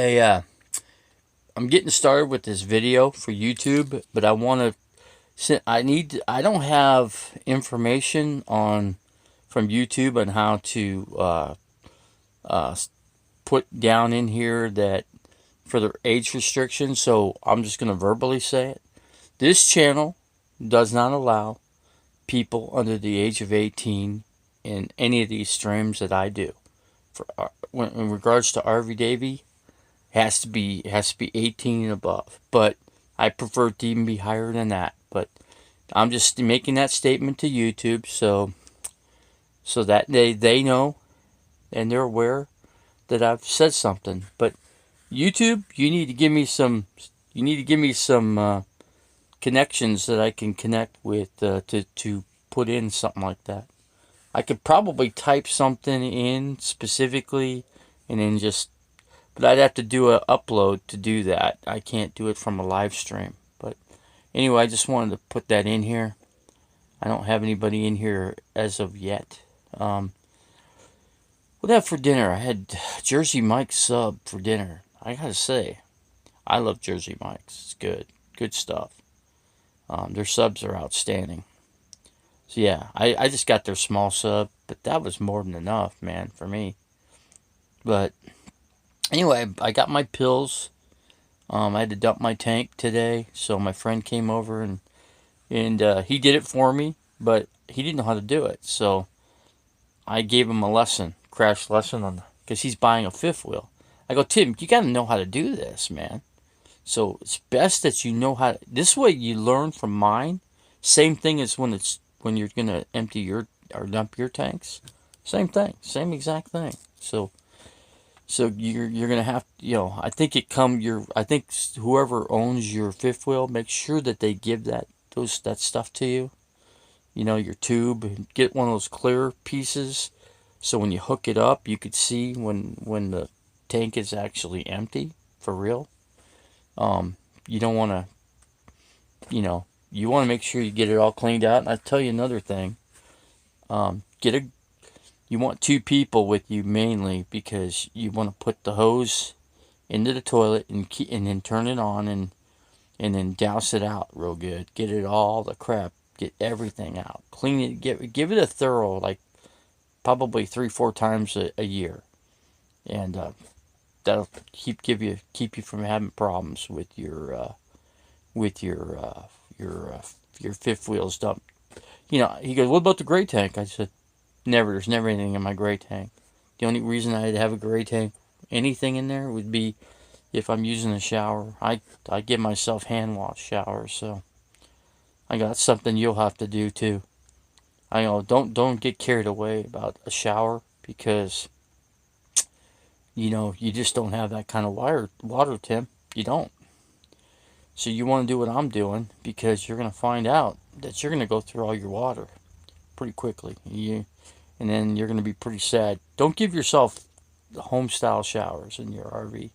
Hey, I'm getting started with this video for YouTube, but I want to. I don't have information on from YouTube on how to uh, put down in here that for the age restriction. So I'm just going to verbally say it. This channel does not allow people under the age of 18 in any of these streams that I do. For in regards to RV Davy, has to be 18 and above. But I prefer to even be higher than that. But I'm just making that statement to YouTube so that they know and they're aware that I've said something. But YouTube, you need to give me some connections that I can connect with to put in something like that. I could probably type something in specifically and then just, but I'd have to do a upload to do that. I can't do it from a live stream. But anyway, I just wanted to put that in here. I don't have anybody in here as of yet. What did I have for dinner? I had Jersey Mike's sub for dinner. I gotta say, I love Jersey Mike's. It's good. Good stuff. Their subs are outstanding. So yeah, I just got their small sub, but that was more than enough, man, for me. But anyway, I got my pills. I had to dump my tank today, so my friend came over and he did it for me, but he didn't know how to do it. So I gave him a lesson, crash lesson on, because he's buying a fifth wheel. I go, Tim, you got to know how to do this, man. So it's best that you know how. This way you learn from mine. Same thing as when you're gonna empty your or dump your tanks. Same thing, same exact thing. So you're gonna have, I think I think whoever owns your fifth wheel, make sure that they give that stuff to you. Your tube, and get one of those clear pieces, so when you hook it up, you could see when the tank is actually empty for real. You don't want to, you want to make sure you get it all cleaned out. And I'll tell you another thing. Get a You want two people with you mainly, because you want to put the hose into the toilet and then turn it on and then douse it out real good. Get it all the crap, get everything out, clean it, give it a thorough, like probably 3-4 times a year, and that'll keep you from having problems with with your fifth wheels dump. He goes, "What about the gray tank?" I said, "Never. There's never anything in my gray tank. The only reason I'd have a gray tank, anything in there, would be if I'm using a shower. I give myself hand wash showers, so I got something you'll have to do too. I know, don't get carried away about a shower, because you just don't have that kind of water, Tim. You don't. So you want to do what I'm doing, because you're going to find out that you're going to go through all your water pretty quickly. And then you're going to be pretty sad. Don't give yourself home style showers in your RV.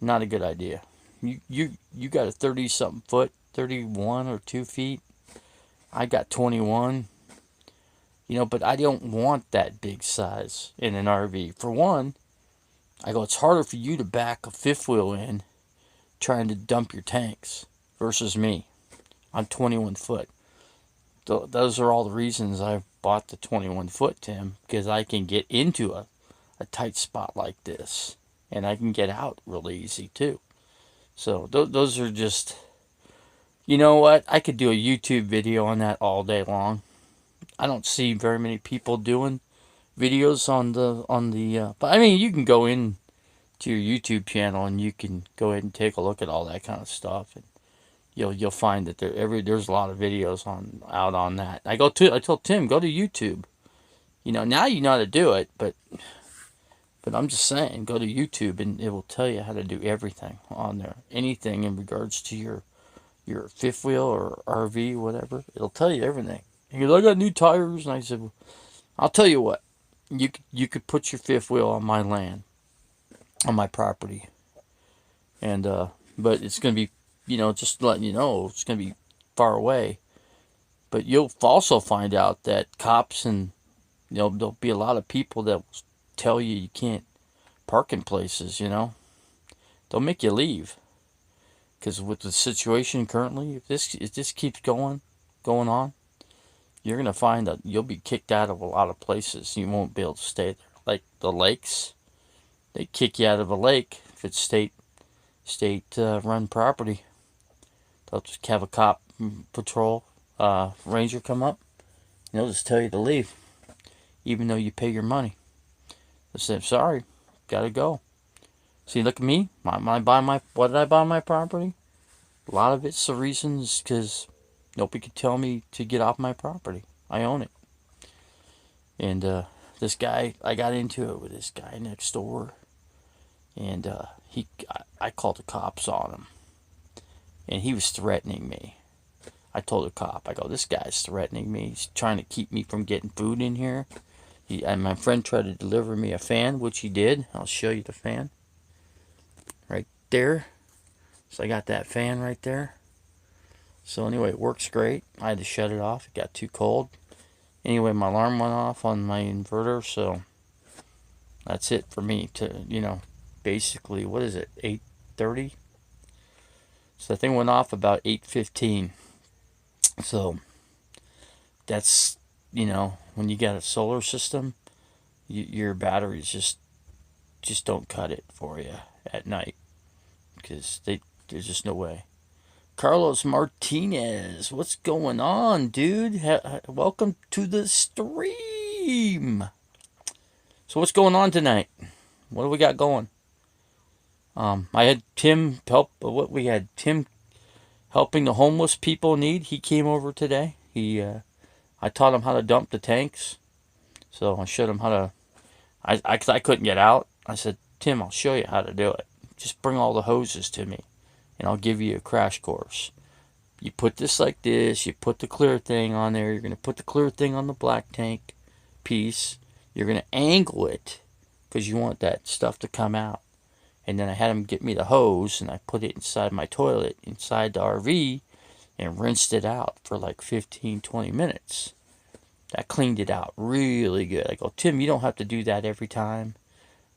Not a good idea. You got a 30 something foot, 31 or 2 feet. I got 21. But I don't want that big size in an RV. For one, I go, it's harder for you to back a fifth wheel in trying to dump your tanks versus me. I'm 21 foot. Those are all the reasons I bought the 21 foot, Tim, because I can get into a tight spot like this, and I can get out really easy too. So those are just, you know what? I could do a YouTube video on that all day long. I don't see very many people doing videos but I mean, you can go in to your YouTube channel and you can go ahead and take a look at all that kind of stuff, and you'll find that there's a lot of videos out on that. I told Tim, go to YouTube. Now you know how to do it, but I'm just saying, go to YouTube and it will tell you how to do everything on there. Anything in regards to your fifth wheel or RV, whatever, it'll tell you everything. He goes, I got new tires, and I said, well, I'll tell you what, you could put your fifth wheel on my land, on my property, and but it's gonna be, just letting you know, it's gonna be far away. But you'll also find out that cops and there'll be a lot of people that will tell you can't park in places. they'll make you leave. Because with the situation currently, if this keeps going on, you're gonna find that you'll be kicked out of a lot of places. You won't be able to stay there. Like the lakes, they kick you out of a lake if it's state run property. They'll just have a cop patrol ranger come up, and they'll just tell you to leave, even though you pay your money. They say, sorry, gotta go. See, look at me. What did I buy my property? A lot of it's the reasons because nobody could tell me to get off my property. I own it. And this guy, I got into it with this guy next door, and I called the cops on him, and he was threatening me. I told the cop, I go, this guy's threatening me. He's trying to keep me from getting food in here. And my friend tried to deliver me a fan, which he did. I'll show you the fan right there. So I got that fan right there. So anyway, it works great. I had to shut it off. It got too cold. Anyway, my alarm went off on my inverter, so that's it for me to, basically, what is it, 8:30? So the thing went off about 8:15. So that's, when you got a solar system, your batteries just don't cut it for you at night, because there's just no way. Carlos Martinez, what's going on, dude? Welcome to the stream. So what's going on tonight? What do we got going? I had Tim help. What we had Tim helping the homeless people in need. He came over today. I taught him how to dump the tanks. So I showed him how to. I couldn't get out. I said, Tim, I'll show you how to do it. Just bring all the hoses to me, and I'll give you a crash course. You put this like this. You put the clear thing on there. You're going to put the clear thing on the black tank piece. You're going to angle it because you want that stuff to come out. And then I had him get me the hose, and I put it inside my toilet, inside the RV, and rinsed it out for like 15, 20 minutes. That cleaned it out really good. I go, Tim, you don't have to do that every time.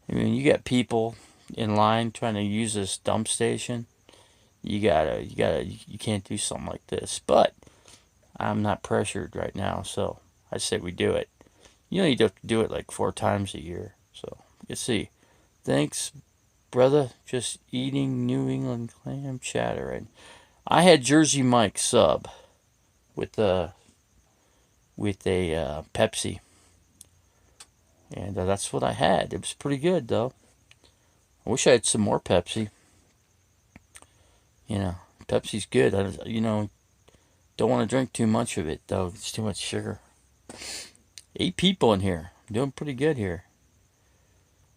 I mean, you got people in line trying to use this dump station. You can't do something like this. But I'm not pressured right now, so I say we do it. You have to do it like 4 times a year. So, let's see. Thanks, brother. Just eating New England clam chowder. And I had Jersey Mike sub with a Pepsi. And that's what I had. It was pretty good, though. I wish I had some more Pepsi. Pepsi's good. Don't want to drink too much of it, though. It's too much sugar. 8 people in here. I'm doing pretty good here.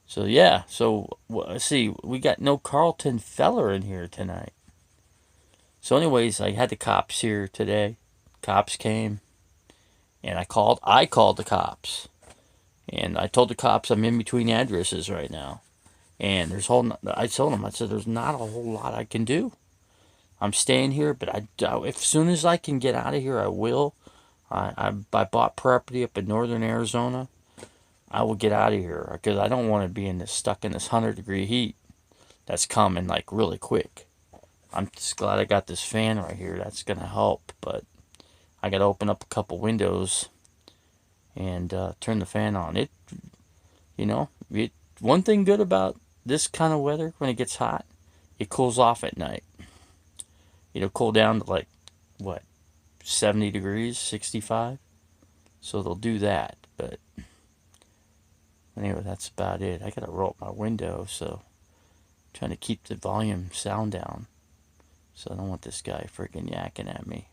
So, yeah. So, let's see. We got no Carlton Feller in here tonight. So, anyways, I had the cops here today. Cops came. And I called the cops. And I told the cops I'm in between addresses right now. And I told them, I said, there's not a whole lot I can do. I'm staying here, but as soon as I can get out of here, I will. I bought property up in northern Arizona. I will get out of here because I don't want to be stuck in this 100-degree heat that's coming like really quick. I'm just glad I got this fan right here. That's going to help, but I got to open up a couple windows and turn the fan on. One thing good about this kind of weather, when it gets hot, it cools off at night. It'll cool down to like, 70 degrees, 65. So they'll do that. But anyway, that's about it. I gotta roll up my window, so I'm trying to keep the volume sound down. So I don't want this guy freaking yakking at me.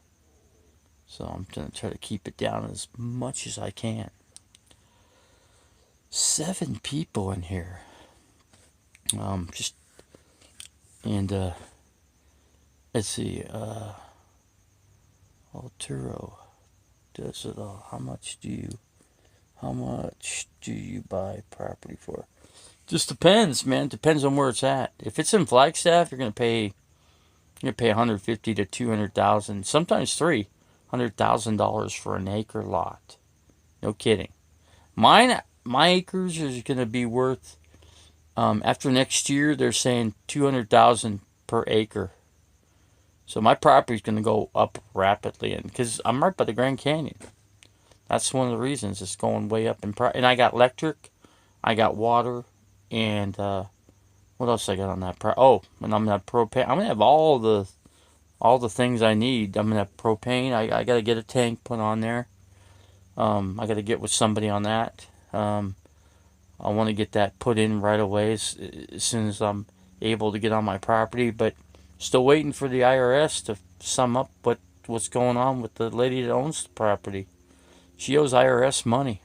So I'm gonna try to keep it down as much as I can. 7 people in here. Let's see, Alturo does it all. How much do you buy property for? Just depends, man. Depends on where it's at. If it's in Flagstaff, you're gonna pay $150,000 to $200,000, sometimes $300,000 for an acre lot. No kidding. My acres is gonna be worth After next year, they're saying 200,000 per acre. So my property's going to go up rapidly, and because I'm right by the Grand Canyon, that's one of the reasons it's going way up in price. And I got electric, I got water, and what else I got on that? Oh, and I'm gonna have propane. I'm gonna have all the things I need. I'm gonna have propane. I gotta get a tank put on there. I gotta get with somebody on that. I want to get that put in right away as soon as I'm able to get on my property. But still waiting for the IRS to sum up what's going on with the lady that owns the property. She owes IRS money,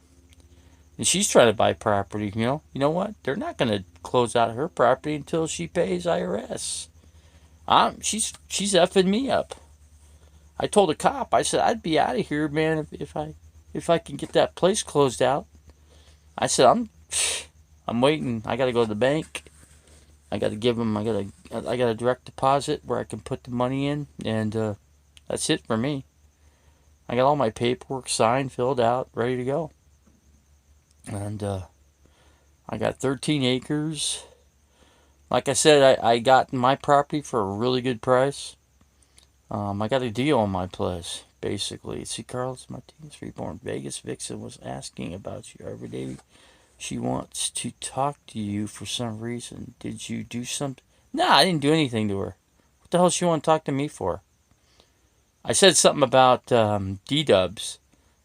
and she's trying to buy property. You know what? They're not going to close out her property until she pays IRS. She's effing me up. I told a cop, I said I'd be out of here, man, if I can get that place closed out. I said I'm waiting. I got to go to the bank. I got to give them. I got a direct deposit where I can put the money in, and that's it for me. I got all my paperwork signed, filled out, ready to go, and I got 13 acres. Like I said, I got my property for a really good price. I got a deal on my place, basically. See, Carlos Martinez, reborn Vegas Vixen, was asking about you every day. She wants to talk to you for some reason. Did you do something? Nah, I didn't do anything to her. What the hell does she want to talk to me for? I said something about D-dubs.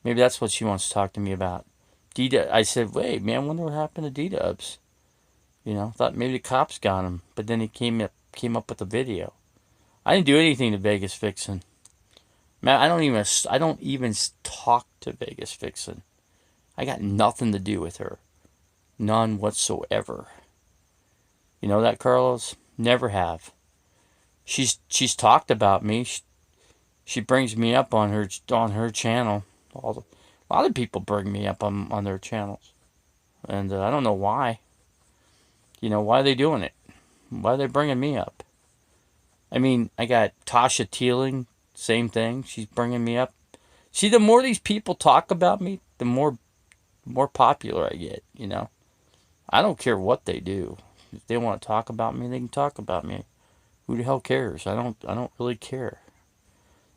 Maybe that's what she wants to talk to me about. I said, wait, man, I wonder what happened to D-dubs. Thought maybe the cops got him, but then he came up with a video. I didn't do anything to Vegas Vixen. Man, I don't even talk to Vegas Vixen. I got nothing to do with her. None whatsoever. You know that, Carlos? Never have. She's talked about me. She brings me up on her channel. A lot of people bring me up on their channels, and I don't know why. Why are they doing it? Why are they bringing me up? I mean, I got Tasha Teeling, same thing. She's bringing me up. See, the more these people talk about me, the more popular I get. I don't care what they do. If they want to talk about me, they can talk about me. Who the hell cares? I don't really care.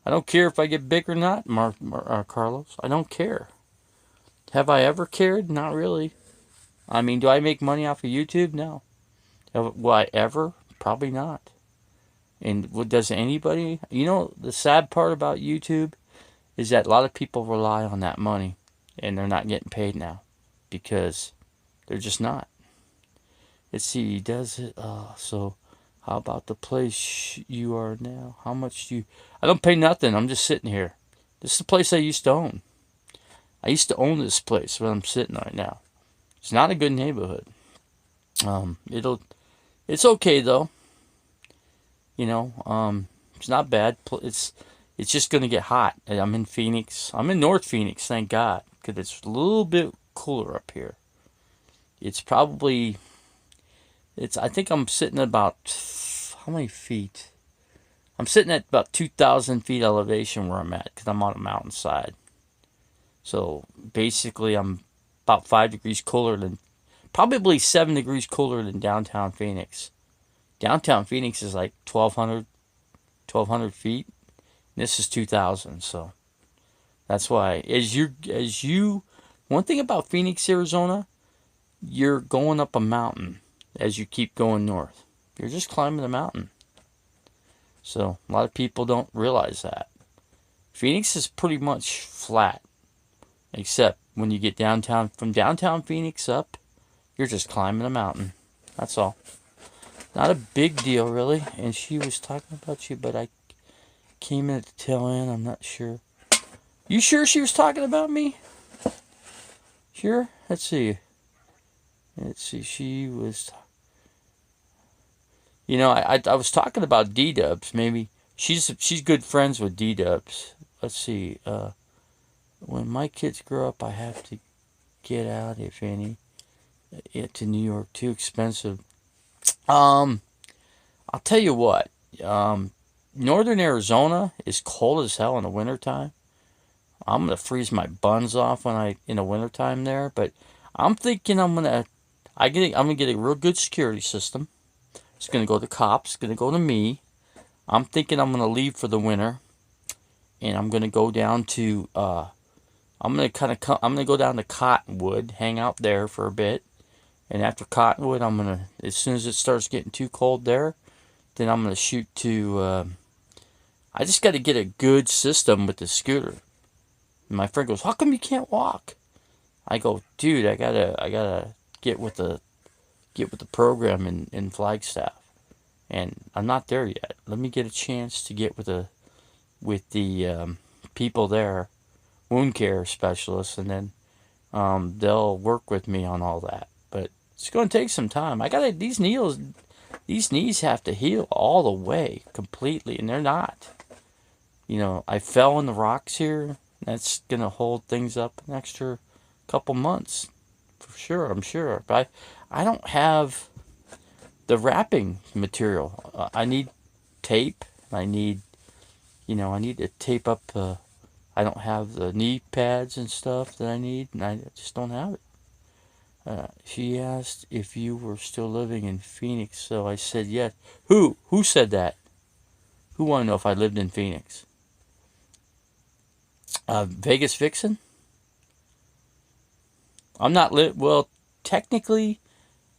I don't care if I get big or not, Carlos. I don't care. Have I ever cared? Not really. I mean, do I make money off of YouTube? No. Will I ever? Probably not. And does anybody? The sad part about YouTube is that a lot of people rely on that money, and they're not getting paid now because they're just not. Let's see, does it? So how about the place you are now? How much do you? I don't pay nothing. I'm just sitting here. This is the place I used to own. I used to own this place where I'm sitting right now. It's not a good neighborhood. It's okay though. It's not bad. It's just gonna get hot. I'm in Phoenix. I'm in North Phoenix, thank God, because it's a little bit cooler up here. It's probably. I think I'm sitting at about, how many feet? I'm sitting at about 2,000 feet elevation where I'm at, because I'm on a mountainside. So basically I'm about 5 degrees cooler than, probably 7 degrees cooler than downtown Phoenix. Downtown Phoenix is like 1,200 feet. This is 2,000, so that's why. One thing about Phoenix, Arizona, you're going up a mountain as you keep going north. You're just climbing the mountain. So a lot of people don't realize that. Phoenix is pretty much flat, except when you get downtown. From downtown Phoenix up, you're just climbing a mountain. That's all. Not a big deal, really. And she was talking about you, but I came in at the tail end. I'm not sure. You sure she was talking about me? Sure? Let's see. She was. I was talking about D-dubs. Maybe she's good friends with D-dubs. Let's see. When my kids grow up, I have to get out, if any. To New York, too expensive. I'll tell you what. Northern Arizona is cold as hell in the wintertime. I'm gonna freeze my buns off in the wintertime there. But I'm thinking I'm gonna I'm gonna get a real good security system. It's gonna go to cops. It's gonna go to me. I'm thinking I'm gonna leave for the winter, and I'm gonna go down to I'm gonna go down to Cottonwood, hang out there for a bit, and after Cottonwood, as soon as it starts getting too cold there, then I'm gonna shoot to. I just got to get a good system with the scooter. And my friend goes, "How come you can't walk?" I go, "Dude, I gotta get with the program in Flagstaff, and I'm not there yet. Let me get a chance to get with the people there, wound care specialists, and then they'll work with me on all that. But it's going to take some time. I gotta these knees have to heal all the way completely, and they're not. You know, I fell in the rocks here. That's gonna hold things up an extra couple months, for sure. I'm sure, but I don't have the wrapping material. I need tape. I need to tape up. I don't have the knee pads and stuff that I need, and I just don't have it. She asked if you were still living in Phoenix, so I said yes. Who? Who said that? Who wanted to know if I lived in Phoenix? Vegas Vixen? I'm not well, technically,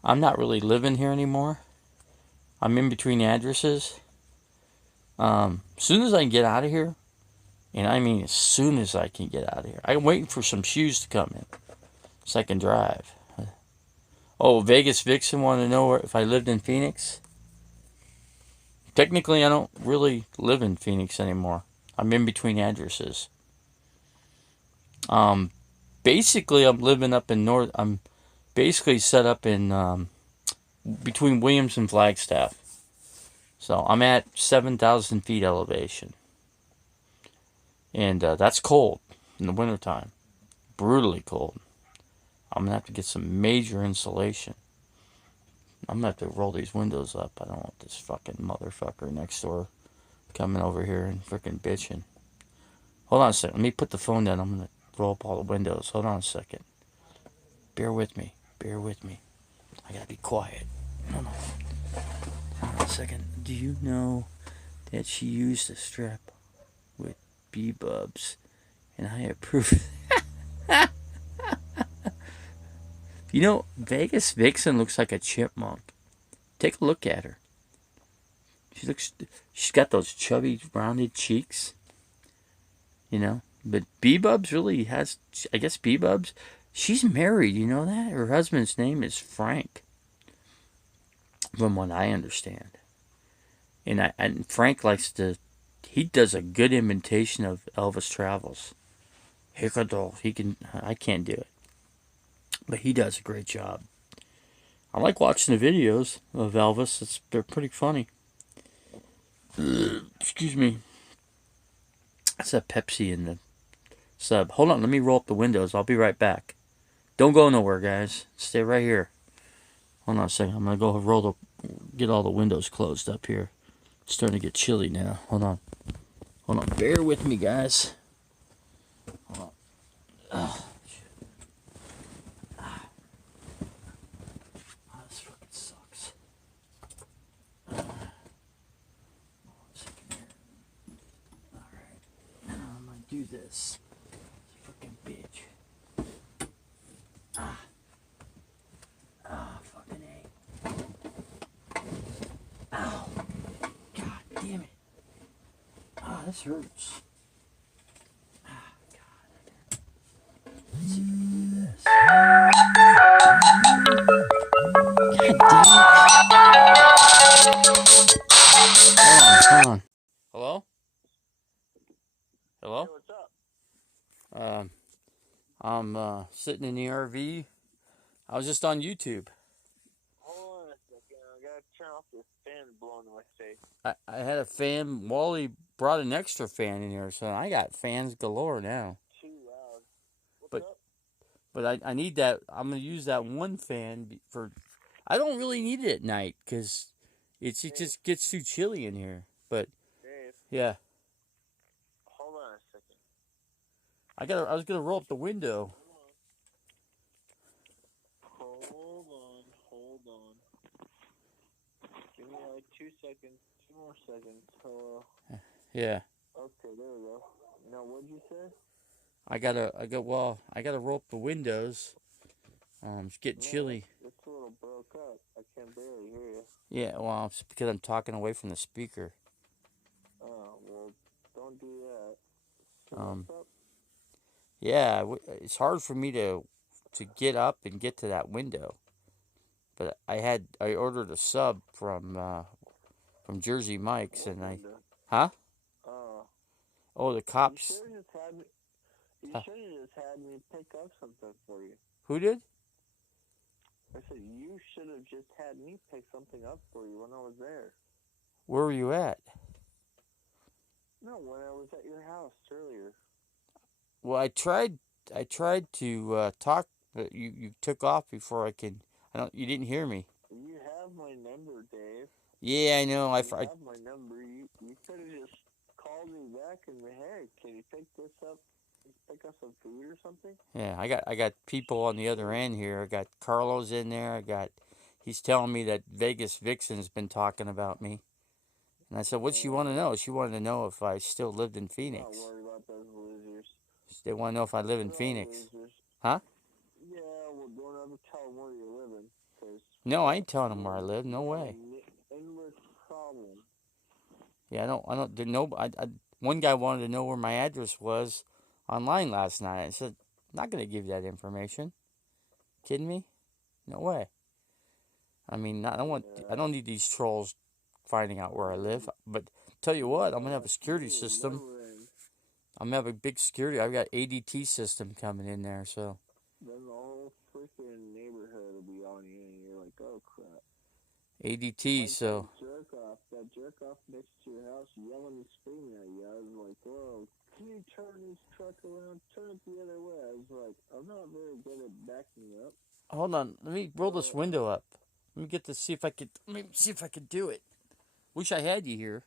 I'm not really living here anymore. I'm in between addresses. As soon as I can get out of here, and I mean as soon as I can get out of here, I'm waiting for some shoes to come in so I can drive. Oh, Vegas Vixen wanted to know if I lived in Phoenix. Technically, I don't really live in Phoenix anymore. I'm in between addresses. Um, Basically, I'm living up in North. I'm basically set up in between Williams and Flagstaff. So I'm at 7,000 feet elevation, and that's cold in the wintertime. Brutally cold. I'm gonna have to get some major insulation. I'm gonna have to roll these windows up. I don't want this fucking motherfucker next door coming over here and freaking bitching. Hold on a second. Let me put the phone down. I'm gonna roll up all the windows. Hold on a second. Bear with me. Bear with me. I gotta be quiet. Hold on. Hold on a second. Do you know that she used a strap with bee-bubs, and I approve? You know, Vegas Vixen looks like a chipmunk. Take a look at her. She's got those chubby, rounded cheeks. You know, but bee-bubs really has. I guess bee-bubs. She's married. You know that her husband's name is Frank, from what I understand. And Frank likes to. He does a good imitation of Elvis Travels. Hickadol. He can. I can't do it, but he does a great job. I like watching the videos of Elvis. They're pretty funny. Excuse me. That's a Pepsi in the sub. Hold on, let me roll up the windows. I'll be right back. Don't go nowhere, guys. Stay right here. Hold on a second. I'm gonna go get all the windows closed up here. It's starting to get chilly now. Hold on. Hold on. Bear with me, guys. Hold on. This fucking sucks. Alright. Now I'm gonna do this. Fucking bitch. Fucking A. Ow. God damn it. This hurts. God. Let's see if I can do this. God damn it. Hold on. Hello? Hello? Hey, what's up? I'm sitting in the RV. I was just on YouTube. Hold on a second. I gotta turn off this fan blowing in my face. I had a fan. Wally brought an extra fan in here, so I got fans galore now. Too loud. What's But up? I need that. I'm gonna use that one fan for. I don't really need it at night because it just gets too chilly in here. But Dave, yeah, hold on a second. I was gonna roll up the window. Hold on. Give me like 2 seconds. 2 more seconds. Hello. Yeah. Okay, there we go. Now, what'd you say? I gotta roll up the windows. It's getting No, chilly. it's a little broke up. I can barely hear you. Yeah, well, it's because I'm talking away from the speaker. Oh, well, don't do that. So Um, what's up? yeah, it's hard for me to get up and get to that window. But I ordered a sub from Jersey Mike's, What and window? huh? Oh, Oh, the you cops. should have just had me. You Uh, should have just had me pick up something for you. who did? I said you should have just had me pick something up for you when I was there. Where were you at? No, when I was at your house earlier. Well, I tried to talk, but you took off before I could. I don't. You didn't hear me. You have my number, Dave. Yeah, I know. You have my number. You could have just called me back and hey, can you pick this up? Pick up some food or something? Yeah, I got people on the other end here. I got Carlos in there. He's telling me that Vegas Vixen's been talking about me. And I said, "What she want to know?" She wanted to know if I still lived in I'm not Phoenix. worried about those losers. They want to know if I live in They're all Phoenix. losers. Huh? Yeah, well, don't ever tell them where you're living, cause No, I ain't telling them where I live. No you're way. an endless problem. Yeah, I don't. There no. One guy wanted to know where my address was online last night. I said, "I'm not gonna give you that information. Kidding me? No way. I mean, I don't need these trolls finding out where I live. But tell you what, I'm gonna have a security system. I'm gonna have a big security. I've got ADT system coming in there, so Then the whole freaking neighborhood will be on you, and you're like, oh crap. ADT. Like So that jerk off next to your house yelling and screaming at you. I was like, whoa, can you turn this truck around? Turn it the other way. I was like, I'm not very good at backing up. hold on, let me roll this window up. Let me get to see if I could. Let me see if I could do it. Wish I had you here.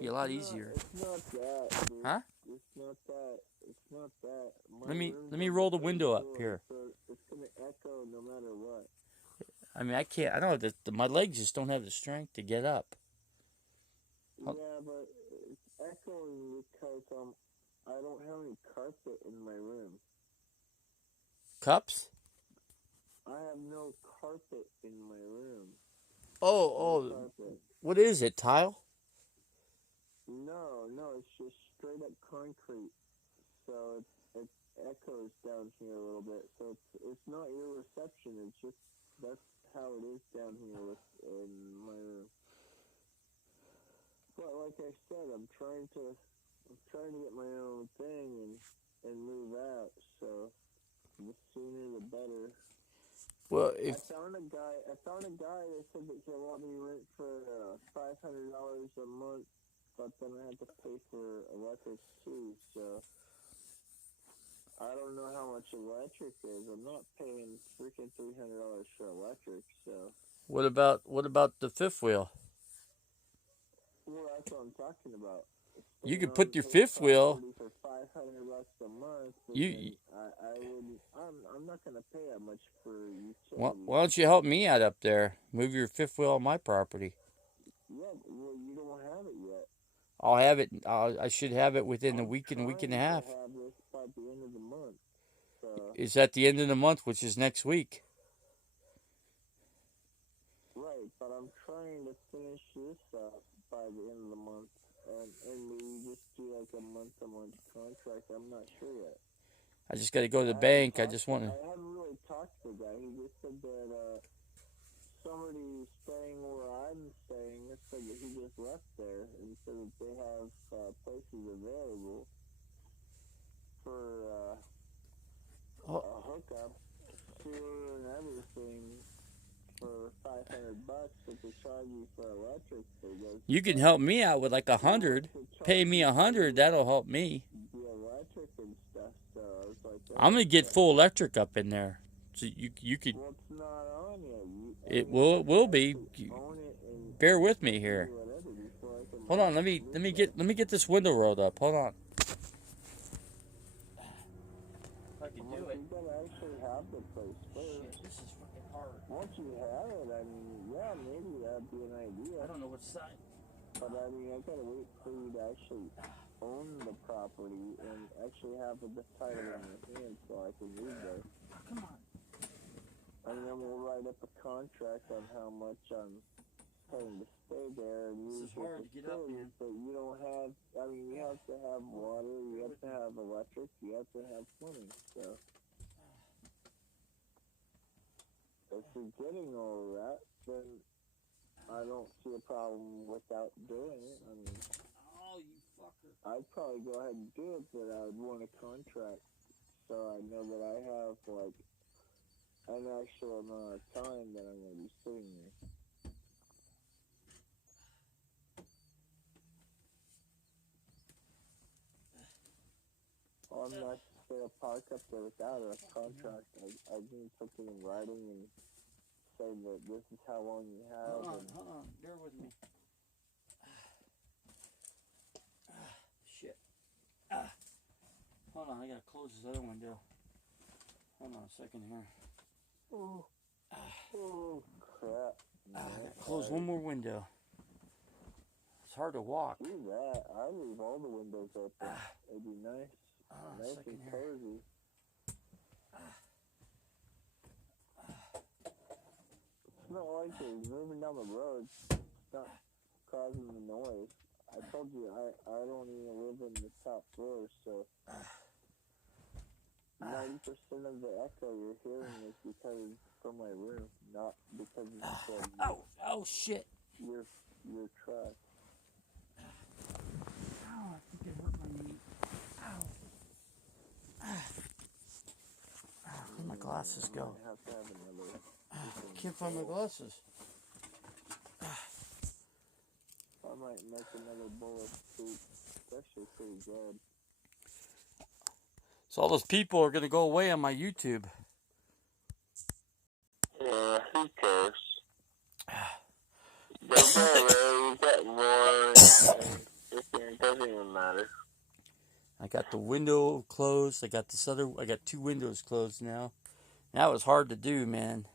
Be a lot easier. It's not that, dude. Huh? It's not that. It's not that. Let me roll the window up here. So it's gonna echo no matter what. I mean, I can't. I don't have my legs just don't have the strength to get up. Yeah, but it's echoing because I don't have any carpet in my room. Cups? I have no carpet in my room. Oh. What is it? Tile? No, it's just straight up concrete. So it echoes down here a little bit. So it's not your reception. It's just that's how it is down here in my room. But like I said, I'm trying to get my own thing and move out. So the sooner the better. Well, I found a guy that said that he'll want me rent for $500 a month, but then I have to pay for electric too. So I don't know how much electric is. I'm not paying freaking $300 for electric. So what about the fifth wheel? well, that's what I'm talking about. You could put your fifth wheel. For $500 a month. I'm not gonna pay that much for utilities. Why don't you help me out up there? Move your fifth wheel on my property. Yeah, well, you don't have it yet. I'll have it. I should have it within a week and a half. Have this by the end of the month. So. Is at the end of the month, which is next week. Right, but I'm trying to finish this up by the end of the month, and maybe just do like a month-to-month contract. I'm not sure yet. I just got to go to the bank. I just want to. I haven't really talked to the guy. He just said that somebody staying where I'm staying said that he just left there and said that they have places available for a hookup, sewer and everything. For $500, if they charge you for electric, You can help me out with like 100. Pay me 100. That'll help me. The electric and stuff. So I was like, I'm gonna get full electric up in there. So you could. Well, it's not on yet. It will be. Bear with me here. Hold on. Let me get this window rolled up. Hold on. If I can do it. You gotta actually have the place first. Shit, this is fucking hard. Once you have it, I mean, yeah, maybe that'd be an idea. I don't know what side. But I mean, I gotta wait for you to actually own the property and actually have the title in your hand so I can move there. Come on. And then we'll write up a contract on how much I'm paying to stay there and use This is hard to get up, man. But you don't have, I mean, you have to have water, you have to have electric, you have to have plumbing, so. If you're getting all of that, then I don't see a problem without doing it. I mean, oh, you fucker. I'd probably go ahead and do it, but I would want a contract so I know that I have, like, an actual amount of time that I'm going to be sitting there. I'm not going to park up there without a contract. I need something in writing and say that this is how long you have. Hold on. Bear with me. Shit. Hold on, I gotta close this other window. Hold on a second here. Oh crap. I gotta close one more window. It's hard to walk. Do that. I leave all the windows open. It'd be nice. Nice and cozy. It's not like you're moving down the road. It's not causing the noise. I told you I don't even live in the top floor, so 90% of the echo you're hearing is because from my room, not because of oh shit! Your truck. Ow! I think it hurt my knee. Where'd my glasses go? I have to have another. I can't find my glasses. I might make another bowl of soup. It's actually pretty good. So all those people are gonna go away on my YouTube. Yeah, who cares? They go away, you get more, it doesn't even matter. I got the window closed. I got two windows closed now. That was hard to do, man.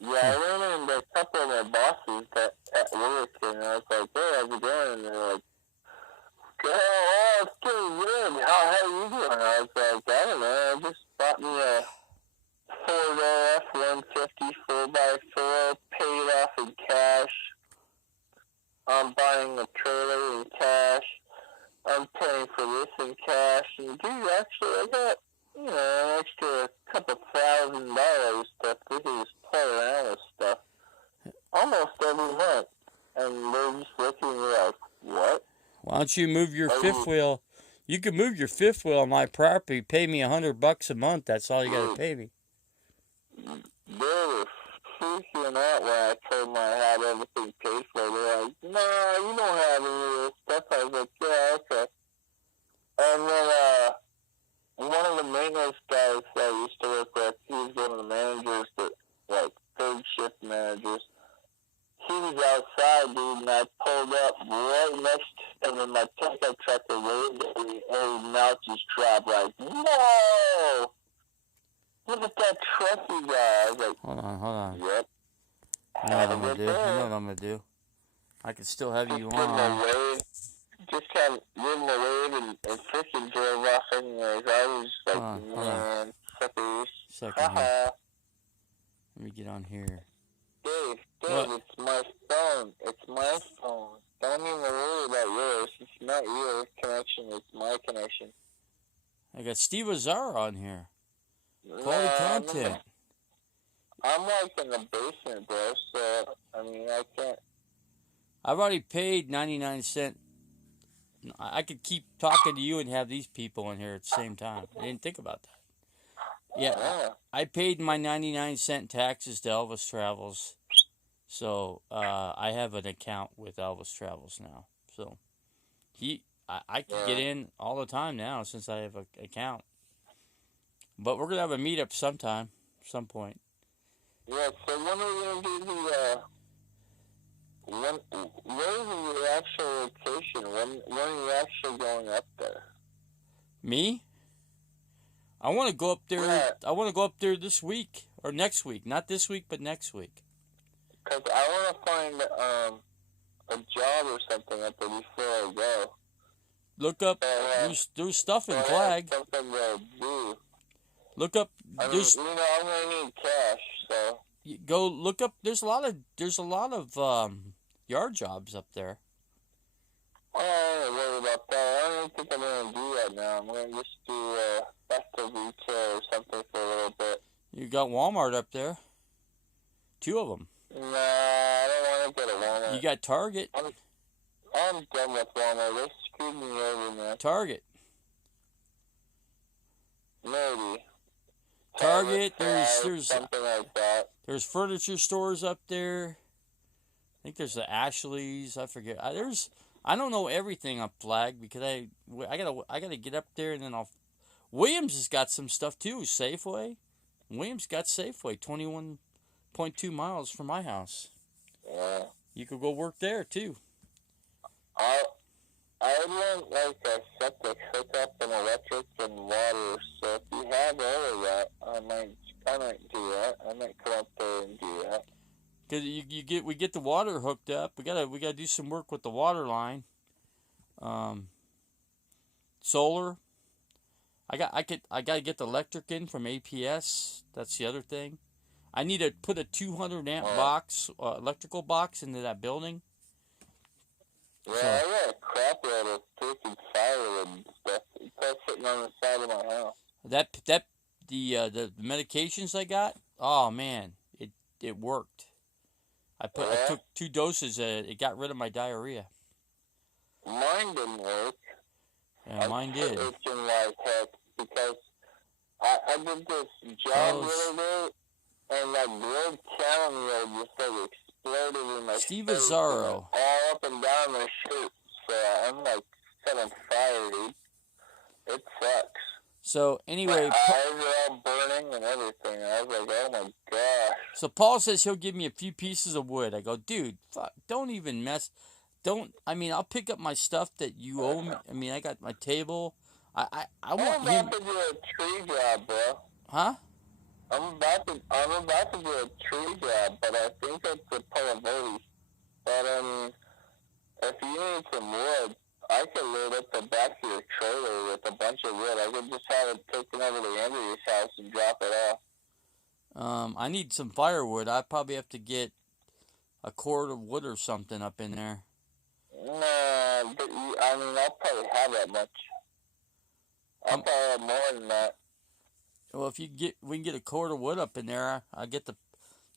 Yeah, I ran into a couple of my bosses at work, and I was like, hey, how's it going? And they're like, oh, it's pretty good. How are you doing? I was like, I don't know, I just bought me a Ford F-150 4x4, paid off in cash. I'm buying a trailer in cash. I'm paying for this in cash. And dude, actually, I got, an extra couple $1,000 to just play around with stuff almost every month. And they're just looking at me like, what? Why don't you move your fifth wheel? You can move your fifth wheel on my property. Pay me $100 a month. That's all you gotta pay me. They were freaking out when I told them I had everything paid for. They're like, no, you don't have any of this stuff. I was like, yeah, okay. And then, one of the maintenance guys that I used to work with, he was one of the managers that, third shift managers. He was outside, dude, and I pulled up right next to him in my pickup truck and waved at me, and his mouth just dropped like, whoa! Look at that truck you got. I was like, Hold on. Yep. You know what I'm gonna do? I can still have you on. Just kind of give him a wave and freaking drove off anyways. I was like, man, suckers. Second here. Let me get on here. Dave, it's my phone. It's my phone. Don't even worry about yours. It's not your connection. It's my connection. I got Steve Azar on here. Quality content. I'm in the basement, bro, so, I mean, I can't. I've already paid 99 cents. I could keep talking to you and have these people in here at the same time. I didn't think about that. Yeah, I paid my 99-cent taxes to Elvis Travels. So, I have an account with Elvis Travels now. So, I can get in all the time now since I have an account. But we're going to have a meetup sometime, some point. Yeah, so when are we going to do where is your actual location? When are you actually going up there? Me? I want to go up there. Yeah. I want to go up there this week. Or next week. Not this week, but next week. Because I want to find a job or something up there before I go. Look up. So, There's stuff in I have Flag. something to do. Look up. I mean, There's I'm gonna need cash, so. go look up. There's a lot of yard jobs up there. I don't worry about that. I don't even think I'm gonna do that now. I'm gonna just do back to retail or something for a little bit. You got Walmart up there. 2 of them. Nah, I don't want to go to Walmart. You got Target. I'm done with Walmart. They screwed me over, man. Target. Maybe. Target. There's something like that. There's furniture stores up there. I think there's the Ashley's. I forget. I don't know everything on Flag because I gotta get up there and then I'll. Williams has got some stuff too. Safeway. Williams got Safeway 21.2 miles from my house. Yeah. You could go work there too. I want like a septic hookup and electric and water. So if you have all of that, I might do that. I might come up there and do that. Cause we get the water hooked up. We gotta do some work with the water line. Solar. I gotta get the electric in from APS. That's the other thing. I need to put a 200 amp box, electrical box into that building. Yeah, I got a crap load of freaking firewood and stuff. It's sitting on the side of my house. The medications I got. Oh man, it worked. I took 2 doses. It got rid of my diarrhea. Mine didn't work. Yeah, mine did. Itching like heck because I did this job the other day and like grilled chamomile just like exploded in my Steve face, Azzaro. all up and down my shirt. So I'm like set on fire, dude. It sucks. So anyway, my eyes are all burning and everything. I was like, oh my gosh. So Paul says he'll give me a few pieces of wood. I go, dude, fuck, don't even mess. I'll pick up my stuff that you owe me. I mean, I got my table. I want him. I'm about to do a tree job, bro. Huh? I'm about to do a tree job, but I think it's a Palaverdi. But I mean, if you need some wood, I could load up the back of your trailer with a bunch of wood. I could just have it taken over to Andrew's house and drop it off. I need some firewood. I probably have to get a cord of wood or something up in there. Nah, but I'll probably have that much. I'll probably have more than that. Well, if we can get a cord of wood up in there, I'll get the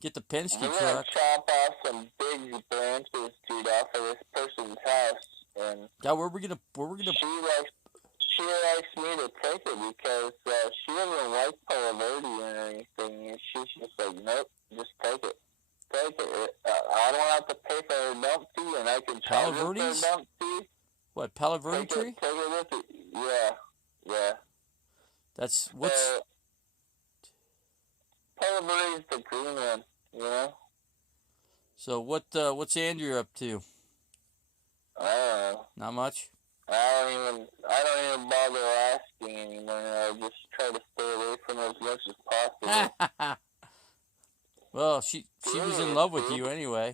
Penske We're truck. gonna chop off some big branches, dude, off of this person's house, and yeah, where we're gonna. She likes me to take it because she doesn't like Palaverdi or anything. And she's just like, nope, just take it. Take it. I don't have to pay for a dump fee, and I can charge her for a dump fee. What, Palaverdi tree? Take it with it. Yeah. That's what's. Palaverdi's the green one, you know. So what's Andrew up to? I don't know. Not much. I don't even bother asking anymore. I just try to stay away from it as much as possible. Well, she was in love with you anyway.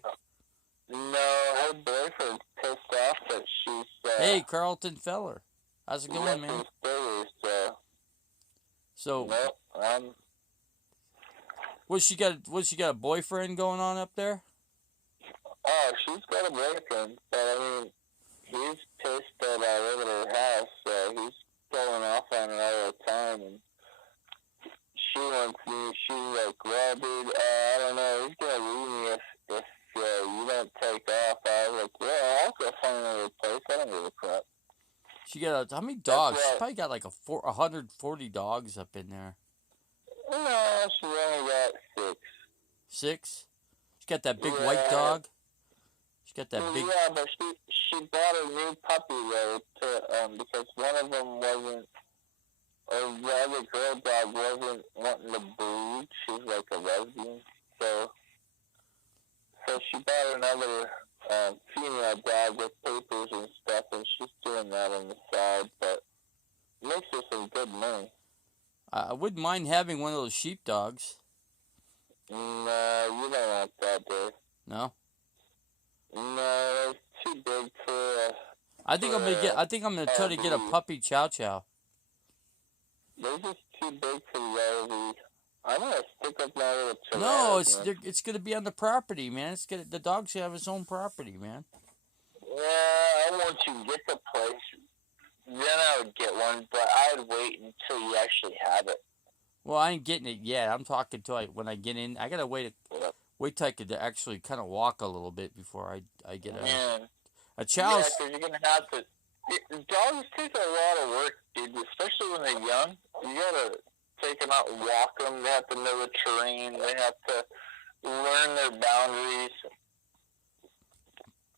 No, her boyfriend's pissed off that she's. Hey, Carlton Feller, how's it going, man? So. Nope, What's she got a boyfriend going on up there? Oh, she's got a boyfriend, but I mean, he's pissed that I live at her house. He's going off on her all the time, and she wants me. She's like, well, dude, I don't know. He's gonna leave me if you don't take off. I was like, well, I'll go find another place. I don't give a crap. She got how many dogs? She probably got like 140 dogs up in there. No, she only got 6. 6? She got that big white dog? She got that big... Yeah, but she bought a new puppy, though, because one of them wasn't... Or the other girl dog wasn't wanting to breed. She's like a lesbian. So she bought another female dog with papers and stuff, and she's doing that on the side, but makes her some good money. I wouldn't mind having one of those sheepdogs. No, you don't want that, dude. No. No, it's too big for. I think I'm gonna try to get a RV. puppy chow chow. They're just too big for the RV. I'm gonna stick with my little No, Toretto, man. it's gonna be on the property, man. The dog should have his own property, man. Yeah, I want to get the place. Then I would get one, but I'd wait until you actually have it. Well, I ain't getting it yet. I'm talking till when I get in. I gotta wait till I could actually kind of walk a little bit before I get a chow. Yeah, because you're gonna have to. Dogs take a lot of work, dude. Especially when they're young. You gotta take them out and walk them. They have to know the terrain. They have to learn their boundaries.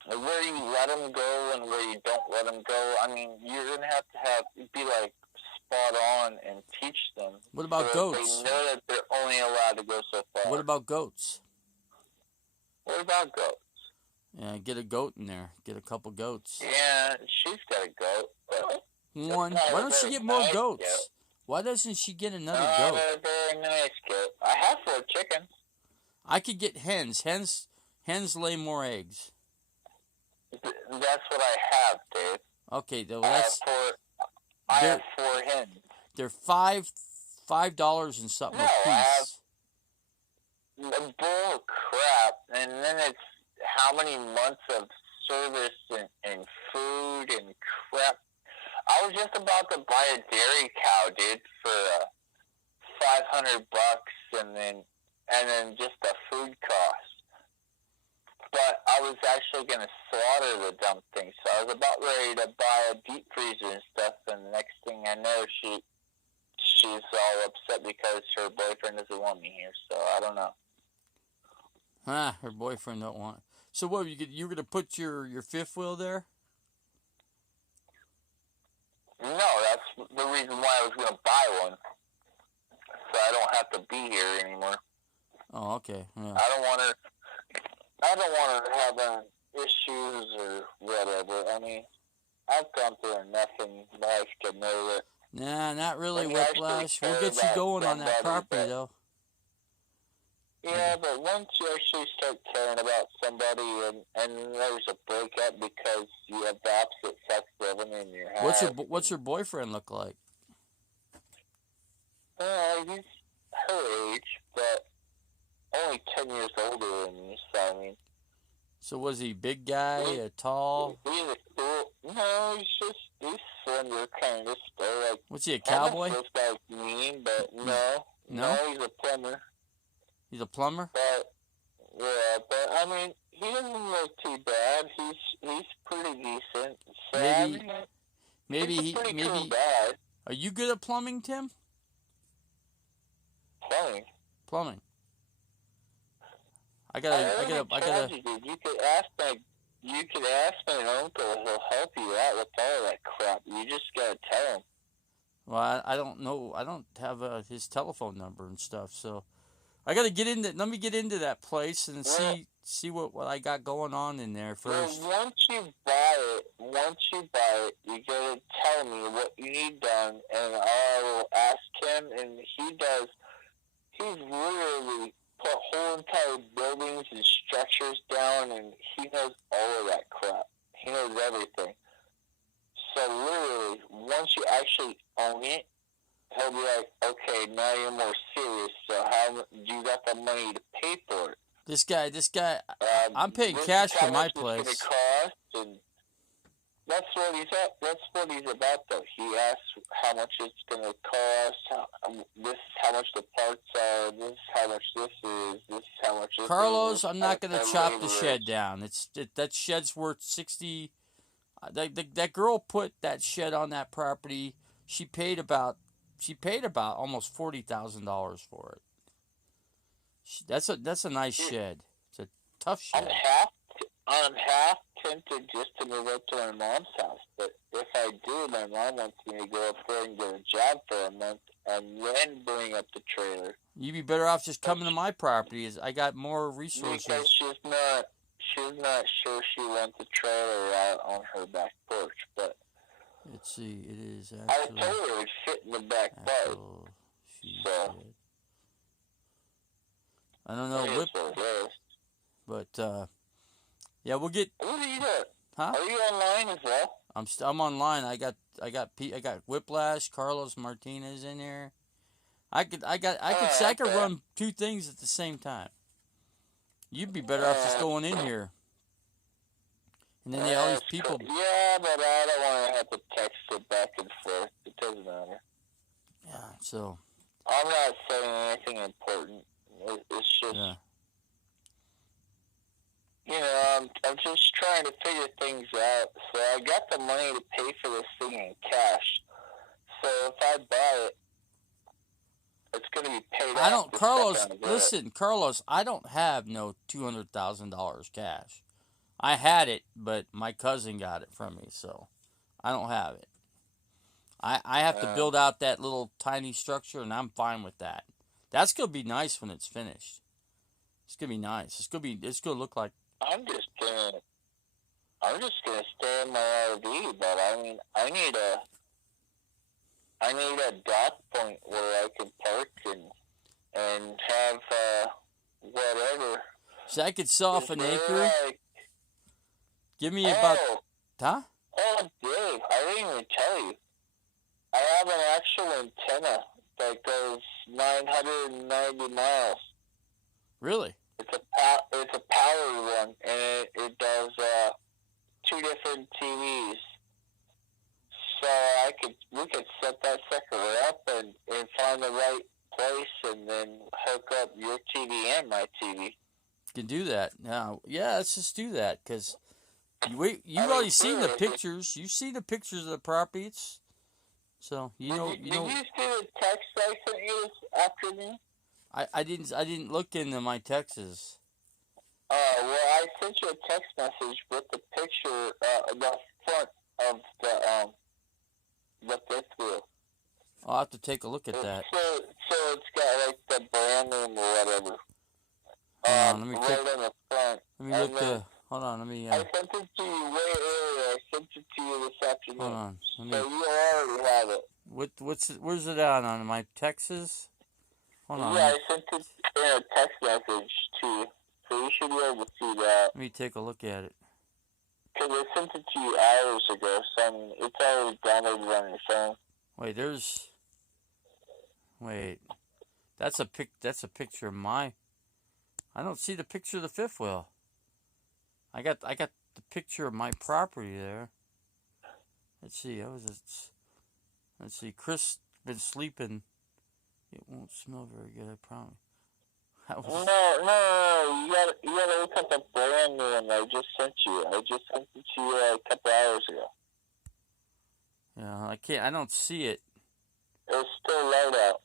Where you let them go and where you don't let them go. I mean, you're gonna have to be like spot on and teach them. What about goats? They know that they're only allowed to go so far. What about goats? What about goats? Yeah, get a goat in there. Get a couple goats. Yeah, she's got a goat. But one. Why don't she get more goats? Goat. Why doesn't she get another goat? Not a very nice goat. I have 4 chickens. I could get hens. Hens lay more eggs. That's what I have, Dave. Okay, though that's. I have 4 hens. They're $5 and something a piece. Bull crap, and then it's how many months of service and food and crap. I was just about to buy a dairy cow, dude, for $500, and then just the food cost. But I was actually going to slaughter the dumb thing, so I was about ready to buy a deep freezer and stuff, and the next thing I know, she's all upset because her boyfriend doesn't want me here, so I don't know. Her boyfriend don't want. So what, you going to put your fifth wheel there? No, that's the reason why I was going to buy one, so I don't have to be here anymore. Oh, okay. Yeah. I don't want her having issues or whatever. I mean, I've gone through enough in life to know that. Nah, not really, Whiplash. We'll get you going on that property, though. Yeah, but once you actually start caring about somebody and there's a breakup because you have the opposite sex living in your house. What's your boyfriend look like? He's her age, but only 10 years older than me, so I mean. So was he big guy, tall? He's a cool. No, he's slender, kind of still. Like, what's he, a cowboy? This guy's mean, but no, he's a plumber. He's a plumber? But I mean, he doesn't look too bad. He's pretty decent. So, maybe cool bad. Are you good at plumbing, Tim? Plumbing. I gotta. You could ask my uncle. He'll help you out with all that crap. You just gotta tell him. Well, I don't know. I don't have his telephone number and stuff, so I gotta get into. Let me get into that place and see what I got going on in there first. Well, once you buy it, you gotta tell me what you need done, and I will ask him. And he's literally put whole entire buildings and structures down, and he knows all of that crap. He knows everything. So literally, once you actually own it, he'll be like, okay, now you're more serious, so how you got the money to pay for it? This guy, I'm paying cash for my place. This is how much it's going to cost, and that's what he's about, though. He asks how much it's going to cost, this is how much the parts are, this is how much this is, this is how much this Carlos, is. I'm not going to chop the shed down. That shed's worth 60. That girl put that shed on that property. She paid about almost $40,000 for it. That's a nice shed. It's a tough shed. I'm half tempted just to move up to my mom's house, but if I do, my mom wants me to go up there and get a job for a month and then bring up the trailer. You'd be better off just coming to my property. I got more resources. Because she's not sure she wants the trailer out on her back porch, but let's see, it is actually. I told her it would fit in the back part. So. I don't know It is what it is. but yeah, we'll get. What are you doing? Huh? Are you online as well? I'm online. I got Whiplash, Carlos Martinez in here. I could Okay. run two things at the same time. You'd be better off just going in here. And then all these people. Yeah, but I don't want to have to text it back and forth. It doesn't matter. Yeah. So. I'm not saying anything important. It's just, Yeah. I'm just trying to figure things out. So I got the money to pay for this thing in cash. So if I buy it, it's going to be paid I off don't, the Carlos. second I get it. Listen, Carlos. I don't have no $200,000 cash. I had it, but my cousin got it from me, so I don't have it. I have to build out that little tiny structure, and I'm fine with that. That's gonna be nice when it's finished. It's gonna be nice. It's gonna look like. I'm just gonna stay in my RV, but I mean, I need a dock point where I can park and have whatever. See, I could sell off an acre. Like, Give me about. Huh? Oh, Dave, I didn't even tell you. I have an actual antenna that goes 990 miles. Really? It's a powered one, and it does 2 different TVs. So we could set that sucker up and find the right place, and then hook up your TV and my TV. You can do that now. Yeah, let's just do that because you've already seen the pictures. You see the pictures of the property. So Did you see the text I sent you this afternoon? I didn't look into my texts. Well, I sent you a text message with the picture, the front of the fifth wheel. I'll have to take a look at that. So it's got like the brand name or whatever. Hold on, let me right on the front. Let me look. Hold on, let me. I sent it to you way earlier. I sent it to you this afternoon. Hold on, so you already have it. Where's it on my texts? Hold on. Yeah, I sent it in a text message to you, so you should be able to see that. Let me take a look at it. Because I sent it to you hours ago, so I mean, it's already downloaded on your phone. Wait, that's a picture of my. I don't see the picture of the fifth wheel. I got the picture of my property there. Let's see. Let's see. Chris been sleeping. It won't smell very good, I promise. No. You gotta look at the brand new one I just sent you. I just sent it to you a couple hours ago. Yeah, I don't see it. It's still light out.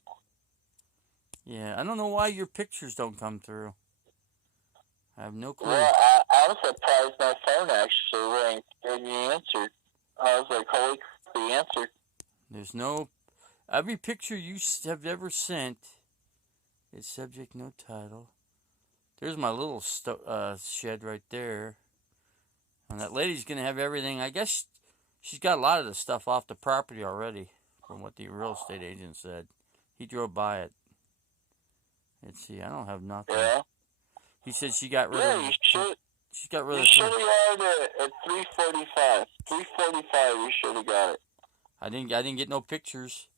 Yeah, I don't know why your pictures don't come through. I have no clue. Well, I'm surprised my phone actually rang and you answered. I was like, holy crap, he answered. There's no... Every picture you have ever sent is subject, no title. There's my little shed right there. And that lady's going to have everything. I guess she's got a lot of the stuff off the property already, from what the real estate agent said. He drove by it. Let's see, I don't have nothing. Yeah. He said she got rid of... She got rid of... You should have got it at 3:45. 3:45, you should have got it. I didn't get no pictures.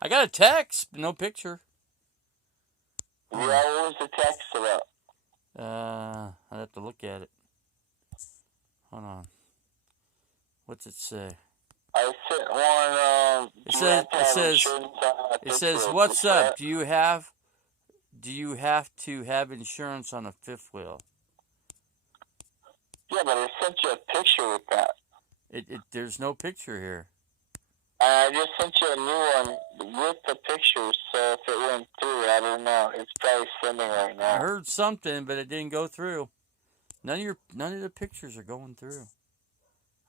I got a text, but no picture. Yeah, what was the text about? I'd have to look at it. Hold on. What's it say? I sent one. It says, "What's up? Do you have to have insurance on a fifth wheel?" Yeah, but I sent you a picture with that. There's no picture here. I just sent you a new one with the picture, so if it went through, I don't know. It's probably sending right now. I heard something, but it didn't go through. None of the pictures are going through.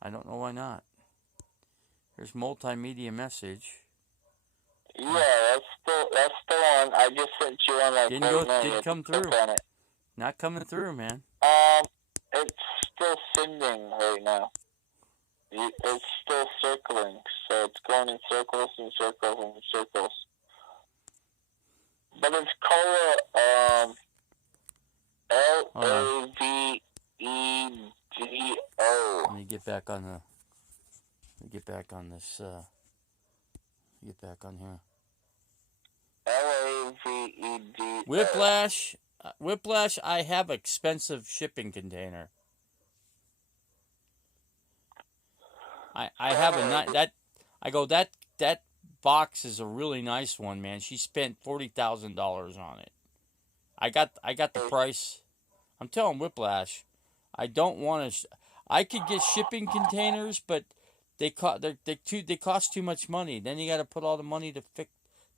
I don't know why not. There's multimedia message. Yeah, that's the one. I just sent you one like didn't come through. Not coming through, man. It's still sending right now. It's still circling, so it's going in circles and circles and circles. But it's called Lavedo. Let me get back on the. Let me get back on this. Get back on here. Lavedo. Whiplash. Whiplash. I have expensive shipping container. I have a that. I go that box is a really nice one, man. She spent $40,000 on it. I got the price. I'm telling Whiplash, I don't want to. I could get shipping containers, but they cost too much money. Then you got to put all the money to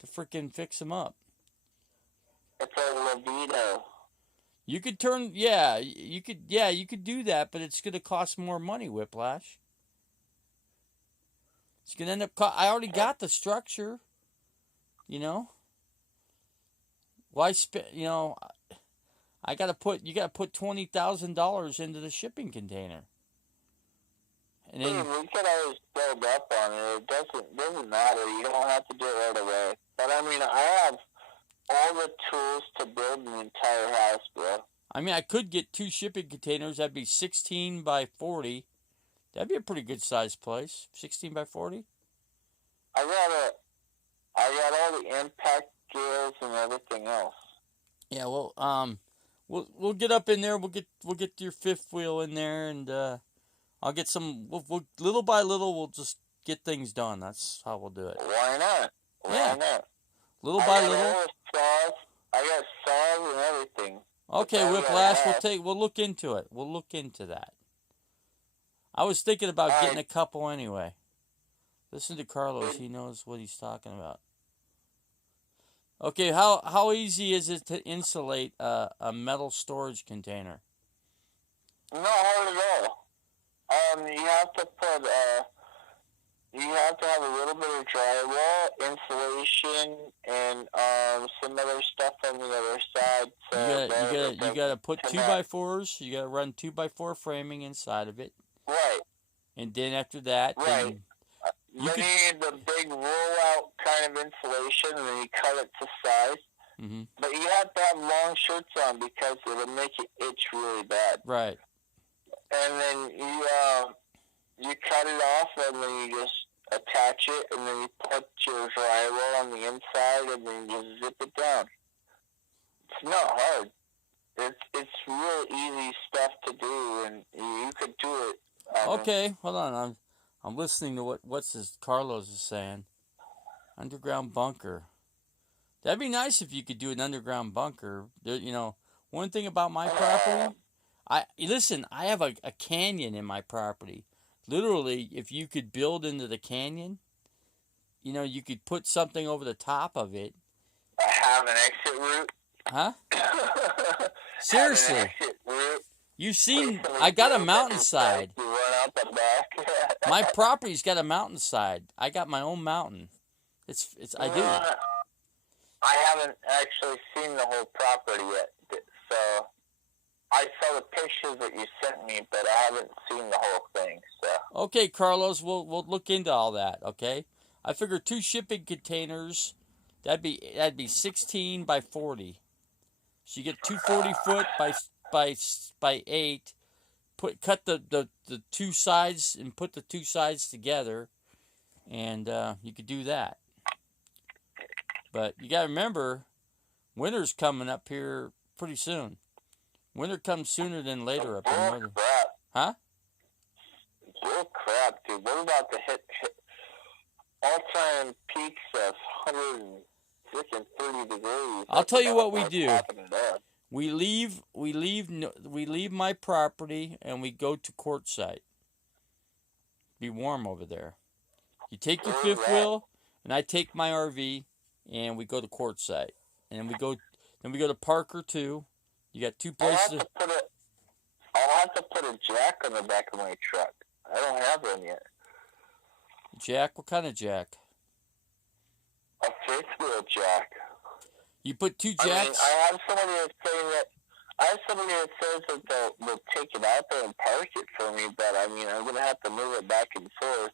freaking fix them up. It's a Lavedo. You could you could do that, but it's gonna cost more money, Whiplash. It's gonna end up. I already got the structure. You know. Why spend? You know. You gotta put $20,000 into the shipping container. And then we could always build up on it. It doesn't matter. You don't have to do it right away. But I mean, I have all the tools to build an entire house, bro. I mean, I could get 2 shipping containers. That'd be 16 by 40. That'd be a pretty good sized place. 16 by 40. I got all the impact drills and everything else. Yeah, well, we'll get up in there. We'll get your fifth wheel in there, and I'll get some. We'll little by little, we'll just get things done. That's how we'll do it. Why not? Why not? Little by little. I got saws and everything. Okay, Whiplash. We'll look into it. We'll look into that. I was thinking about getting a couple anyway. Listen to Carlos. He knows what he's talking about. Okay, how easy is it to insulate a metal storage container? Not hard at all. You have to have a little bit of drywall, insulation, and some other stuff on the other side. So you gotta put 2x4s. You gotta run 2x4 framing inside of it. Right. And then after that, right. You need the big roll-out kind of insulation, and then you cut it to size. Mm-hmm. But you have to have long shirts on because it'll make you itch really bad. Right. And then you cut it off, and then you just attach it, and then you put your drywall on the inside, and then you just zip it down. It's not hard. It's real easy stuff to do, and you could do it. Okay, hold on. I'm listening to what Carlos is saying. Underground bunker. That'd be nice if you could do an underground bunker. There, one thing about my property, I have a canyon in my property. Literally, if you could build into the canyon, you could put something over the top of it. I have an exit route. Huh? Seriously. You've seen, I got a mountainside. You run out the back. My property's got a mountainside. I got my own mountain. I do. I haven't actually seen the whole property yet, so I saw the pictures that you sent me, but I haven't seen the whole thing. So okay, Carlos, we'll look into all that. Okay, I figure 2 shipping containers. That'd be 16 by 40. So you get 2 40-foot by 8. Cut the 2 sides and put the 2 sides together, and you could do that. But you gotta remember, winter's coming up here pretty soon. Winter comes sooner than later up in northern. Huh? Bull crap, dude. We're about to hit all-time peaks of 130 degrees. I'll tell you what we do. We leave my property and we go to Quartzsite. Be warm over there. You take your fifth wheel, and I take my RV, and we go to Quartzsite. And we go to Parker too. You got 2 places. I'll have to put a jack on the back of my truck. I don't have one yet. Jack? What kind of jack? A fifth wheel jack. You put 2 jacks? I mean, I have somebody that says that they'll take it out there and park it for me, but I mean, I'm going to have to move it back and forth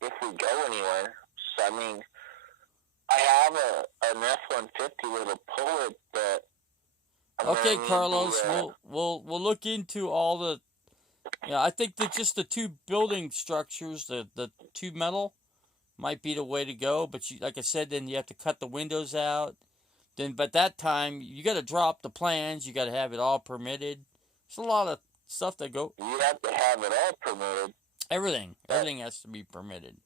if we go anywhere. So, I mean, I have an F-150 with a pull it, but Okay, gonna need Carlos, we'll look into all the. Yeah, I think that just the two building structures, the two metal, might be the way to go. But you, like I said, then you have to cut the windows out. Then, but that time you got to drop the plans. You got to have it all permitted. There's a lot of stuff that go. You have to have it all permitted. Everything has to be permitted.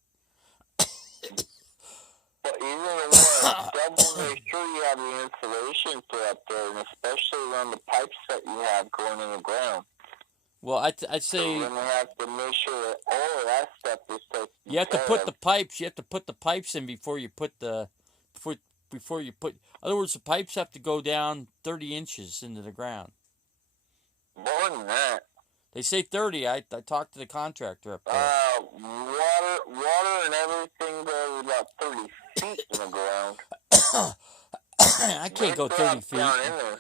But even the double make sure you have the insulation for up there, and especially around the pipes that you have going in the ground. Well, I'd say you're gonna have to make sure that all of that stuff is taken you have to care put of. the pipes. You have to put the pipes in before you put the before you put. In other words, the pipes have to go down 30 inches into the ground. More than that. They say 30. I talked to the contractor up there. Water and everything goes about 30 feet in the ground. I can't go 30 feet. Down in there.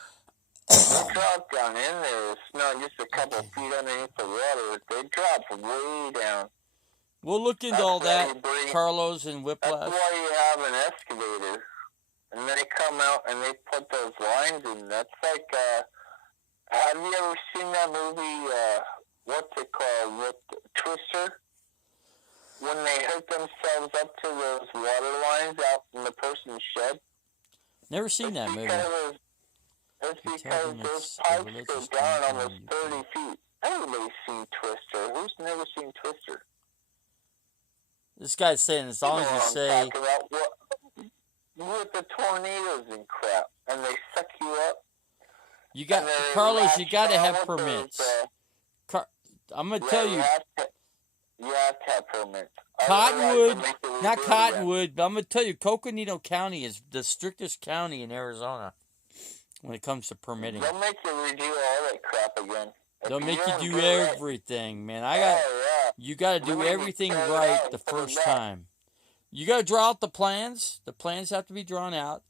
They drop down in there. It's not just a couple feet underneath the water. They drop way down. We'll look into all that, Carlos and Whiplash. That's why you have an excavator. And they come out and they put those lines in. That's like, have you ever seen that movie, what's it called, with Twister? When they hook themselves up to those water lines out in the person's shed? Never seen that movie. It's because those pipes go down almost 30 feet. Everybody's seen Twister. Who's never seen Twister? This guy's saying as long as you say... With the tornadoes and crap, and they suck you up. You got, Carlos, you got to have permits. I'm going to tell you. You have to have permits. Cottonwood, not Cottonwood, but I'm going to tell you, Coconino County is the strictest county in Arizona when it comes to permitting. They'll make you redo all that crap again. They'll make you do everything, man. You got to do everything right the first time. You got to draw out the plans. The plans have to be drawn out.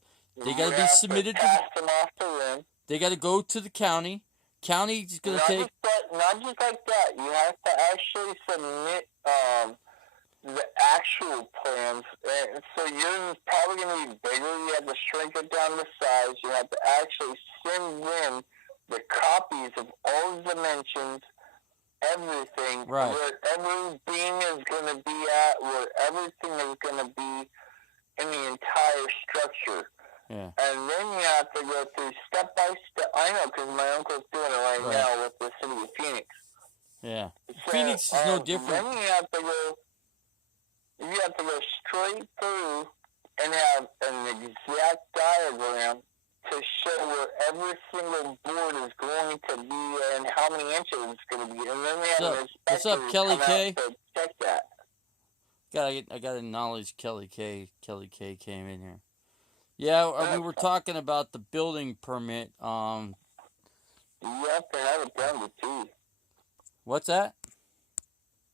They got to be submitted to. They got to go to the county. County's going to take. Not just like that. You have to actually submit the actual plans. And so yours is probably going to be bigger. You have to shrink it down to size. You have to actually send them the copies of all the dimensions, everything, right, where every beam is going to be at, where everything is going to be in the entire structure. Yeah. And then you have to go through step by step. I know because my uncle's doing it right now with the city of Phoenix. Yeah. So, Phoenix is no different. Then you have to go straight through and have an exact diagram to show where every single board is going to be and how many inches it's going to be. And then we have an inspector what's up, Kelly K? To check that. I got to acknowledge Kelly K. Kelly K came in here. Yeah, we were talking about the building permit. You have to have it down to T. What's that?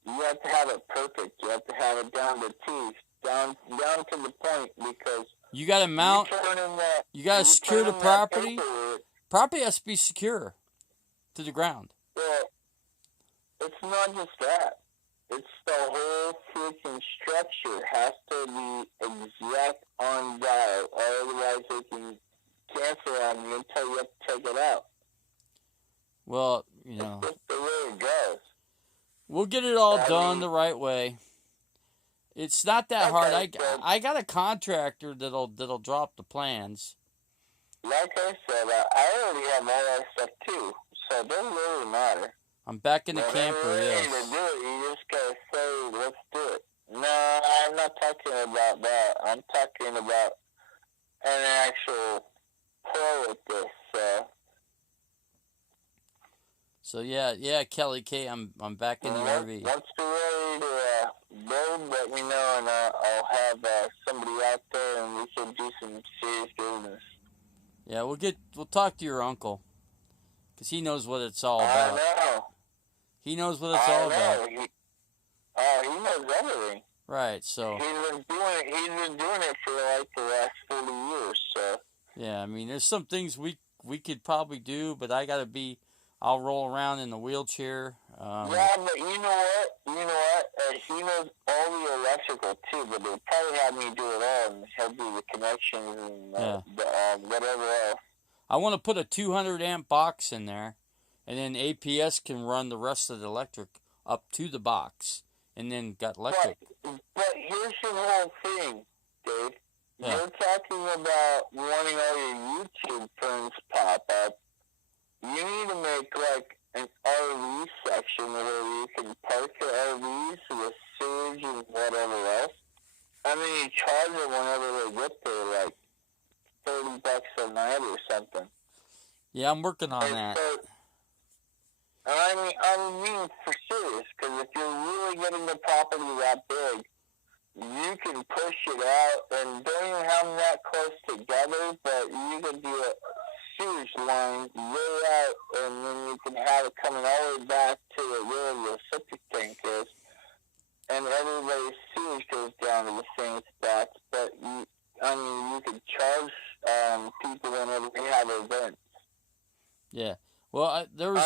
You have to have it perfect. You have to have it down to T, down to the point, because you got to mount. You got to secure the property. Property has to be secure to the ground. Well, it's not just that. It's the whole freaking structure has to be exact on dial, otherwise they can cancel on you until you have to take it out. Well, you know. That's just the way it goes. We'll get it all done the right way. It's not that hard. I got a contractor that'll drop the plans. Like I said, I already have all that stuff too, so it doesn't really matter. I'm back in the camper, yes. To do it, you just gotta say, let's do it. No, I'm not talking about that. I'm talking about an actual pro at this. So yeah, Kelly K, I'm back in the RV. Once you're ready to build, let me know, and I'll have somebody out there, and we can do some serious business. Yeah, we'll talk to your uncle, because he knows what it's all about. I know. He knows what it's all about. He knows everything. Right, so. He's been doing it for like the last 40 years, so. Yeah, I mean, there's some things we could probably do, but I'll roll around in the wheelchair. Yeah, but you know what? He knows all the electrical too, but they'll probably have me do it all, and he'll do the connections and the whatever else. I want to put a 200 amp box in there, and then APS can run the rest of the electric up to the box, and then got electric. But here's your whole thing, Dave. Yeah. You're talking about wanting all your YouTube friends pop up. You need to make like an RV section where you can park your RVs with sewage and whatever else. I mean, you charge them whenever they get there, like $30 a night or something. Yeah, I'm working on that. So, I mean, for serious, because if you're really getting the property that big, you can push it out and don't even have them that close together, but you can do a sewage line way out, and then you can have it coming all the way back to where the septic tank is, and everybody's sewage goes down to the same spots. But you can charge people whenever they have events. Yeah. Well, there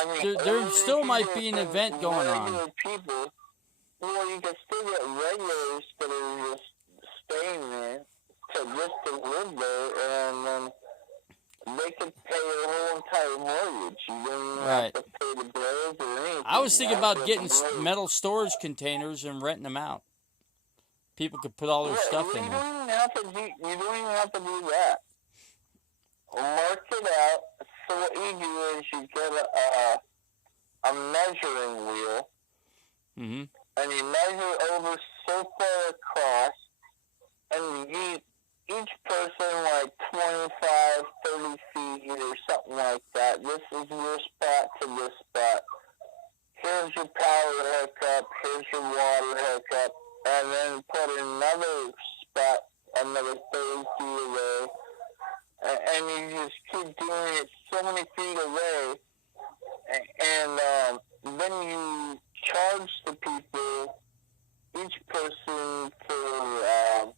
still might be an event going on. People, well, you can still get regulars that are just staying there to live there, and then they can pay your whole entire mortgage. You don't even have to pay the bills or anything. I was thinking about getting metal storage containers and renting them out. People could put all their stuff in there. You don't even have to do that. Mark it out. So what you do is you get a measuring wheel, and you measure over so far across, and you give each person like 25, 30 feet or something like that. This is your spot to this spot. Here's your power hookup. Here's your water hookup. And then put another spot another 30 feet away. And you just keep doing it so many feet away. And then you charge the people, each person, for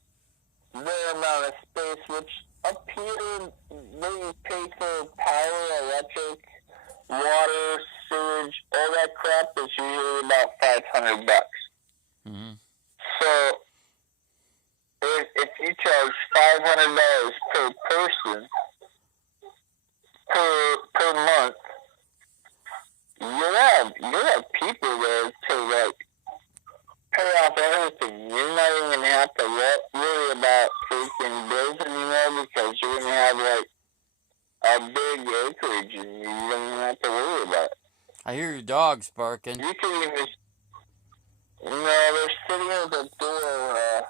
their amount of space, which up here, they pay for power, electric, water, sewage, all that crap is usually about $500. So, if you charge $500 per person per month, you'll have people there to like pay off everything. You're not even gonna have to worry about freaking bills anymore, because you're gonna have like a big acreage, and you don't even have to worry about it. I hear your dogs barking. You can even just, they're sitting at the door.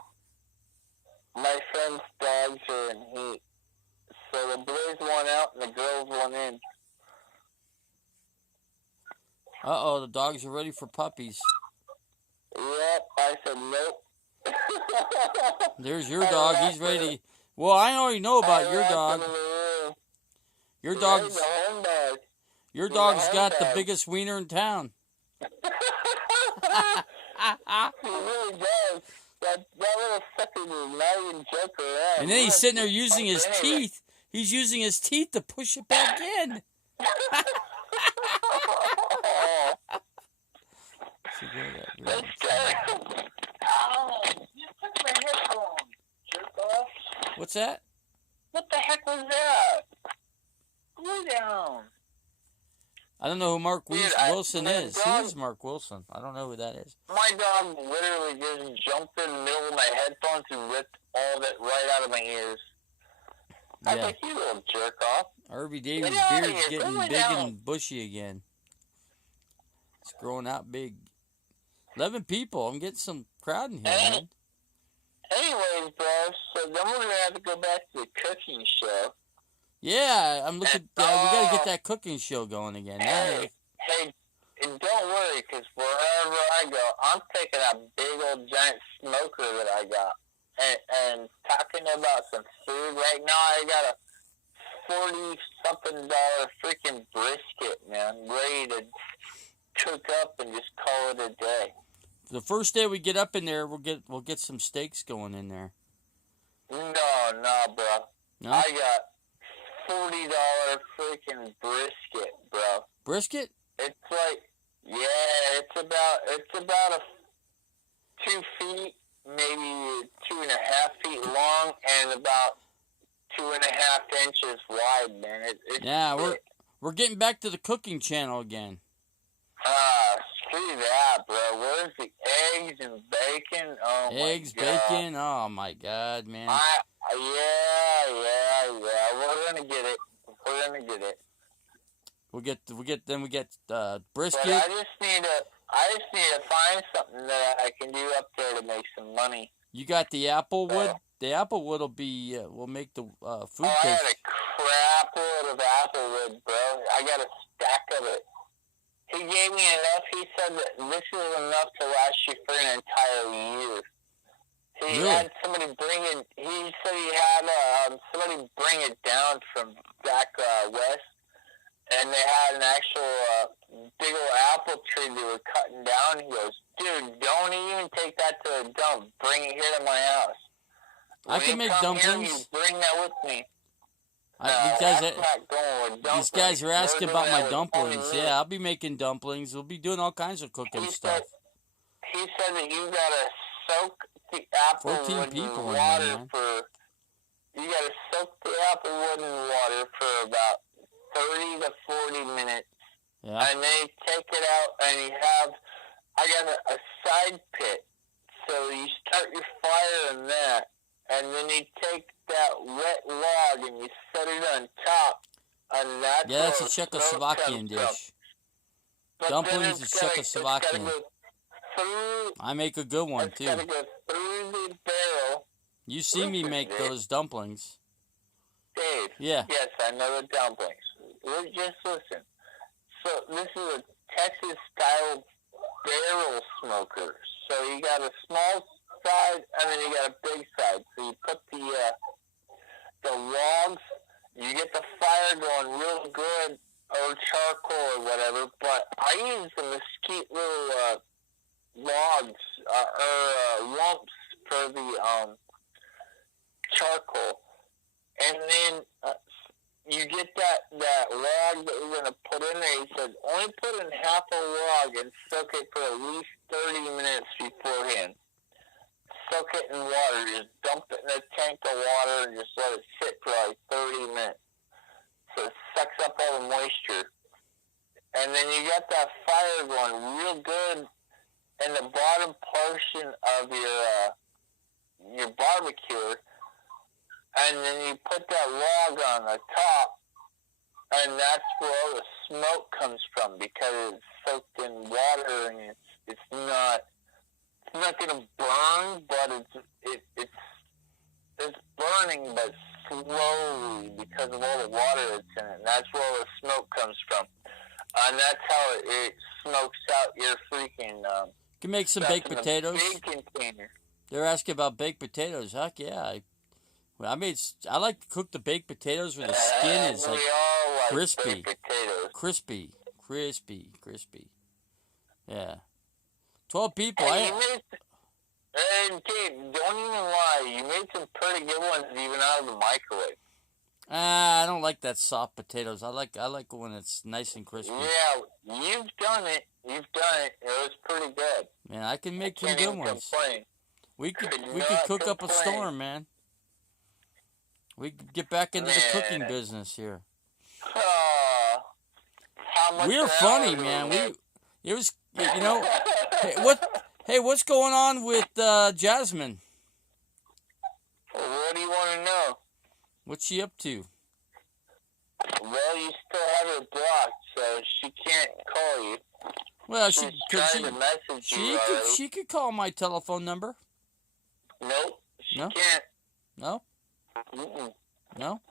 My friend's dogs are in heat. So the boys want out and the girls want in. Uh-oh, the dogs are ready for puppies. Yep, I said nope. There's your dog. He's ready. Well, I already know about your dog. Your dog's got the biggest wiener in town. He really does. That little sucker does not even joke around. And then he's sitting there using his teeth. He's using his teeth to push it back in. That's good. Ow! You took my headphones, jerk off. What's that? What the heck was that? Go down. I don't know who Mark Wilson is. Who is Mark Wilson? I don't know who that is. My dog literally just jumped in the middle of my headphones and ripped all of it right out of my ears. I was like, you little jerk off. Irby Davis' beard's getting big and bushy again. It's growing out big. 11 people. I'm getting some crowd in here, man. Anyways, bro, so then we're going to have to go back to the cooking show. Yeah, I'm looking. We got to get that cooking show going again. Hey, and don't worry, because wherever I go, I'm taking a big old giant smoker that I got. And talking about some food, right now I got a $40-something freaking brisket, man, ready to cook up and just call it a day. The first day we get up in there, we'll get some steaks going in there. No, bro. No? I got $40 freaking brisket, bro. Brisket? It's like, it's about a 2 feet, maybe 2.5 feet long, and about 2.5 inches wide, man. It's Yeah, thick. we're getting back to the cooking channel again. Screw that, bro. Where's the eggs and bacon? Oh Eggs, my god. bacon. Oh my god, man. Yeah. We're gonna get it. We're gonna get it. We get But brisket. I just need to find something that I can do up there to make some money. You got the apple wood. The apple wood will make the food I taste. had a crap load of apple wood, bro. I got a stack of it. He gave me enough. He said that this is enough to last you for an entire year. He Really? had somebody bring it. He said he had somebody bring it down from back west, and they had an actual big old apple tree they were cutting down. He goes, dude, don't even take that to the dump. Bring it here to my house. I can make dumplings. Here, you bring that with me. These guys are asking about my dumplings. Yeah, I'll be making dumplings. We'll be doing all kinds of cooking stuff. He said that you gotta soak the apple 14 wood people in in water there, man. you gotta soak the apple wood in water for about 30 to 40 minutes. Yeah. And then you take it out and I got a side pit. So you start your fire in that, and then you take that wet log and you set it on top, and that's a Czechoslovakian dish. Dumplings is Czechoslovakian. I make a good one too. Gotta go through the barrel. You see me make those dumplings. Dave. Yeah. Yes, I know the dumplings. Just listen. So this is a Texas-style barrel smoker. So you got a small side, and then you got a big side. So you put the logs, you get the fire going real good, or charcoal or whatever. But I use the mesquite little logs or lumps for the charcoal, and then you get that log that you're gonna put in there. He said only put in half a log and soak it for at least 30 minutes beforehand. Soak it in water. Just dump it in a tank of water and just let it sit for like 30 minutes. So it sucks up all the moisture. And then you got that fire going real good in the bottom portion of your barbecue. And then you put that log on the top, and that's where all the smoke comes from because it's soaked in water, and it's not gonna burn, but it's burning, but slowly because of all the water that's in it. And that's where all the smoke comes from, and that's how it smokes out your freaking. You can make some baked potatoes. Big container. They're asking about baked potatoes. Heck yeah. I like to cook the baked potatoes where the skin is like crispy. Crispy. Yeah. 12 people. Hey, Dave, don't even lie. You made some pretty good ones even out of the microwave. I don't like that soft potatoes. I like when it's nice and crispy. Yeah, you've done it. It was pretty good. Man, I can make some good ones. Complain. We could cook up a storm, man. We could get back into the cooking business here. We're funny, man. It was, you know. Hey, what's going on with Jasmine? What do you want to know? What's she up to? Well, you still have her blocked, so she can't call you. Well, she could call my telephone number. Nope, she can't. No? Mm-mm. No?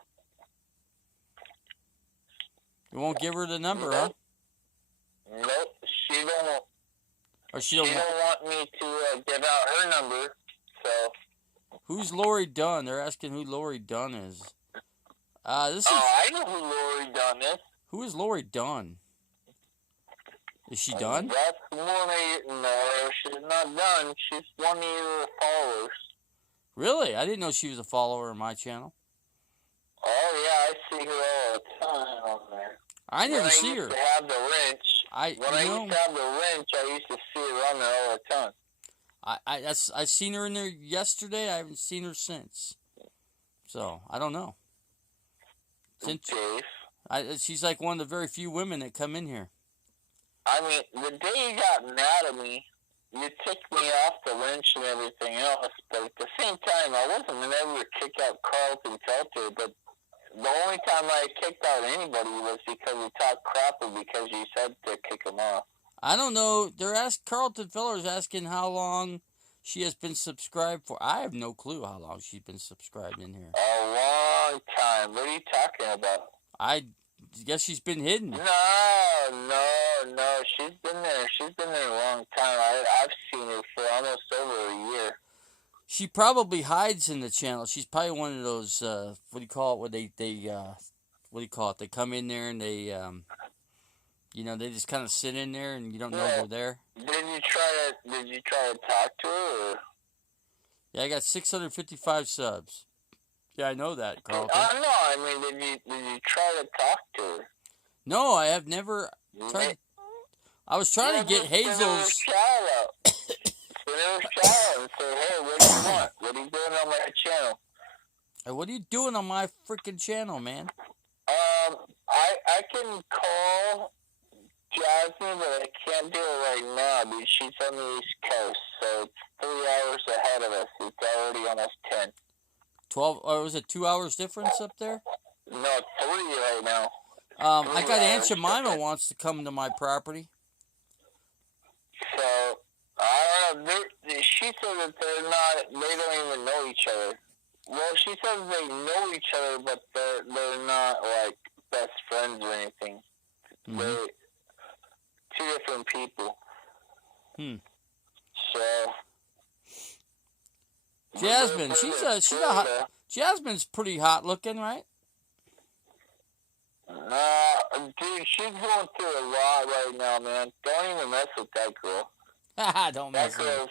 You won't give her the number, huh? Nope, she don't. Or she don't want me to give out her number, so. Who's Lori Dunn? They're asking who Lori Dunn is. I know who Lori Dunn is. Who is Lori Dunn? Is she done? That's no, she's not done. She's one of your followers. Really? I didn't know she was a follower on my channel. Oh, yeah, I see her all the time on there. I never see her. When I used to have the wrench, I used to have the wrench, I used to see her on there all the time. I seen her in there yesterday. I haven't seen her since. So, I don't know. Dave. She's like one of the very few women that come in here. I mean, the day you got mad at me, you ticked me off the lynch and everything else, but at the same time, I wasn't never to kick out Carlton Felter, but the only time I kicked out anybody was because we talked crap or because you said to kick him off. I don't know. Carlton Feller's asking how long she has been subscribed for. I have no clue how long she's been subscribed in here. A long time. What are you talking about? I guess she's been hidden. No. She's been there. She's been there a long time. I've seen her for almost over a year. She probably hides in the channel. She's probably one of those, what do you call it, where what do you call it? They come in there and they, they just kind of sit in there and you don't know they're there. Did you try to talk to her? Or? Yeah, I got 655 subs. Yeah, I know that, Carlton. I mean, did you try to talk to her? No, I have never tried. I was trying to get Hazel's. Send her a shout out and say, hey, what do you want? What are you doing on my channel? Hey, what are you doing on my freaking channel, man? I can call Jasmine, but I can't do it right now because she's on the East Coast, so it's 3 hours ahead of us. It's already almost 10. 12, or was it 2 hours difference up there? No, 3 right now. I got Aunt Jemima wants to come to my property. So, I don't know. She said that they don't even know each other. Well, she says they know each other, but they're not, like, best friends or anything. Mm-hmm. They're two different people. So... Jasmine, Jasmine's pretty hot looking, right? Dude, she's going through a lot right now, man. Don't even mess with that girl. Don't mess with her.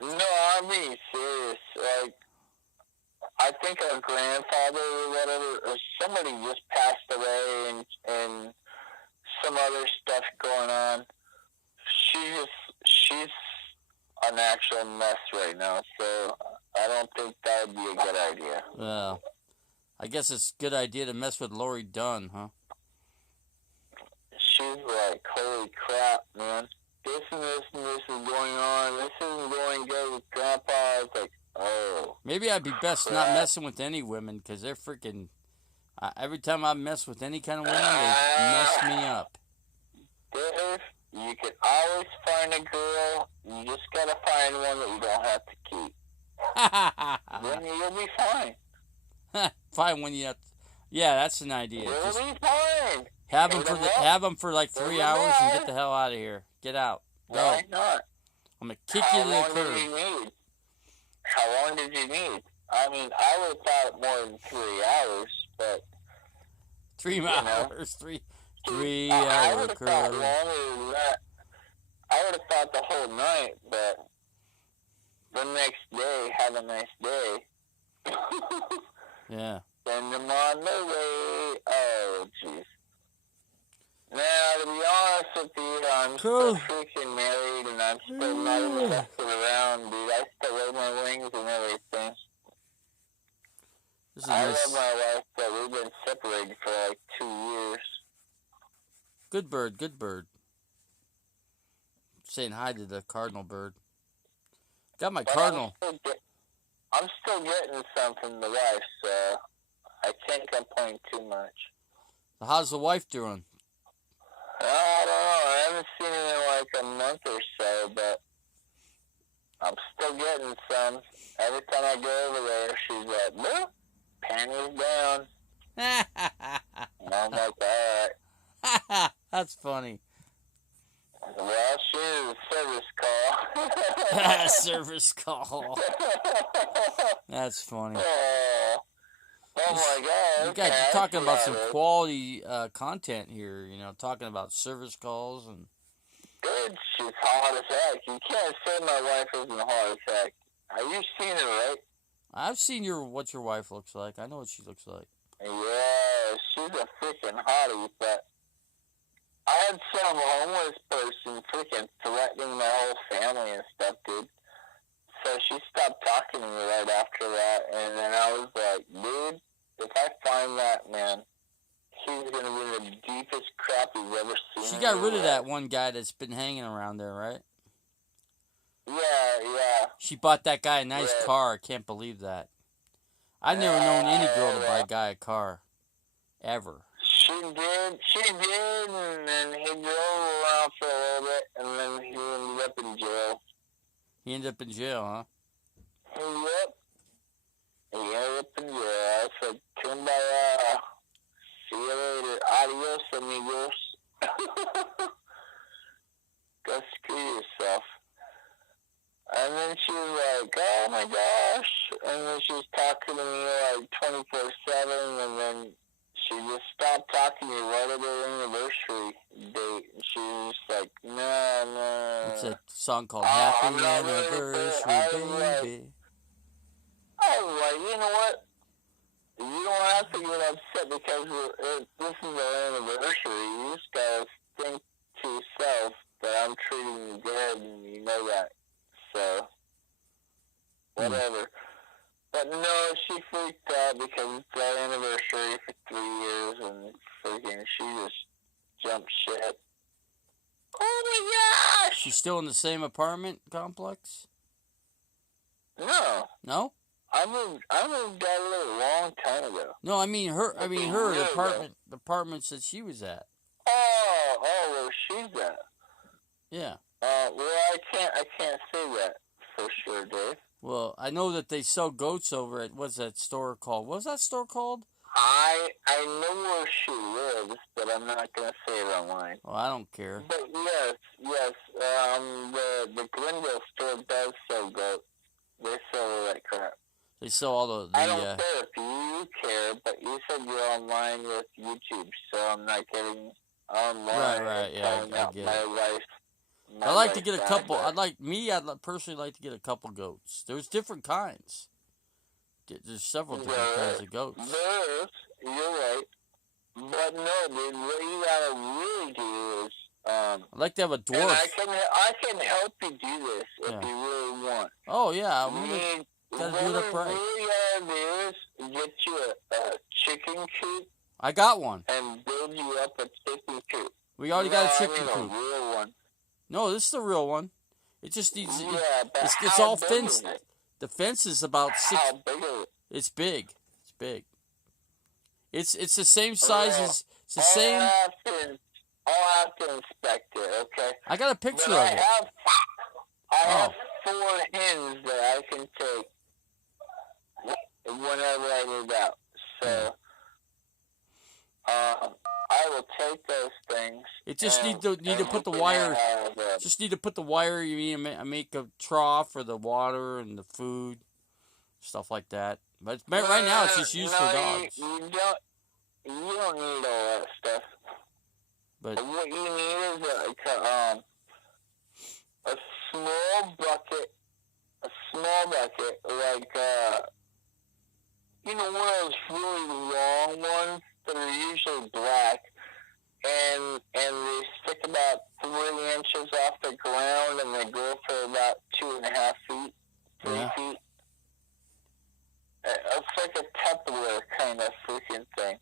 No, I'm being serious. Like, I think her grandfather or whatever, or somebody just passed away and some other stuff going on. She's an actual mess right now, so I don't think that would be a good idea. Well, I guess it's a good idea to mess with Lori Dunn, huh? She's like, holy crap, man. This and this and this is going on. This isn't going good with Grandpa. It's like, oh. Maybe I'd be best not messing with any women, because they're freaking... every time I mess with any kind of women, they mess me up. Dave, you can always find a girl. You just gotta find one that you don't have to keep. Then you'll be fine. Find one you have to... Yeah, that's an idea. You'll just be fine. have them for like 3 hours and get the hell out of here. Get out. Go. Why not? I'm gonna kick you to the curb. How long did you need? How long did you need? I mean, I would have thought more than 3 hours, but... 3 hours, 3 I hour would have curb. thought longer than that. I would have thought the whole night, but the next day, have a nice day. Yeah. Send them on the way. Oh, jeez. Now, to be honest with you, I'm still freaking married, and I'm still not even messing around, dude. I still wear my rings and everything. I love my wife, but we've been separated for like 2 years. Good bird, good bird. Saying hi to the cardinal bird. Got my cardinal. I'm still getting some from the wife, so I can't complain too much. So how's the wife doing? I don't know. I haven't seen her in like a month or so, but I'm still getting some. Every time I go over there, she's like, "Look, panties down." And I'm like, alright. That's funny. Well, she is a service call. Service call. That's funny. Oh my God. You guys are talking about some quality content here, talking about service calls and... Good, she's hot as heck. You can't say my wife isn't hot as heck. Have you seen her, right? I've seen what your wife looks like. I know what she looks like. Yeah, she's a freaking hottie, but I had some homeless person freaking threatening my whole family and stuff, dude. So she stopped talking to me right after that, and then I was like, dude, if I find that, man, he's going to be the deepest crap he's ever seen. She got rid of that one guy that's been hanging around there, right? Yeah. She bought that guy a nice Yeah. car. I can't believe that. I've never known any girl to buy a guy a car. Ever. She did, and then he drove around for a little bit, and then he ended up in jail. He ended up in jail, huh? Yep. He ended up in jail. I said, come by, see you later. Adios, amigos. Go screw yourself. And then she was like, oh my gosh. And then she was talking to me like 24/7, and then she just stopped talking to me right at her anniversary date. And she was just like, no. It's a song called Happy Anniversary, baby. I was like, you know what? You don't have to get upset because this is our anniversary. You just gotta think to yourself that I'm treating you good, and you know that. So, whatever. But no, she freaked out because it's our anniversary for 3 years, and freaking, she just jumped ship. Oh my gosh! She's still in the same apartment complex? No. No? I moved out of there a long time ago. No, I mean her. The apartments that she was at. Oh, where she's at. Yeah. Well, I can't say that for sure, Dave. Well, I know that they sell goats over at what's that store called? What's that store called? I know where she lives, but I'm not gonna say it online. Well, I don't care. But yes, the Glendale store does sell goats. They sell all that crap. They sell all the I don't care if you care, but you said you're online with YouTube, so I'm not getting online. Right, yeah, I get my it. life. I like to get a couple. I'd personally like to get a couple goats. There's different kinds. There's several different kinds of goats. There is. You're right. But no, dude, what you gotta really do is I'd like to have a dwarf. And I can help you do this if you really want. Oh yeah, we gotta do it up right. What you gotta do is get you a chicken coop. I got one. And build you up a chicken coop. We already got a chicken coop. A real one. No, this is the real one. It just needs. Yeah, but it's all fenced. The fence is about 6. How big is it? It's big. It's big. It's the same size as. It's the same. I'll have to inspect it. Okay. I got a picture of it. I have 4 hens that I can take whenever I need out. So. I will take those things. It just need to put the wire. Just need to put the wire. You need to make a trough for the water and the food, stuff like that. But right now it's just used for dogs. You don't need all that stuff. But what you need is a small bucket. A small bucket, like one of those really long ones that are usually black, and they stick about 3 inches off the ground, and they go for about 2.5 feet, 3 feet. It's like a Tupperware kind of freaking thing.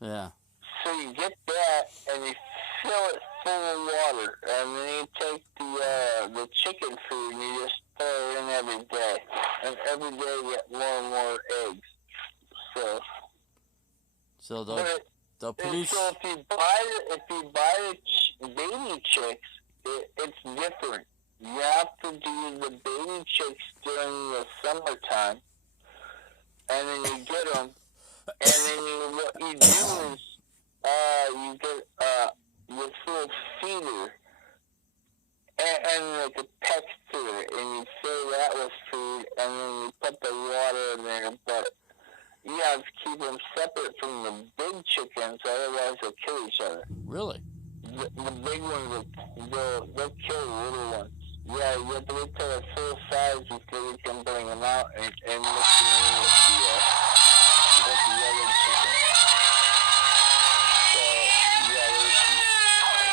Yeah. So you get that, and you fill it full of water, and then you take the chicken food, and you just throw it in every day, and every day you get more and more eggs. So they'll produce. So if you buy the baby chicks, it's different. You have to do the baby chicks during the summertime, and then you get them, and then what you do is you get this little feeder and like a texture, and you fill that with food, and then you put the water in there, but you have to keep them separate from the big chickens, otherwise they'll kill each other. Really? The big ones, they'll kill the little ones. Yeah, you have to wait till they're full size before you can bring them out and mix them in with the other chicken. So, yeah,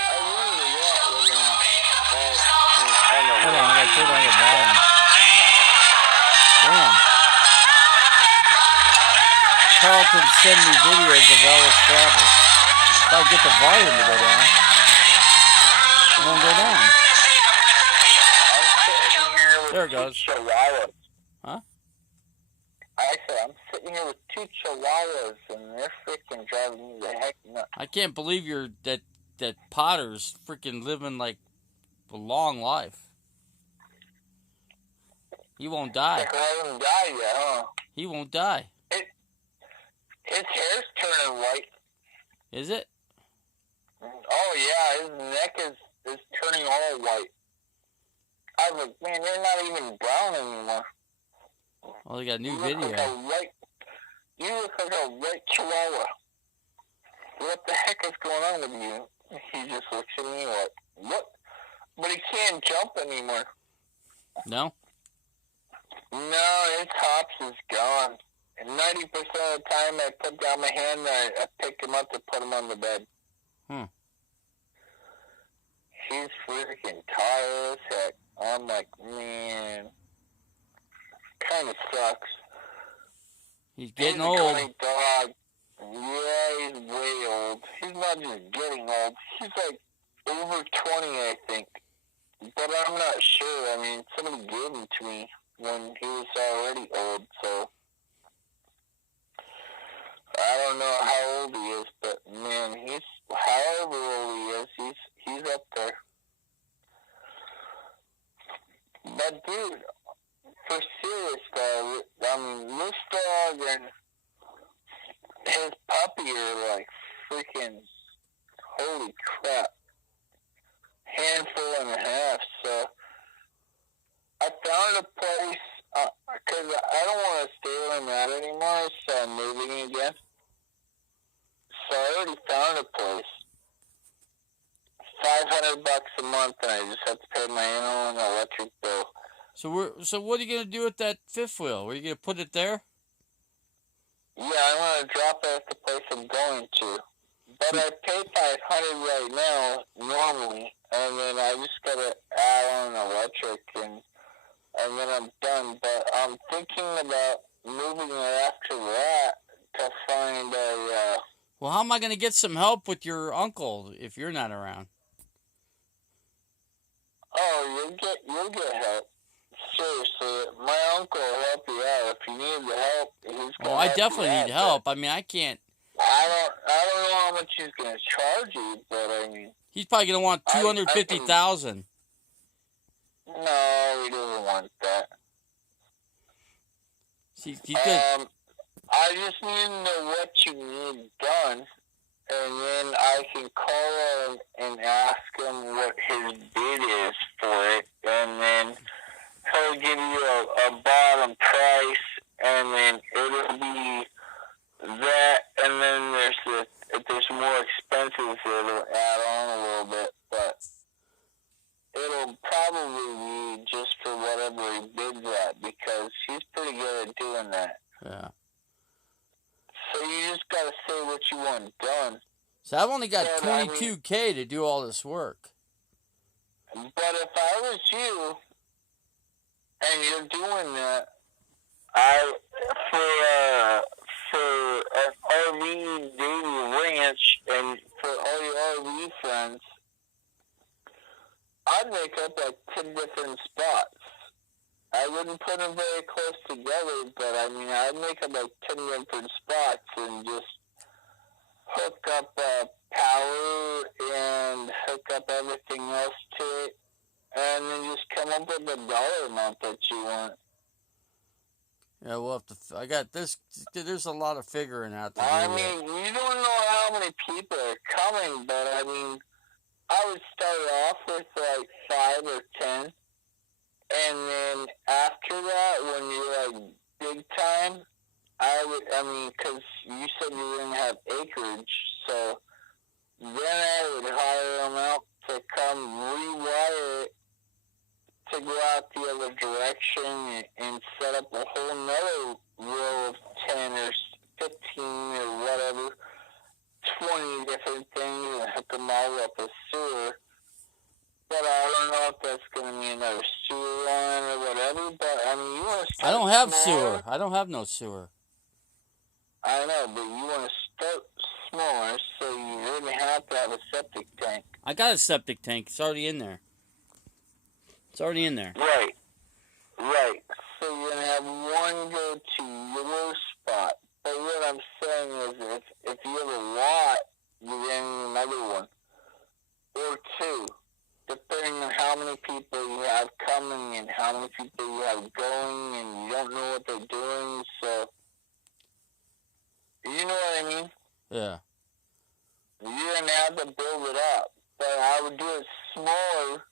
I learned a lot with them. Hold on, I gotta turn on the volume. Damn. Carlton send me videos of all his travels. If I get the volume to go down, it won't go down. I'm sitting here with There it two goes. chihuahuas. Huh? I said, I'm sitting here with two chihuahuas, and they're freaking driving me the heck nuts. I can't believe that Potter's freaking living like a long life. He won't die. Like, I haven't died yet, huh? He won't die. His hair's turning white. Is it? Oh, yeah, his neck is turning all white. I was like, man, you're not even brown anymore. Well, they got a new You video. You look like a white chihuahua. What the heck is going on with you? He just looks at me like, what? But he can't jump anymore. No? No, his hops is gone. And 90% of the time I put down my hand and I pick him up to put him on the bed. He's freaking tired as heck. I'm like, man, kind of sucks. He's getting He's a old. great dog. Yeah, he's way old. He's not just getting old. He's like over 20, I think. But I'm not sure. I mean, somebody gave him to me when he was already old, so I don't know how old he is, but man, he's however old he is, he's up there. But dude, for serious though, I mean, this dog and his puppy are like freaking holy crap, handful and a half. So I found a place because I don't want to stay where I'm at anymore, so I'm moving again. So I already found a place. $500 a month, and I just have to pay my own electric bill. So what are you gonna do with that fifth wheel? Are you gonna put it there? Yeah, I'm gonna drop it at the place I'm going to. But I pay $500 right now normally, and then I just gotta add on electric, and then I'm done. But I'm thinking about moving it after that to find a. Well, how am I gonna get some help with your uncle if you're not around? Oh, you'll get help. Seriously, my uncle will help you out if you need the help. He's gonna I help definitely you need out, help. I mean, I can't. I don't know how much he's gonna charge you, but I mean, He's probably gonna want $250,000. No, he doesn't want that. He's good. I just need to know what you need done, and then I can call him and ask him what his bid is for it, and then he'll give you a bottom price, and then it'll be that, and then if there's more expenses, it'll add on a little bit, but it'll probably be just for whatever he bids at, because he's pretty good at doing that. Yeah. So you just gotta say what you want done. So I've only got $22K to do all this work. But if I was you, and you're doing that, for an RV daily ranch, and for all your RV friends, I'd make up like 10 different spots. I wouldn't put them very close together, but I mean, I'd make up like 10 different spots and just hook up power and hook up everything else to it, and then just come up with a dollar amount that you want. Yeah, we'll have to. I got this. There's a lot of figuring out to do. I mean, you don't know how many people are coming, but I mean, I would start off with like 5 or 10, and then after that, when you're like big time, because you said you were going to have acreage, so then I would hire them out to come rewire it to go out the other direction and set up a whole nother row of 10 or 15 or whatever, 20 different things, and hook them all up with sewer. But I don't know if that's going to be another sewer line or whatever, but I mean, you want to start I don't have small. sewer. I don't have no sewer. I know, but you want to start smaller, so you're going to have a septic tank. I got a septic tank. It's already in there. It's already in there. Right. Right. So you're going to have one go to your spot. But what I'm saying is if you have a lot, you're going to need another one. Or two. Depending on how many people you have coming and how many people you have going and you don't know what they're doing, so you know what I mean? Yeah. You're going to have to build it up. But I would do it smaller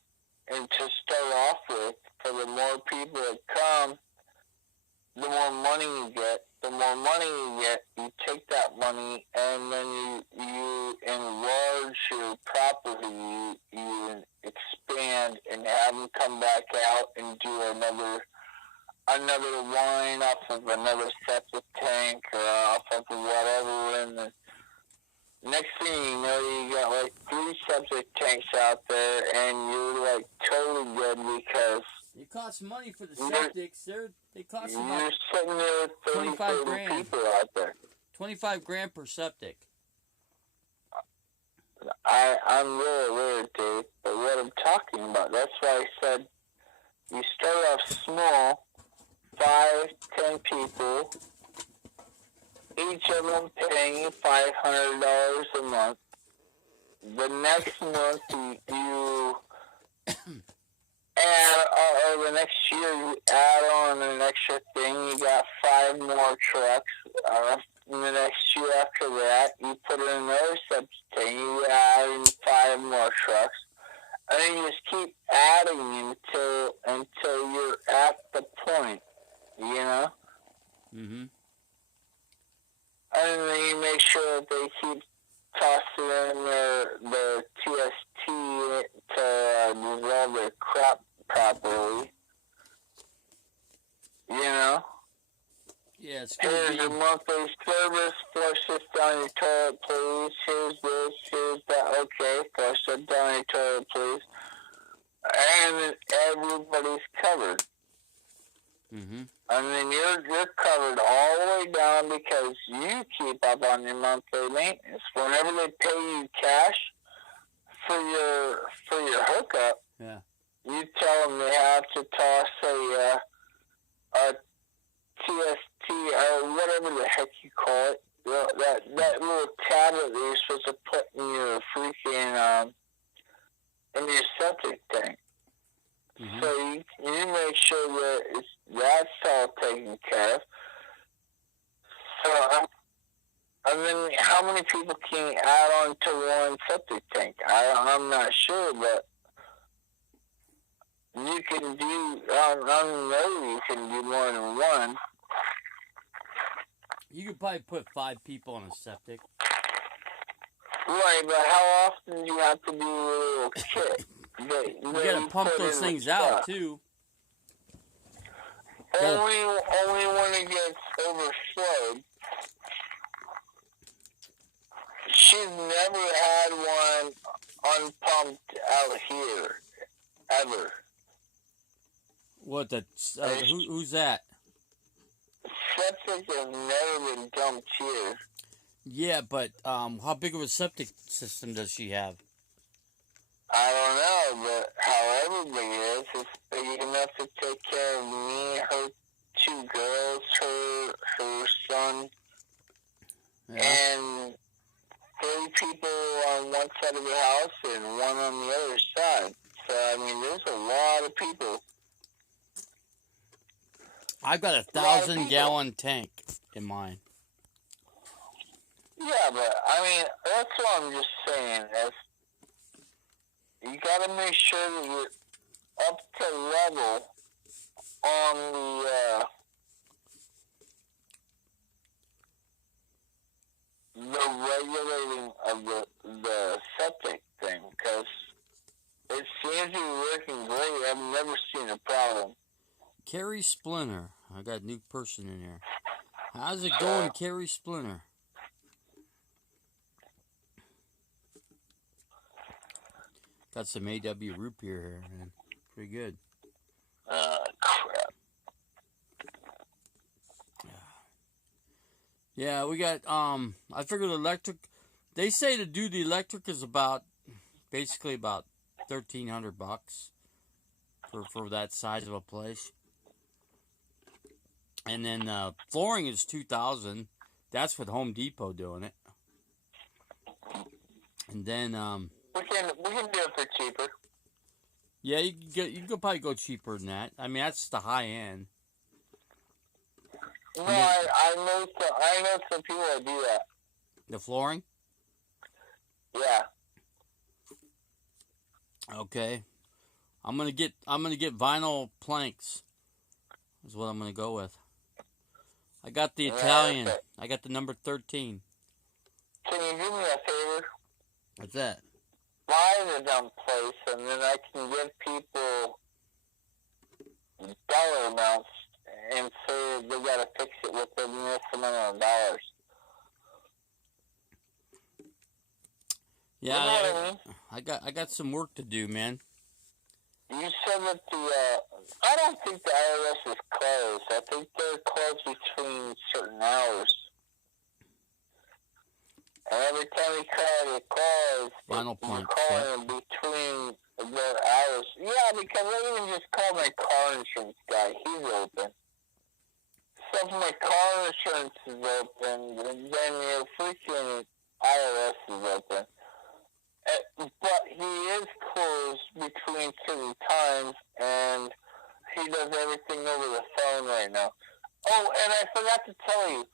and to start off with, for the more people that come, the more money you get. The more money you get, you take that money and then you enlarge your property, you expand and have them come back out and do another line off of another septic tank or off of whatever, and the next thing you know, you got like 3 septic tanks out there, and you're like totally good because It costs money for the septics. They cost you're about sitting there with 25 30 grand. people out there. 25 grand per septic. I'm really aware, Dave, but what I'm talking about, that's why I said you start off small, 5, 10 people, each of them paying you $500 a month. The next month you add, or the next year you add on an extra thing. You got 5 more trucks. The next year after that, you put in another septic tank. You add in 5 more trucks, and then you just keep adding until you're at the point. You know. Mm-hmm. And then you make sure that they keep tossing in their TST to dissolve their crop properly. You know? Yeah, it's Here's good. your monthly service, flush this down your toilet, please. Here's this, here's that. Okay, flush that down your toilet, please. And then everybody's covered. Mm-hmm. And then you're covered all the way down because you keep up on your monthly maintenance. Whenever they pay you cash for your hookup, Yeah. you tell them they have to toss a TST or whatever the heck you call it. That little tablet that you're supposed to put in your freaking in your septic tank. Mm-hmm. So you make sure that that's all taken care of. So, and then how many people can you add on to one septic tank? I'm not sure, but you can do, I know you can do more than one. You could probably put 5 people on a septic. Right, but how often do you have to do a little kit? You gotta pump those things out, too. Only when it gets overflowed. She's never had one unpumped out here, ever. What, who's that? Septic has never been dumped here. Yeah, but how big of a septic system does she have? I don't know, but however big it is, it's big enough to take care of me, her 2 girls, her son, Yeah. and 3 people on one side of the house and 1 on the other side. So, I mean, there's a lot of people. I've got a 1,000-gallon tank in mine. Yeah, but, I mean, that's what I'm just saying. You gotta make sure that you're up to level on the regulating of the septic thing, because it seems to be working great. I've never seen a problem. Carrie Splinter. I got a new person in here. How's it going, Carrie Splinter? Got some AW root beer here, man. Pretty good. Crap. Yeah, we got, I figured electric, they say to do the electric is basically about $1,300 for that size of a place. And then flooring is $2,000. That's with Home Depot doing it. And then we can do it for cheaper. yeah, you can probably go cheaper than that. I mean, that's the high end. No, I mean, I know some people that do that. the flooring. Yeah. Okay, I'm gonna get vinyl planks. Is what I'm gonna go with. I got the Italian. Okay. I got the number 13. Can you do me a favor? What's that? Buy the dumb place, and then I can give people dollar amounts and say they gotta fix it within this amount of dollars. Yeah, you know what I mean? I got some work to do, man. You said that I don't think the IRS is closed. I think they're closed between certain hours. And every time you call it closed, Vinyl planks, you're calling between their hours. Yeah, because I even just called my car insurance guy. He's open. So if my car insurance is open, then your freaking IRS is open. But he is closed between certain times, and he does everything over the phone right now. Oh, and I forgot to tell you,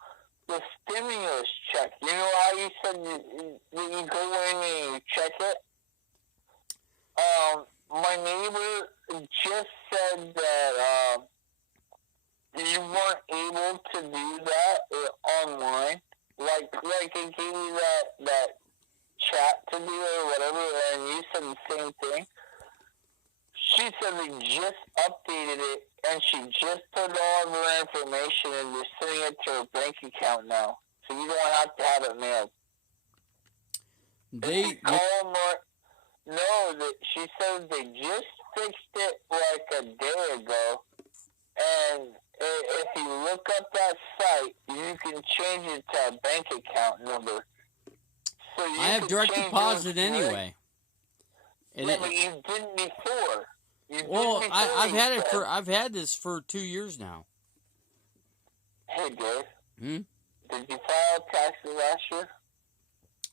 the stimulus check. You know how you said you go in and you check it? My neighbor just said that you weren't able to do that online. Like it gave you that chat to do or whatever, and you said the same thing. She said they just updated it, and she just put all of her information, and they're sending it to her bank account now, so you don't have to have it mailed. She says they just fixed it like a day ago, and if you look up that site, you can change it to a bank account number. So I have direct deposit anyway. Yeah, but you didn't before. I've had this for 2 years now. Hey, Dave. Hmm? Did you file taxes last year?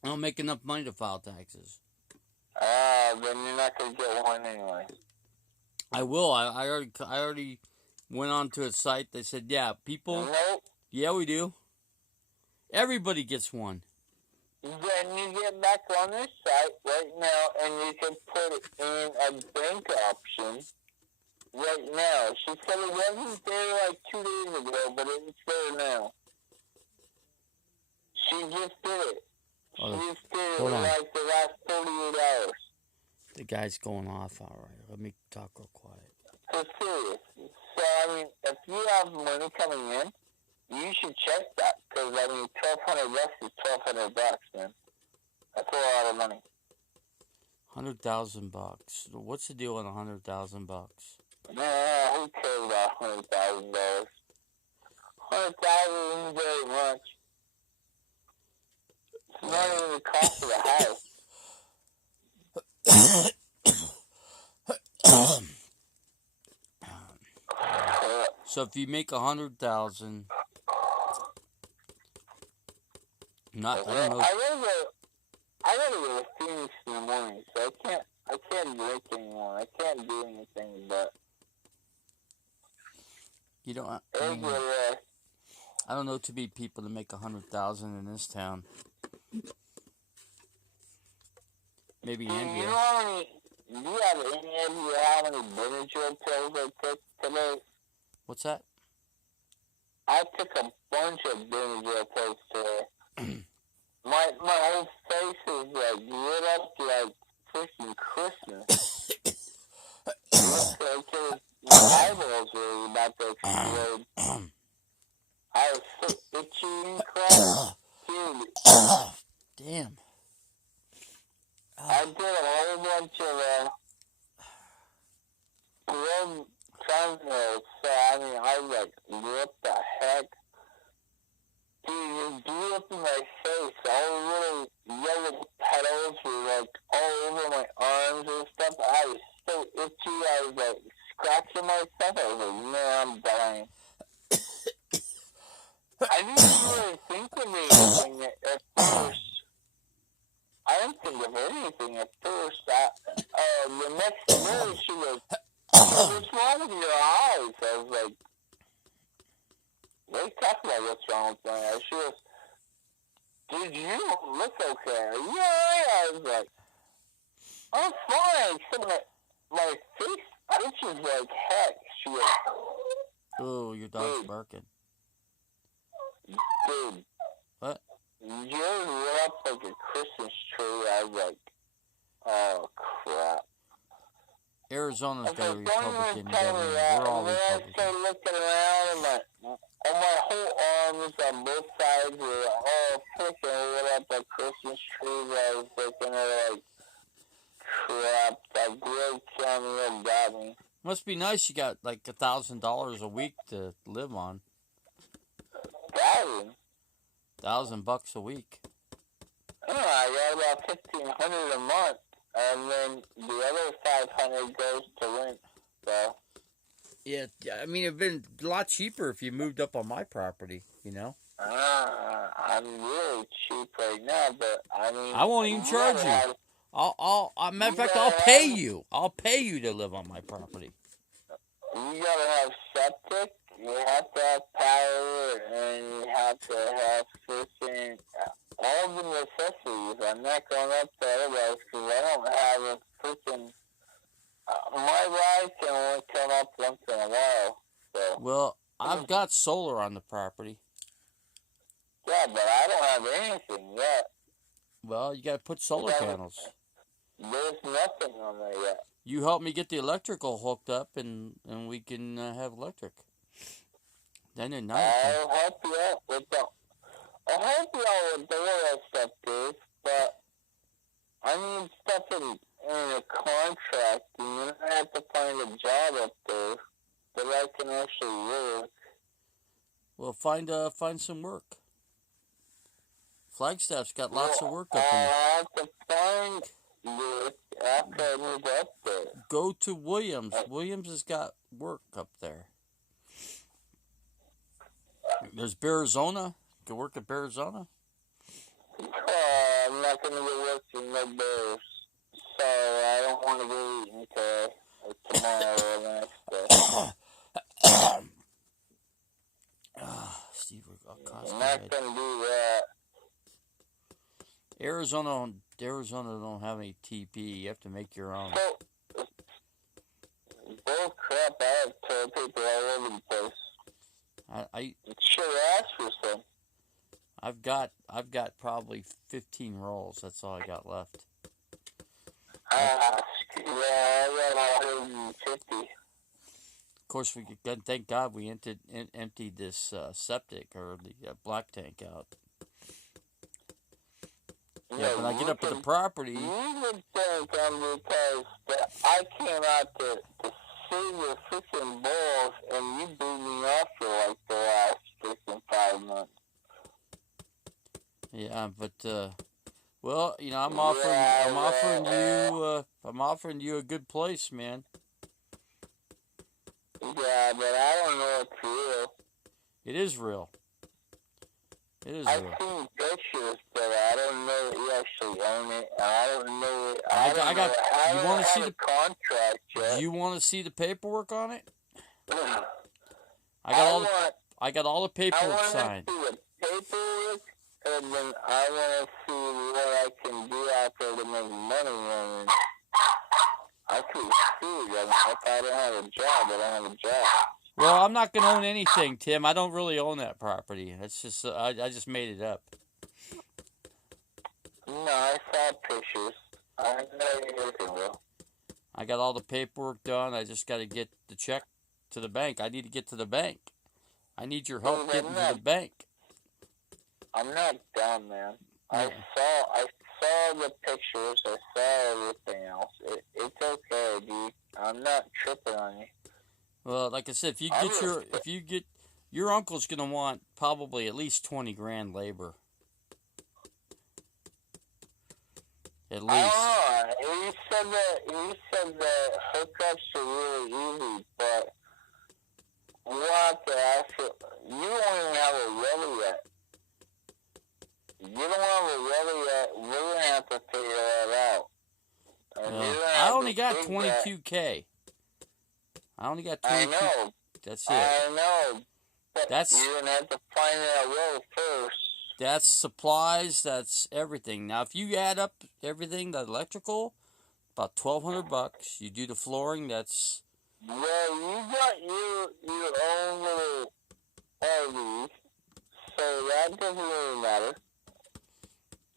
I don't make enough money to file taxes. Then you're not going to get one anyway. I will. I already went onto a site. They said, yeah, people. Nope. Yeah, we do. Everybody gets one. Then you get back on this site right now, and you can put it in a bank option right now. She said it wasn't there like 2 days ago, but it's there now. She just did it. She just did it in like the last 48 hours. The guy's going off. All right, let me talk real quiet. So serious. So, I mean, if you have money coming in, you should check that, because, I mean, $1,200 is $1,200, man. That's a lot of money. $100,000. What's the deal on $100,000? Nah, who cares about $100,000? $100,000 isn't very much. It's not even the cost of the house. So if you make 100,000, I don't know. I gotta go to Phoenix in the morning, so I can't drink anymore. I can't do anything but. You don't. I don't know too many people to make 100,000 in this town. Maybe Andrea. Do you have any idea how many Benadryl pills I took today? What's that? I took a bunch of Benadryl pills today. My whole face is like lit up like freaking Christmas. Looks like my eyeballs were about to explode. I was so itchy and crap. Dude. Damn. I did a whole bunch of blood transfers, so I mean, I was like, what the heck? Dude, your up in my face. All the little yellow petals were like all over my arms and stuff. I was so itchy. I was like scratching myself. I was like, man, I'm dying. I didn't really think of anything at first. I didn't think of anything at first. The next day, she was, what's wrong with your eyes? I was like, what are you talking about? What's wrong with my eyes? She was, dude, you don't look okay. Yeah, I was like, I'm fine. Except my face itches like heck. She was, Oh, your dog's barking. dude. What? You're lit up like a Christmas tree. I was like, oh, crap. Arizona's got a Don't Republican even tell me governor. that. We're all And then I Republicans. started looking around, and my whole arms on both sides were all freaking lit up like Christmas trees. I was looking at like, crap, that great cameo got me. Must be nice. You got like $1,000 a week to live on. $1,000 a week. I got about $1,500 a month, and then the other $500 goes to rent. So. Yeah, I mean, it'd been a lot cheaper if you moved up on my property. You know. I'm really cheap right now, but I mean. I won't even charge you. Matter of fact, I'll pay you. I'll pay you to live on my property. You gotta have septic, you have to have power, and you have to have freaking all the necessities. I'm not going up to others because I don't have a freaking. My ride can only come up once in a while. So. Well, I've got solar on the property. Yeah, but I don't have anything yet. Well, you gotta put solar panels. There's nothing on there yet. You help me get the electrical hooked up, and we can have electric. Then at night. I'll help you out with all that stuff, Dave. But I need stuff in a contract, and I have to find a job up there that I can actually work. Well, find some work. Flagstaff's got lots of work up in there. I have to find work after I move up there. Go to Williams. Williams has got work up there. There's Arizona. Go work at Arizona. I'm not going to go work in the Bears. So I don't want to go eating tomorrow or the next day. Steve, I'm not going to do that. Arizona don't have any TP. You have to make your own. So, bull crap, I have toilet paper all over the place. I sure asked for some. I've got probably 15 rolls. That's all I got left. I got 150. Of course, thank God we emptied this septic or the black tank out. Yeah, when I get up at the property. You would think because I came out to see your freaking balls and you blew me off for like the last freaking 5 months. Yeah, but well, you know, I'm offering you a good place, man. Yeah, but I don't know it's real. It is real. It is I've real. seen pictures, but I don't know that you actually own it. I don't know it. I You want to see the contract yet? You want to see the paperwork on it? I got all the paperwork signed. I want to see the paperwork, and then I want to see what I can do out there to make money. And I could see that if I don't have a job, I don't have a job. Well, I'm not gonna own anything, Tim. I don't really own that property. That's just I just made it up. No, I saw pictures. I know you're looking well. I got all the paperwork done. I just got to get the check to the bank. I need to get to the bank. I need your help getting to the bank. I'm not dumb, man. Yeah. I saw the pictures. I saw everything else. It's okay, dude. I'm not tripping on you. Well, like I said, if you get your uncle's gonna want probably at least 20 grand labor. At I least. don't know. He said that hookups are really easy, but we'll have to ask you. You don't even have a well yet. You don't have a well yet. We're gonna have to figure that out. And you're gonna I have only to got think that. 22K. I only got I 22. know. That's it. I know. But That's you're gonna have to find that well first. that's supplies. That's everything. Now, if you add up everything, the electrical, about $1,200. You do the flooring. That's Well, you got your own little RV, so that doesn't really matter.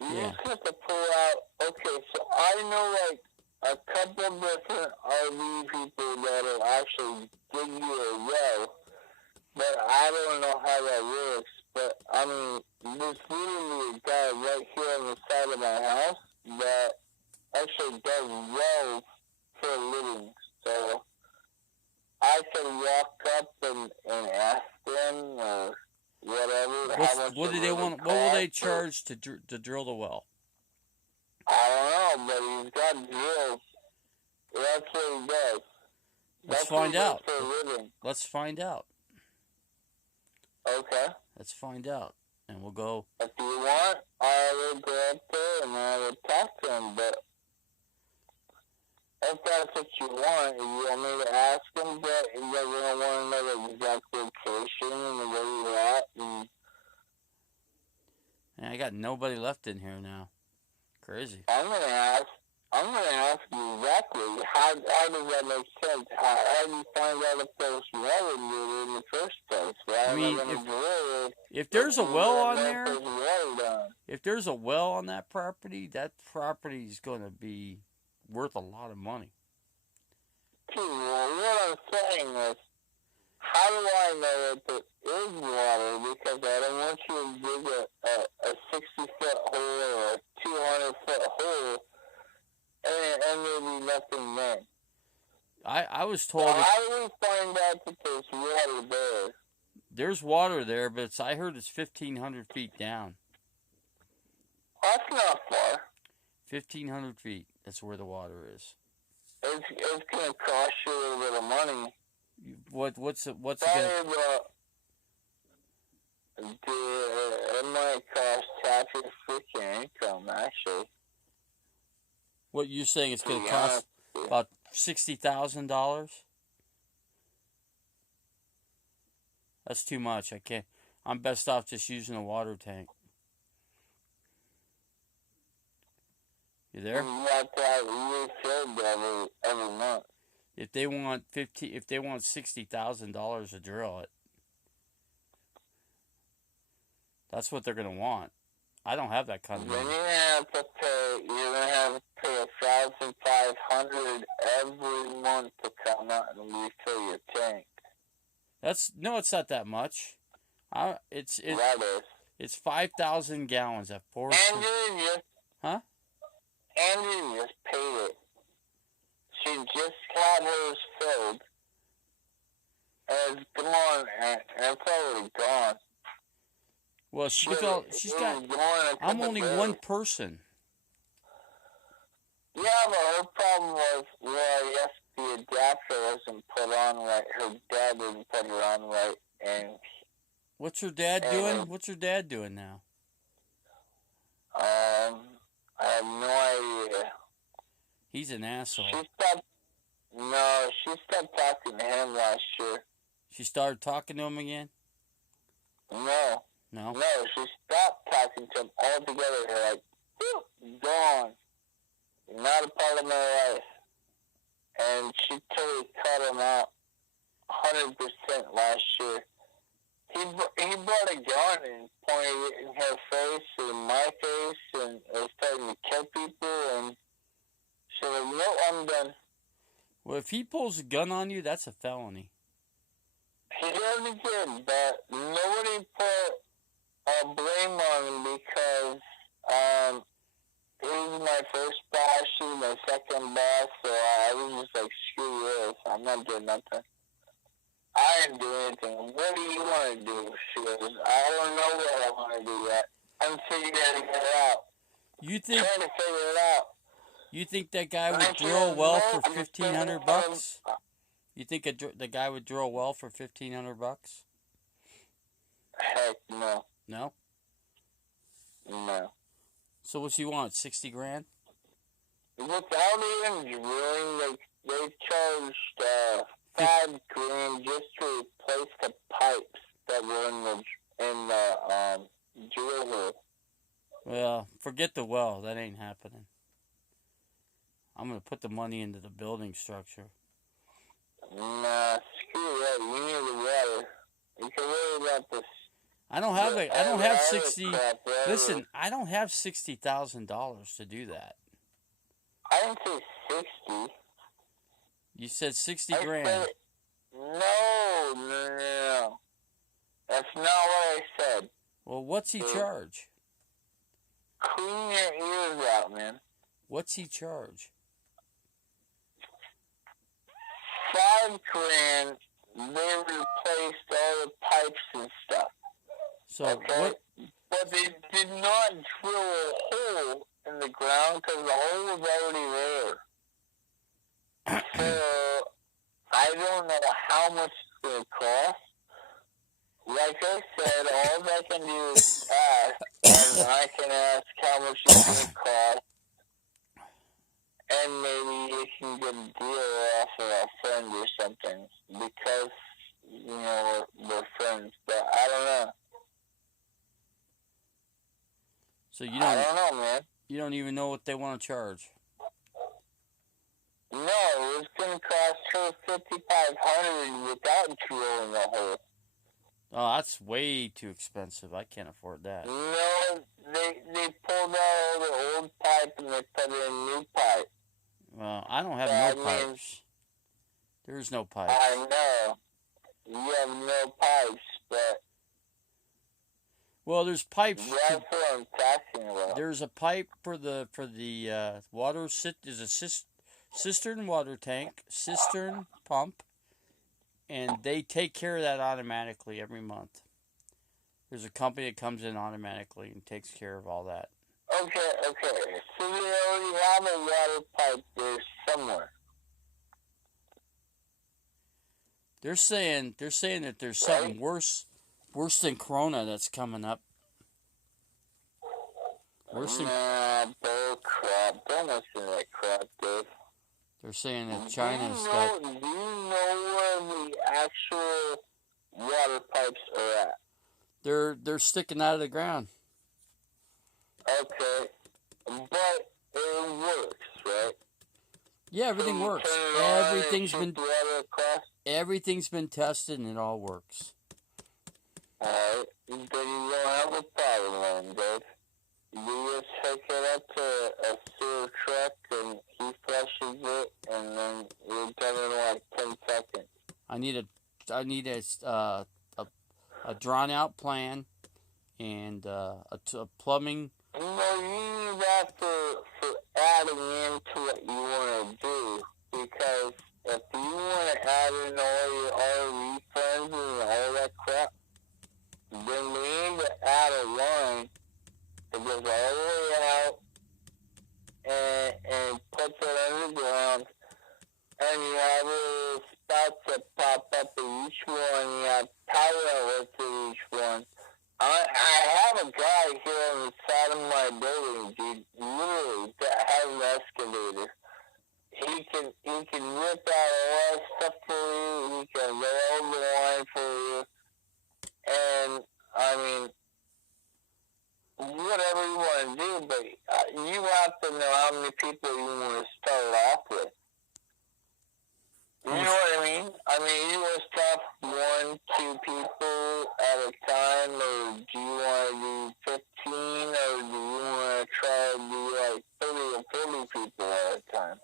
You yeah. just have to pull out. Okay, so I know like a couple of different RV people that'll actually give you a well, but I don't know how that works. But I mean, there's literally a guy right here on the side of my house that actually does wells for a living. So I could walk up and ask them or whatever how much What do they want? What will they charge to drill the well? I don't know, but he's got drills. That's what he does. Let's find out. For a living. Let's find out. Okay. Let's find out, and we'll go. If you want, I will go up there and I will talk to him. But if that's what you want, if you want me to ask him, but you're gonna want to know the exact location and where you're at. And I got nobody left in here now. Crazy. I'm gonna ask you exactly how does that make sense? How do you find out if there's water near in the first place? I mean, if there's a well on there, if there's a well on that property's going to be worth a lot of money. Well, what I'm saying is, how do I know if there is water? Because I don't want you to dig a 60-foot hole or a 200-foot hole and there be nothing there. I was told. So how do we find out that there's water there? There's water there, but I heard it's 1,500 feet down. That's not far. 1,500 feet. That's where the water is. It's gonna cost you a little bit of money. What's it gonna? It might cost half your freaking income, actually. What you're saying? It's gonna cost about $60,000. That's too much. I can't. I'm best off just using a water tank. You there? You have to have refilled every month. If they want $60,000 to drill it, that's what they're gonna want. I don't have that kind of money. Then you're gonna have to pay $1,500 every month to come out and refill your tank. It's not that much. It's 5,000 gallons at 4. Andrew just paid it. She just had hers filled. And it's gone, and it's already gone. Well, she's got. I'm only one person. Yeah, but her problem was, yes, the adapter wasn't put on right. Her dad didn't put it on right, and. What's her dad doing? What's her dad doing now? I have no idea. He's an asshole. She stopped talking to him last year. She started talking to him again? No, she stopped talking to him altogether. They're like, gone. You're not a part of my life. And she totally cut him out 100% last year. He brought a gun and pointed it in her face and my face and was starting to kill people, and she was like, no, I'm done. Well, if he pulls a gun on you, that's a felony. He really did, but nobody put blame on him because he was my first boss, she was my second boss, so I was just like, screw this, I'm not doing nothing. I didn't do anything. What do you want to do? She goes, I don't know what I want to do yet. I'm figuring it out. You think? Trying to figure it out. You think that guy would Like, drill a well for I'm just $1,500? You think the guy would drill a well for $1,500? heck no. No. No. So what you want? 60 grand? Without even drilling, they charged $5,000 just to replace the pipes that were in the drill hole. Well, forget the well. That ain't happening. I'm gonna put the money into the building structure. Nah, screw that. You need the water. You can worry about this. I don't have 60. Crap, Listen, I don't have $60,000 to do that. I didn't say 60. You said 60 I grand. said, no. That's not what I said. Well, what's he charge? Clean your ears out, man. What's he charge? $5,000. They replaced all the pipes and stuff. So okay? what? But they did not drill a hole in the ground because the hole was already there. So I don't know how much it's going to cost. Like I said, all I can do is ask, and I can ask how much it's going to cost, and maybe you can get a deal off of a friend or something, because, we're friends, but I don't know. So I don't know, man. You don't even know what they want to charge. No, it's going to cost her $5,500 without drilling the hole. Oh, that's way too expensive. I can't afford that. No, they pulled out all the old pipe and they put in new pipe. Well, I don't have no pipes. There's no pipes. I know. You have no pipes, but... Well, there's pipes. That's what I'm talking about. There's a pipe for the water. There's a cistern water tank, cistern pump, and they take care of that automatically every month. There's a company that comes in automatically and takes care of all that. Okay. So they already have a water pipe there somewhere. They're saying that there's something worse than Corona that's coming up. Nah, bull crap. Don't listen to that crap, Dave. They're saying that China's got... Do you know where the actual water pipes are at? They're sticking out of the ground. Okay. But it works, right? Yeah, everything works. Everything's been tested and it all works. Alright. Then you don't have a problem then, Dave. You just hook it up to a sewer truck and he flushes it and then you're done in like 10 seconds. I need a drawn out plan and a plumbing. No, you need that for adding into what you want to do, because if you want to add in all your RV friends and all that crap, then we need to add a line that goes all the way out and puts it underground, and you have little spots that pop up in each one, you have power outlets in each one. I have a guy here on the side of my building, dude, literally, that has an excavator. He can rip out all that stuff for you, he can lay over the line for you, and, I mean, whatever you want to do, but you have to know how many people you want to start off with. You know what I mean? I mean, you want to start 1, 2 people at a time, or do you want to do 15, or do you want to try to do like 30 or 40 people at a time?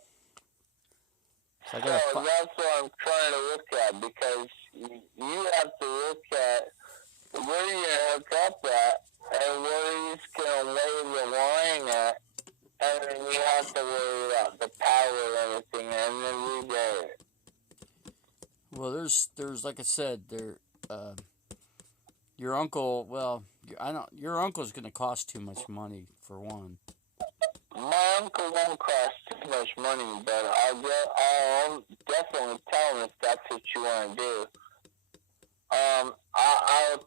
So that's what I'm trying to look at, because you have to look at where you're going to hook up at, and where you're going to lay the line at, and then you have to worry about the power and everything, and then relay it. Well, there's like I said, your uncle. Well, your uncle's going to cost too much money for one. My uncle won't cost too much money, but I'll definitely tell him if that's what you want to do. I'll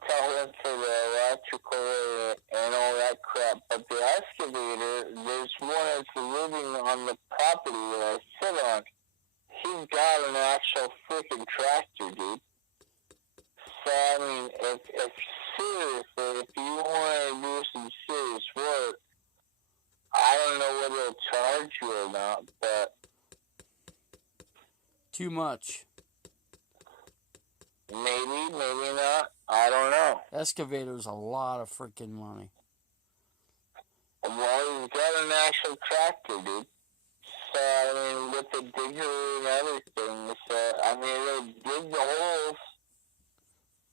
tell him for the electrical and all that crap, but the excavator, there's one that's living on the property that I sit on. He's got an actual freaking tractor, dude. So, I mean, if seriously, if you want to do some serious work, I don't know whether they'll charge you or not, but... Too much. Maybe, maybe not. I don't know. Excavator's a lot of freaking money. Well, he's got an actual tractor, dude. So, I mean, with the digger and everything, so, I mean, they'll dig the holes,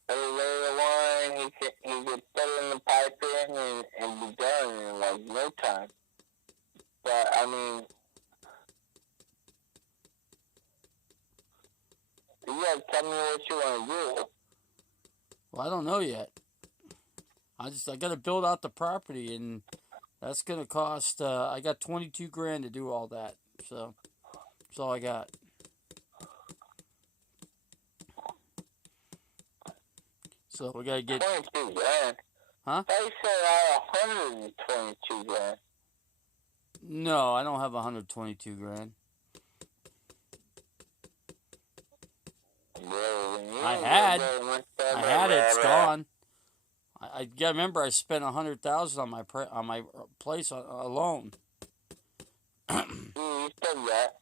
they'll lay the line, he could put in the pipe in and be done in, like, no time. But, I mean, you gotta tell me what you want to do. Well, I don't know yet. I got to build out the property, and that's going to cost, I got 22 grand to do all that. So, that's all I got. So, we got to get... 22 grand? Huh? They said I had 122 grand. No, I don't have 122 grand. I had it. It's gone. I gotta remember I spent 100,000 on my place alone. You said that.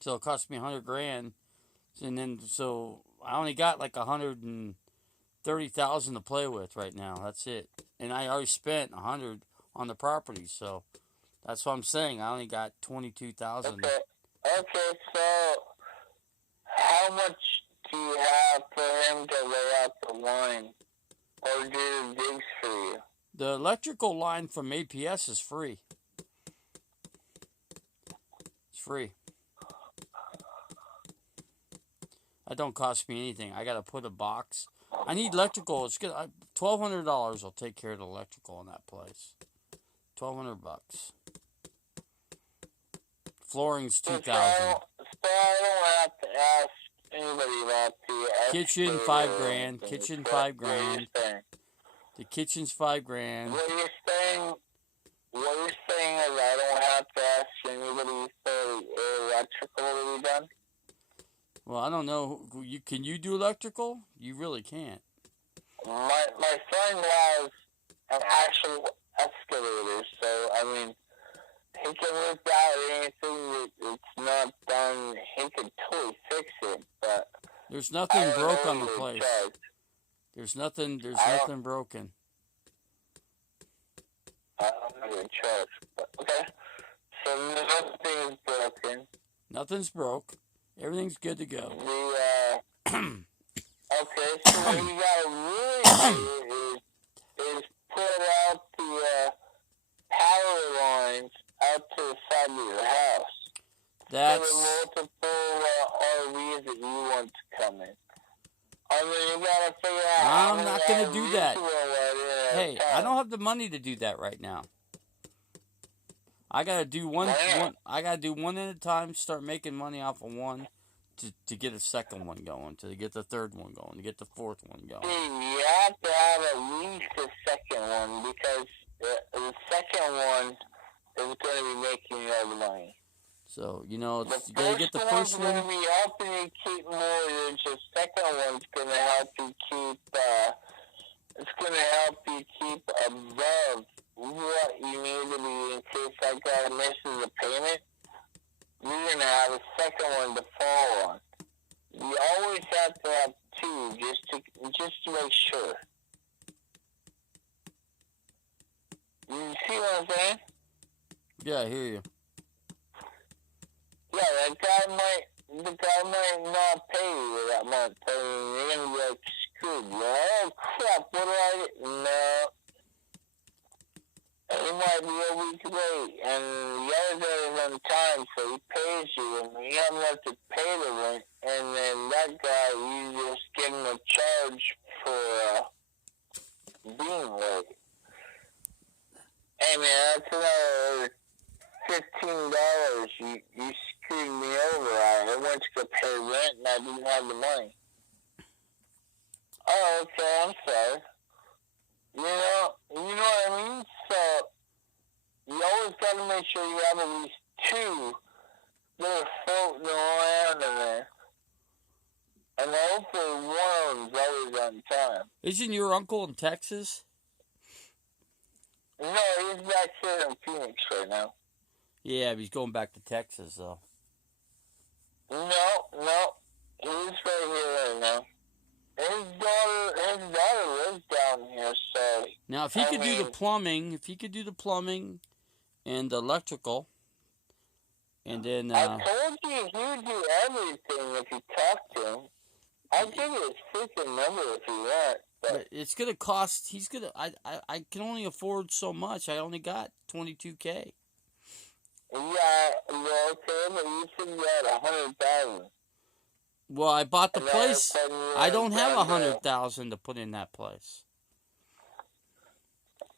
So it cost me 100 grand, and then so I only got like 130,000 to play with right now. That's it, and I already spent 100 on the property. So that's what I'm saying. I only got 22,000. Okay. So how much do you have for him to lay out the line or do the digs for you? The electrical line from APS is free. It's free. That don't cost me anything. I gotta put a box. I need electrical. It's good. $1,200 will take care of the electrical in that place. $1,200. Flooring's $2,000. So I don't have to ask anybody about the Kitchen $5,000. Kitchen $5,000. The kitchen's $5,000. What you're saying is I don't have to ask anybody for electrical to be done? Well, I don't know. Can you do electrical? You really can't. My son has an actual excavator, so I mean, he can rip out anything that's not done. He can totally fix it, but there's nothing broke on the place. There's nothing broken. I don't know the charge, but okay. So nothing is broken. Nothing's broke. Everything's good to go. Okay, so what you gotta really do is put out the power lines out to the side of your house. That's... For the multiple RVs that you want to come in. I mean, you gotta figure out I'm not gonna do that. Hey, I don't have the money to do that right now. I gotta do one. I gotta do one at a time. Start making money off of one, to get a second one going, to get the third one going, to get the fourth one going. You have to have at least a second one because the second one is going to be making you all the money. So you gotta get the first one. The first one's going to be helping you keep mortgage. The second one's going to help you keep. It's going to help you keep above what you need to be in case that guy misses a payment. You're going to have a second one to fall on. You always have to have two just to make sure. You see what I'm saying? Yeah, I hear you. Yeah, the guy might not pay you that month. I mean, you're going to be like screwed. Oh, crap, what do I do? No. He might be a week late, and the other day is on time, so he pays you, and you have enough to pay the rent, and then that guy, you just give him a charge for being late. Hey man, that's another $15. You screwed me over. I went to go pay rent and I didn't have the money. Oh, okay, I'm sorry. You know what I mean? So you always got to make sure you have at least two that are floating around in there. And hopefully one of them's always on time. Isn't your uncle in Texas? No, he's back here in Phoenix right now. Yeah, but he's going back to Texas, though. No. He's right here right now. His daughter lives down here, so... Now, if he could do the plumbing and the electrical, and then... I told you he would do everything if you talked to him. I'll give you his freaking number if you want. But it's going to cost... I can only afford so much. I only got $22K. Yeah, well, okay, but you said you had 100,000. Well, I bought the place. I don't have 100,000 to put in that place.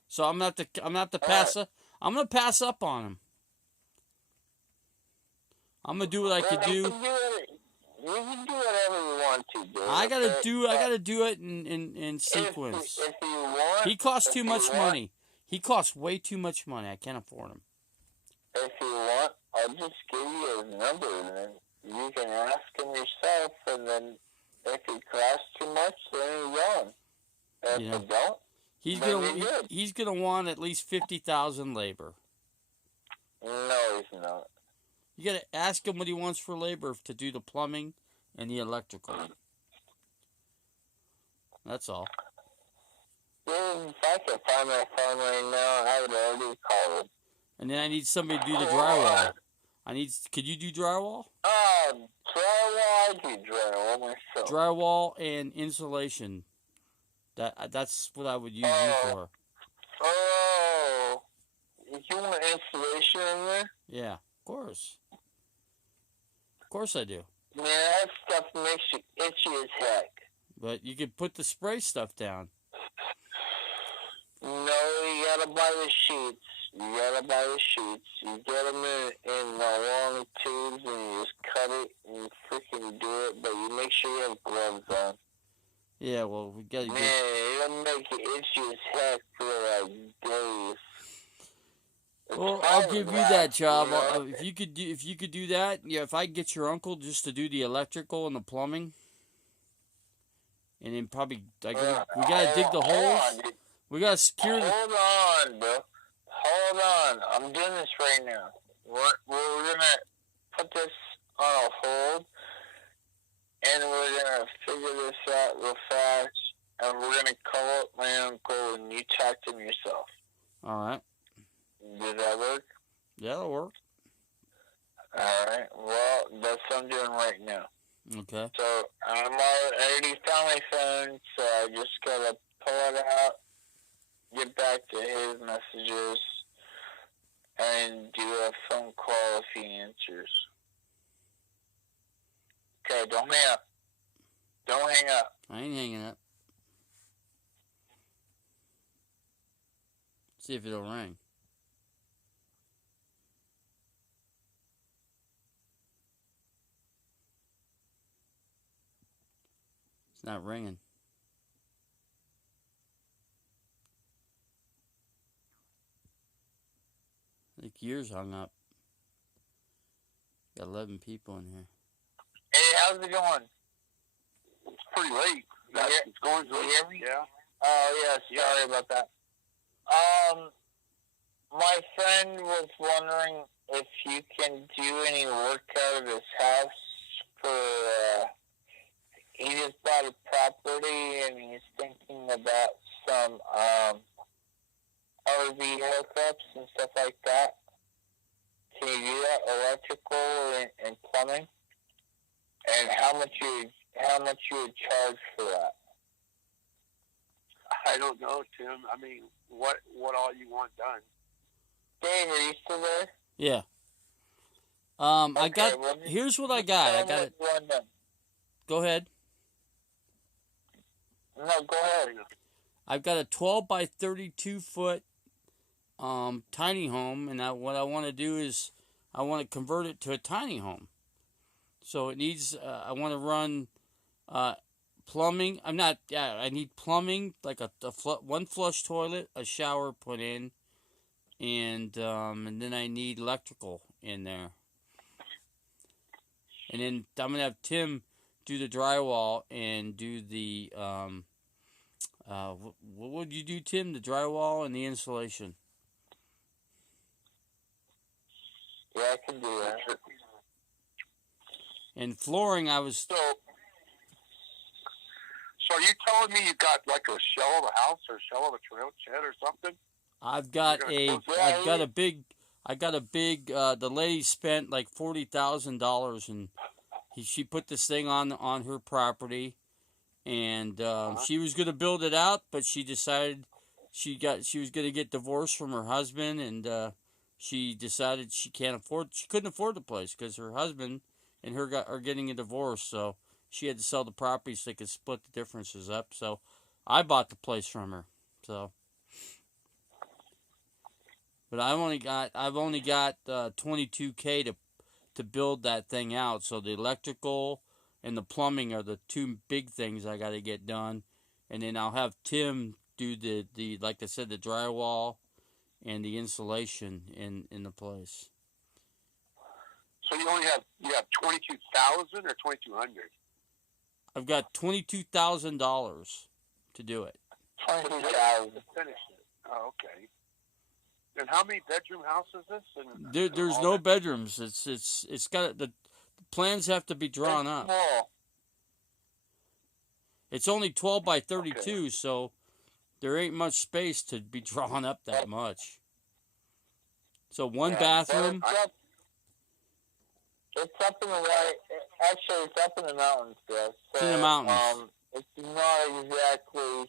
So I'm gonna have to pass up. I'm gonna pass up on him. I'm gonna do what I could do. You can do whatever you want to do. I gotta do it in sequence. If you want, he costs too much money. He costs way too much money. I can't afford him. If you want, I'll just give you his number, and then you can ask him yourself, and then if he costs too much, then he's on. If he don't, he's gonna want at least 50,000 labor. No, he's not. You gotta ask him what he wants for labor to do the plumbing and the electrical. That's all. If I could find my phone right now, I would already call him. And then I need somebody to do the drywall. Could you do drywall? Drywall, I do drywall myself. Drywall and insulation. That's what I would use you for. Oh, you want insulation in there? Yeah, of course. Of course I do. Man, that stuff makes you itchy as heck. But you could put the spray stuff down. No, you gotta buy the sheets. You get them in long tubes and you just cut it and you freaking do it, but you make sure you have gloves on. Yeah, well, we gotta get... Man, it'll make you itchy as heck for like days. Well, I'll give you that job. If you could do that, yeah. If I get your uncle just to do the electrical and the plumbing, and then probably we gotta dig the holes. We gotta secure. Hold on, bro. Hold on. I'm doing this right now. We're gonna put this on a hold, and we're gonna figure this out real fast, and we're gonna call up my uncle, and you talk to him yourself. All right. Does that work? Yeah, that'll work. All right. Well, that's what I'm doing right now. Okay. So I already found my phone, so I just gotta pull it out, get back to his messages, and do a phone call if he answers. Okay, don't hang up. Don't hang up. I ain't hanging up. See if it'll ring. It's not ringing. I think yours hung up. Got 11 people in here. Hey, how's it going? It's pretty late. It's going to hear Yeah. Oh, yeah, sorry about that. My friend was wondering if you can do any work out of his house for, he just bought a property and he's thinking about some, RV hookups and stuff like that. Can you do that? Electrical and plumbing? And how much you would charge for that? I don't know, Tim. I mean, what all you want done? Dave, are you still there? Yeah. Here's what I got. I got it. Go ahead. No, go ahead. I've got a 12 by 32 foot tiny home, and what I want to do is I want to convert it to a tiny home. So it needs. I want to run plumbing. I'm not. Yeah, I need plumbing, like one flush toilet, a shower put in, and then I need electrical in there. And then I'm gonna have Tim do the drywall and do the what would you do, Tim? The drywall and the insulation. Yeah, I can do that. And flooring, I was. So are you telling me you got like a shell of a house or a shell of a trail shed or something? I've got a big. The lady spent like $40,000, and she put this thing on her property, and she was gonna build it out, but she decided she was gonna get divorced from her husband, and she decided she couldn't afford the place because her husband and her are getting a divorce, so she had to sell the property so they could split the differences up. So I bought the place from her. So, but I've only got $22K to build that thing out. So the electrical and the plumbing are the two big things I got to get done, and then I'll have Tim do the like I said, the drywall and the insulation in the place. So you have 22,000 or 2,200? I've got $22,000 to do it. 20,000 to finish it. Oh, okay. And how many bedroom house is this? There's no bedrooms. It's got the plans have to be drawn up. Small. It's only 12 by 32, so there ain't much space to be drawn up that much. So one bathroom. It's up in the right. Actually, it's up in the mountains, Chris. So, It's in the mountains. It's not exactly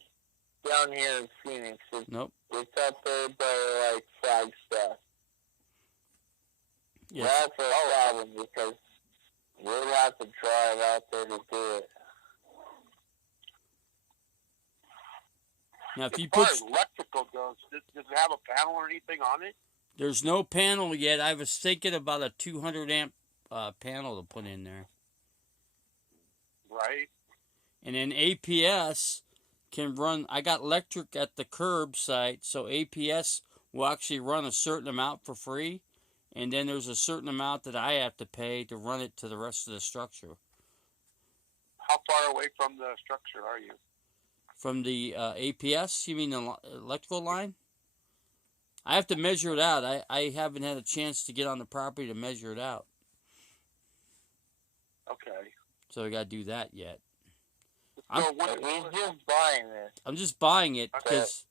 down here in Phoenix. Nope. It's up there by like Flagstaff. Yes. That's a problem because we'll have to drive out there to do it. Now, if you As far put as electrical goes, does it have a panel or anything on it? there's no panel yet. I was thinking about a 200 amp panel to put in there. Right. And then APS can run. I got electric at the curb site, so APS will actually run a certain amount for free, and then there's a certain amount that I have to pay to run it to the rest of the structure. How far away from the structure are you? From the APS, you mean the electrical line? I have to measure it out. I haven't had a chance to get on the property to measure it out. Okay. So I got to do that yet. He's just buying this. I'm just buying it because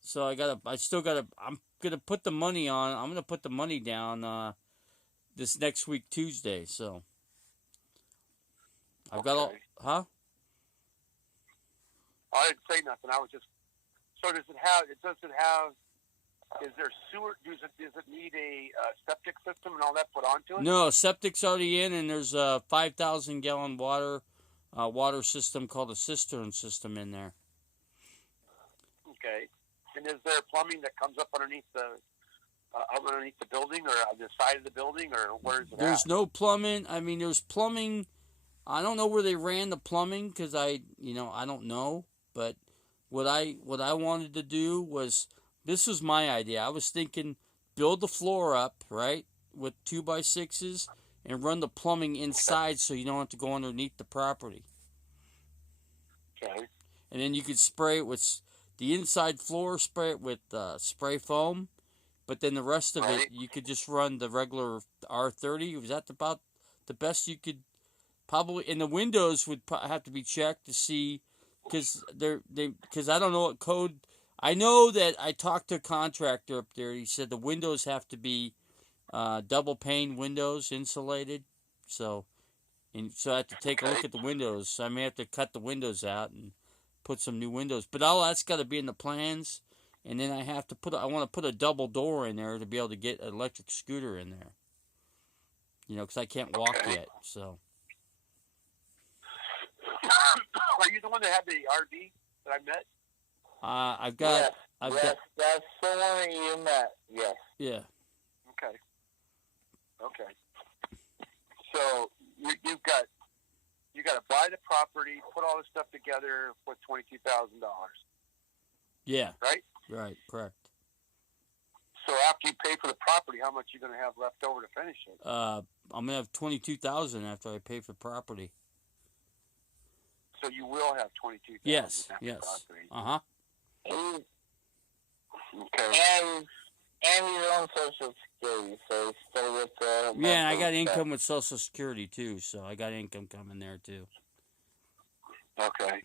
so I'm gonna put the money on. I'm gonna put the money down this next week Tuesday. So I've got all, huh? I didn't say nothing. I was just. So does it have? Is there sewer? Does it need a septic system and all that put onto it? No, septic's already in, and there's a 5,000 gallon water system called a cistern system in there. Okay. And is there plumbing that comes up underneath the building or on the side of the building, or where is it There's at? no plumbing. I mean, there's plumbing. I don't know where they ran the plumbing because I don't know. But what I wanted to do was, this was my idea. I was thinking build the floor up, right, with 2x6s and run the plumbing inside so you don't have to go underneath the property. Okay. And then you could spray it with the inside floor, spray it with spray foam, but then the rest of it you could just run the regular R30. Was that about the best you could probably? And the windows would have to be checked to see because I don't know what code. I know that I talked to a contractor up there. He said the windows have to be double pane windows, insulated. So I have to take a look at the windows. So I may have to cut the windows out and put some new windows. But all that's got to be in the plans. And then I want to put a double door in there to be able to get an electric scooter in there. Because I can't walk yet. So. Are you the one that had the RV that I met? I've I've yes, got, that's the one that you met. Yes. yeah. Okay. Okay. So you got to buy the property, put all this stuff together with $22,000, Yeah. right? Right. Correct. So after you pay for the property, how much are you going to have left over to finish it? I'm gonna have 22,000 after I pay for property. So you will have 22,000 Yes. after Yes. property. He, Okay. and he's on Social Security, so he's still with the. Yeah, and I got income with Social Security too, so I got income coming there too. Okay.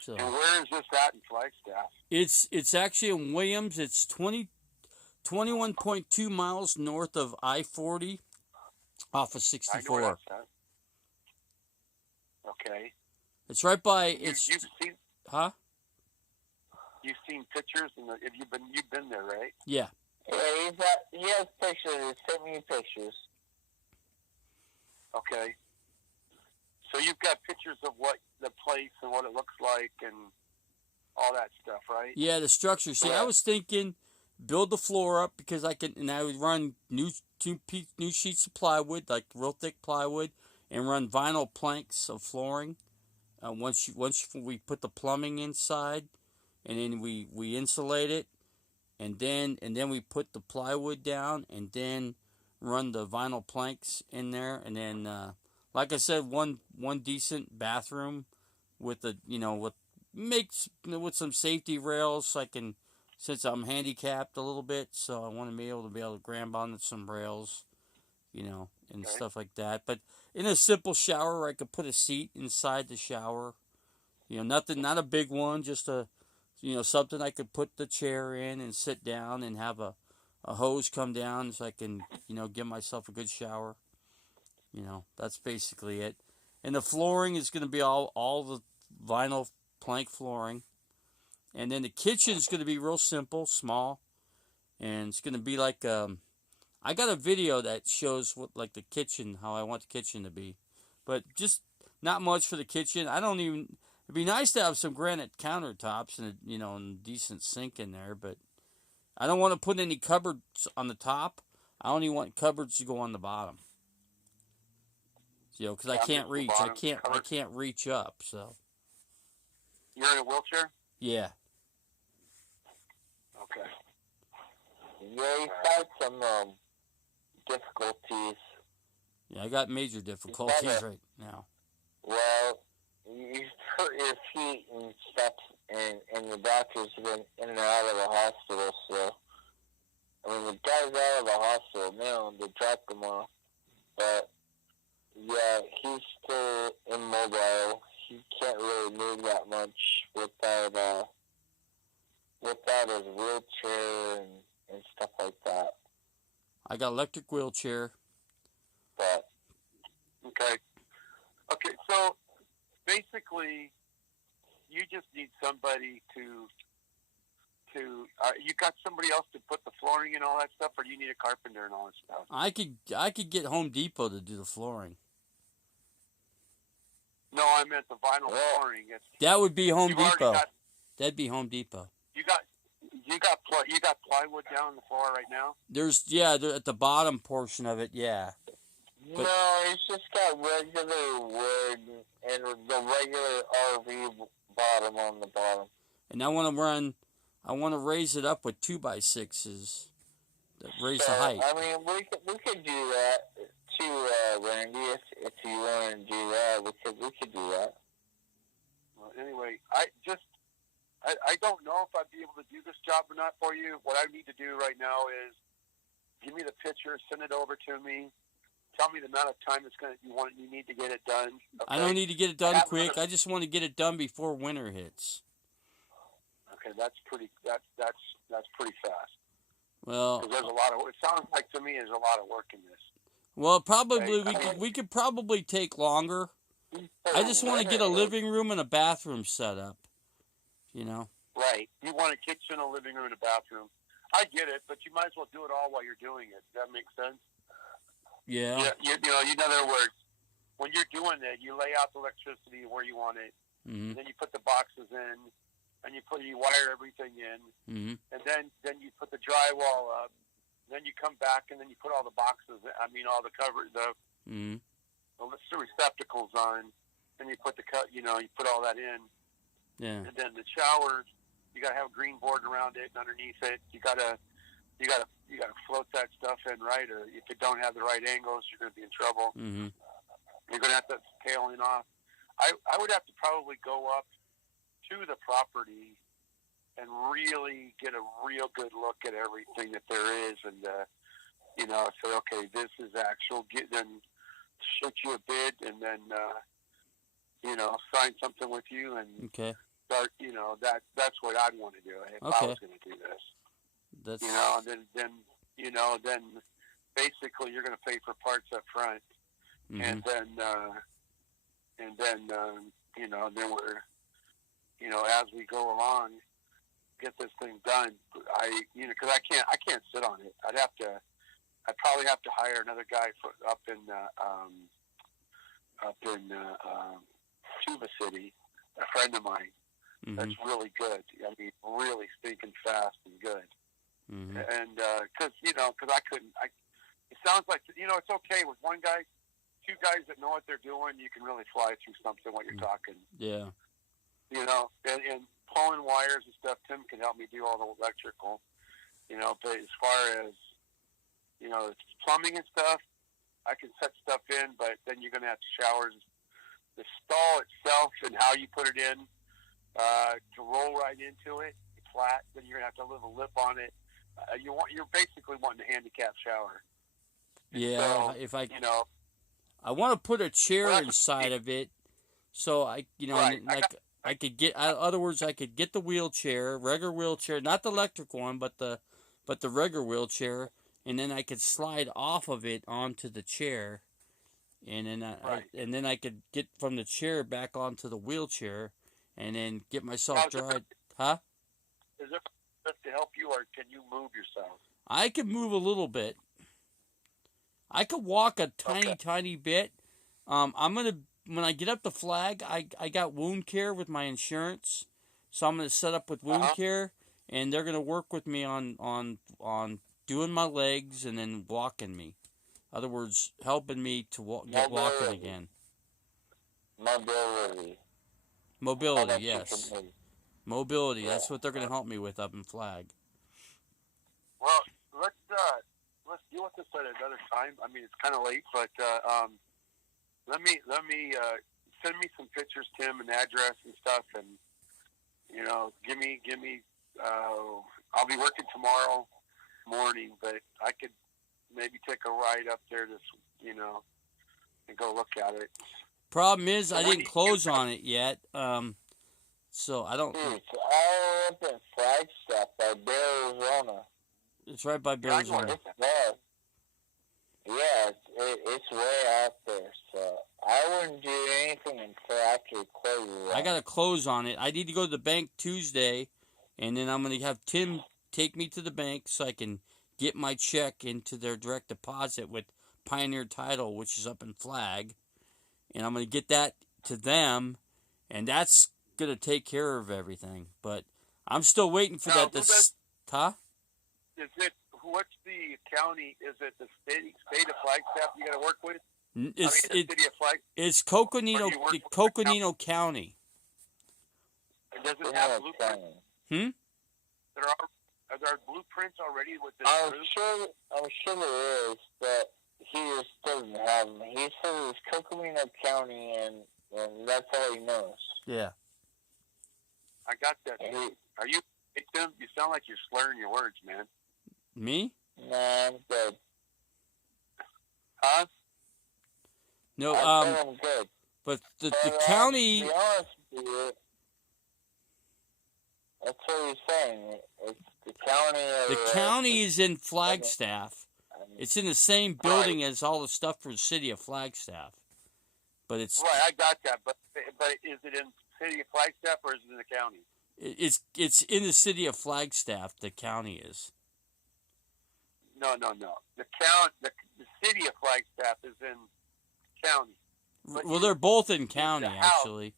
So And where is this at in Flagstaff? it's actually in Williams. It's 21.2 miles north of I-40 off of I know 64. where that's at. Okay. It's right by You've seen huh? you've seen pictures, and if you've been there, right? Yeah. Yeah, he has pictures. He sent me pictures. Okay. So you've got pictures of what the place and what it looks like and all that stuff, right? Yeah, the structure. See, I was thinking build the floor up because I would run new sheets of plywood, like real thick plywood, and run vinyl planks of flooring. Once we put the plumbing inside, and then we insulate it, and then we put the plywood down, and then run the vinyl planks in there, and then like I said, one decent bathroom with with some safety rails, so I can, since I'm handicapped a little bit, so I want to be able to grab onto some rails, and Okay. stuff like that. But in a simple shower where I could put a seat inside the shower, nothing, not a big one, just something I could put the chair in and sit down and have a hose come down so I can, give myself a good shower. That's basically it. And the flooring is going to be all the vinyl plank flooring. And then the kitchen is going to be real simple, small. And it's going to be like, I got a video that shows what, like the kitchen, how I want the kitchen to be. But just not much for the kitchen. It'd be nice to have some granite countertops and, and a decent sink in there. But I don't want to put any cupboards on the top. I only want cupboards to go on the bottom. Because I can't reach. I can't reach up. So. You're in a wheelchair? Yeah. Okay. Yeah, he's had some difficulties. Yeah, I got major difficulties right now. Well, you've hurt your feet and stuff, and the doctor's been in and out of the hospital, so. I mean, the guy's out of the hospital now, and they dropped him off. But, yeah, he's still immobile. He can't really move that much without his wheelchair and stuff like that. I got electric wheelchair. But Okay. Okay, so basically, you just need somebody to you got somebody else to put the flooring and all that stuff, or do you need a carpenter and all that stuff? I could get Home Depot to do the flooring. No, I meant the vinyl flooring. That would be Home Depot. Got, That'd be Home Depot. You got plywood down on the floor right now? They're at the bottom portion of it, yeah. But, no, it's just got regular wood and the regular RV bottom on the bottom. And I want to raise it up with 2x6s that raise the height. I mean, we could do that too, Randy. If you want to do that, we could do that. Well, anyway, I don't know if I'd be able to do this job or not for you. What I need to do right now is give me the picture, send it over to me. Tell me the amount of time you need to get it done. Okay? I don't need to get it done quick. I just want to get it done before winter hits. Okay, that's pretty fast. Well, there's a lot of. It sounds like to me there's a lot of work in this. Well, probably we could probably take longer. I just want to get a living room and a bathroom set up. Right. You want a kitchen, a living room, and a bathroom. I get it, but you might as well do it all while you're doing it. Does that make sense? Yeah. In other words, when you're doing it, you lay out the electricity where you want it, mm-hmm. and then you put the boxes in, and you wire everything in, Mm-hmm. and then you put the drywall up. Then you come back and then you put all the boxes. I mean, all the cover, the receptacles on, and you put you put all that in. Yeah. And then the showers, you gotta have a green board around it and underneath it. You gotta float that stuff in right, or if you don't have the right angles, you're gonna be in trouble. Mm-hmm. You're gonna have to scaling off. I would have to probably go up to the property and really get a real good look at everything that there is, and say, okay, this is actual. Then shoot you a bid, and then sign something with you, and Okay. start. That's what I'd want to do if I was going to do this. That's Then basically you're going to pay for parts up front, mm-hmm. and then then we're as we go along, get this thing done. Because I can't sit on it. I'd probably have to hire another guy up in Tuba City, a friend of mine mm-hmm. that's really good. I mean, really stinking fast and good. Mm-hmm. And because I couldn't. It sounds like it's okay with one guy, two guys that know what they're doing. You can really fly through something when you're talking. Yeah. And pulling wires and stuff. Tim can help me do all the electrical. But as far as plumbing and stuff, I can set stuff in. But then you're gonna have showers, the stall itself, and how you put it in to roll right into it flat. Then you're gonna have to leave a lip on it. You're basically wanting a handicap shower. Yeah. So, if I want to put a chair inside of it, so Right. I could get. Other words, I could get the wheelchair, regular wheelchair, not the electric one, but the regular wheelchair, and then I could slide off of it onto the chair, and then I could get from the chair back onto the wheelchair, and then get myself dried. Huh? Is there stuff to help you, or can you move yourself? I could move a little bit. I could walk a tiny bit. When I get up the flag, I got wound care with my insurance, so I'm gonna set up with wound care, and they're gonna work with me on doing my legs and then walking me. In other words, helping me to get walking again. Mobility, yes. Mobility. That's what they're gonna help me with up in flag. Well, let's deal with this at another time. I mean, it's kind of late, but let me send me some pictures, Tim, and address and stuff, and give me. I'll be working tomorrow morning, but I could maybe take a ride up there and go look at it. Problem is, I didn't close on it yet. So I don't. It's all up in Flagstaff by Bear, Arizona. It's right by Bear, Arizona. Yeah, it's way out there, so I wouldn't do anything until after it closes. I gotta close on it. I need to go to the bank Tuesday, and then I'm gonna have Tim take me to the bank so I can get my check into their direct deposit with Pioneer Title, which is up in Flag, and I'm gonna get that to them, and that's gonna take care of everything. But I'm still waiting for that. Huh? Is it? What's the county? Is it the state of Flagstaff you got to work with? The city of Flagstaff. It's Coconino County. It doesn't have blueprints. Are there blueprints already with this? I'm sure there is, but he just doesn't have them. He says it's Coconino County, and that's all he knows. Yeah. I got that. Are you? Hey, Tim, you sound like you're slurring your words, man. Me? Nah, I'm good. Huh? No, I'm good. But the county. To be honest with you, that's what he's saying. It's the county. The county is in Flagstaff. It's in the same building as all the stuff for the city of Flagstaff. But it's right. I got that. But is it in the city of Flagstaff or is it in the county? It's in the city of Flagstaff. The county is. No. The city of Flagstaff is in county. Well, they're both in county, actually.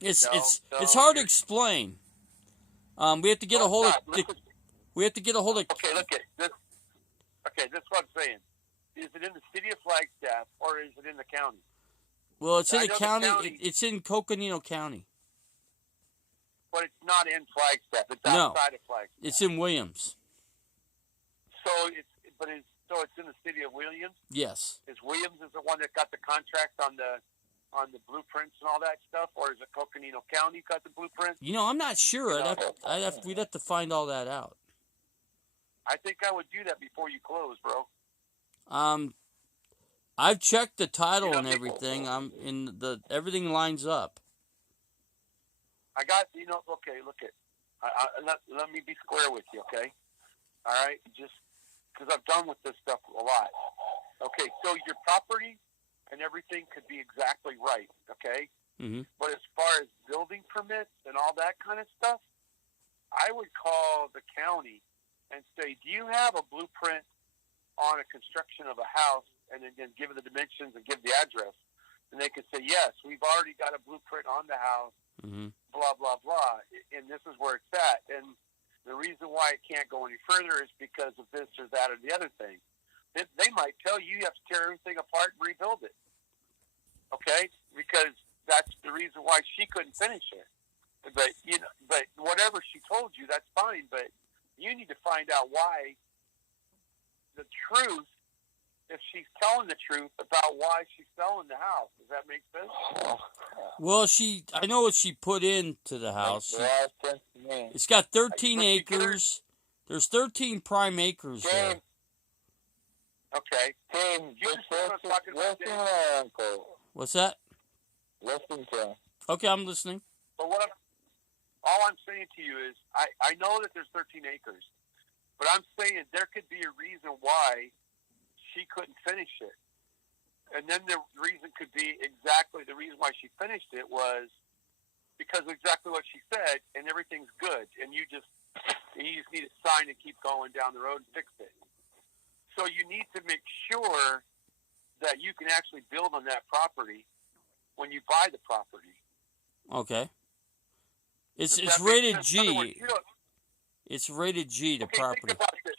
It's No, it's no, it's hard to explain. We have to get a hold of we have to get a hold of. Okay, look at this. Okay, this is what I'm saying. Is it in the city of Flagstaff or is it in the county? Well, it's in I the know county. It's in Coconino County. But it's not in Flagstaff. It's No. outside of Flagstaff. It's in Williams. So it's in the city of Williams. Yes. Is Williams the one that got the contract on the blueprints and all that stuff, or is it Coconino County got the blueprints? You know, I'm not sure. We'd have to find all that out. I think I would do that before you close, bro. I've checked the title and everything. Everything lines up. I got, okay, look at, let me be square with you, okay? All right? Just because I've done with this stuff a lot. Okay, so your property and everything could be exactly right, okay? Mm-hmm. But as far as building permits and all that kind of stuff, I would call the county and say, do you have a blueprint on a construction of a house, and then give the dimensions and give the address? And they could say, yes, we've already got a blueprint on the house, mm-hmm. blah, blah, blah, and this is where it's at. And the reason why it can't go any further is because of this or that or the other thing. They might tell you have to tear everything apart and rebuild it, okay? Because that's the reason why she couldn't finish it. But whatever she told you, that's fine. But you need to find out why, the truth, if she's telling the truth about why she's selling the house. Does that make sense? Well, I know what she put into the house. It's got 13 acres. There's 13 prime acres there. Okay. What's that? Listen to him. Okay, I'm listening. But all I'm saying to you is, I know that there's 13 acres, but I'm saying there could be a reason why she couldn't finish it. And then the reason could be exactly the reason why she finished it was because of exactly what she said, and everything's good, and you just need to sign and keep going down the road and fix it. So you need to make sure that you can actually build on that property when you buy the property. Okay. It's rated G. It's rated G, the property. Think about this.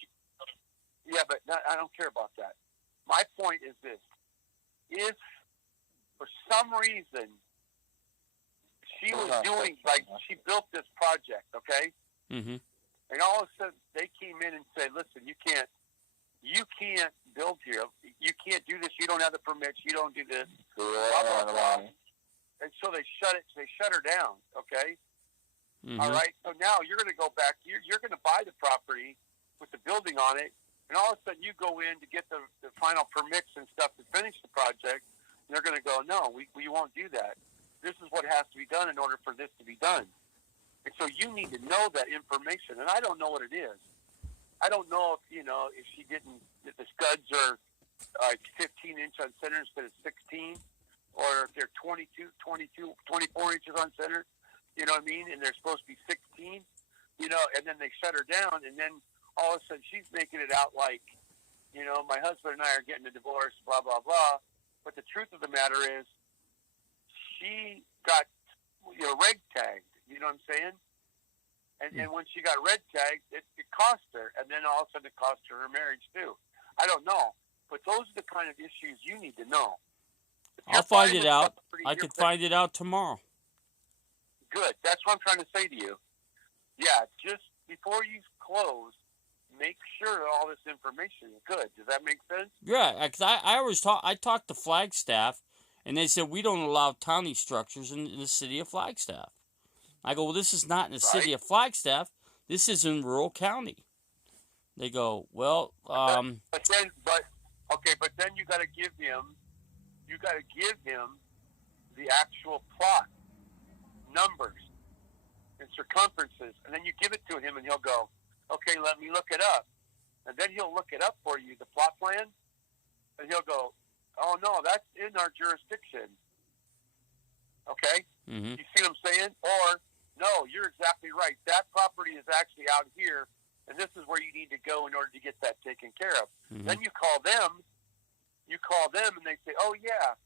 Yeah, but I don't care about that. My point is this. If, for some reason, she was doing, she built this project, okay? Mm-hmm. And all of a sudden, they came in and said, listen, you can't build here. You can't do this. You don't have the permits. You don't do this. Blah, blah, blah. And so they shut her down, okay? Mm-hmm. All right? So now you're going to go back. You're going to buy the property with the building on it, and all of a sudden you go in to get the final permits and stuff to finish the project, and they're going to go, no, we won't do that. This is what has to be done in order for this to be done. And so you need to know that information, and I don't know what it is. I don't know if she didn't, if the studs are 15 inch on center instead of 16, or if they're 24 inches on center, you know what I mean? And they're supposed to be 16, and then they shut her down, and then all of a sudden she's making it out like, my husband and I are getting a divorce, blah, blah, blah. But the truth of the matter is she got, reg tagged, you know what I'm saying? And when she got red tagged, it cost her. And then all of a sudden it cost her marriage too. I don't know. But those are the kind of issues you need to know. I'll find it out. I could find it out tomorrow. Good. That's what I'm trying to say to you. Yeah, just before you close, make sure all this information is good. Does that make sense? Yeah, because I talked to Flagstaff, and they said we don't allow tiny structures in the city of Flagstaff. I go, well, this is not in the city of Flagstaff. This is in rural county. They go, well, But then you got to give him the actual plot numbers and circumferences, and then you give it to him, and he'll go, okay, let me look it up, and then he'll look it up for you, the plot plan, and he'll go, oh no, that's in our jurisdiction. Okay, mm-hmm. You see what I'm saying? Or no, you're exactly right. That property is actually out here, and this is where you need to go in order to get that taken care of. Mm-hmm. Then you call them, and they say, oh, yeah,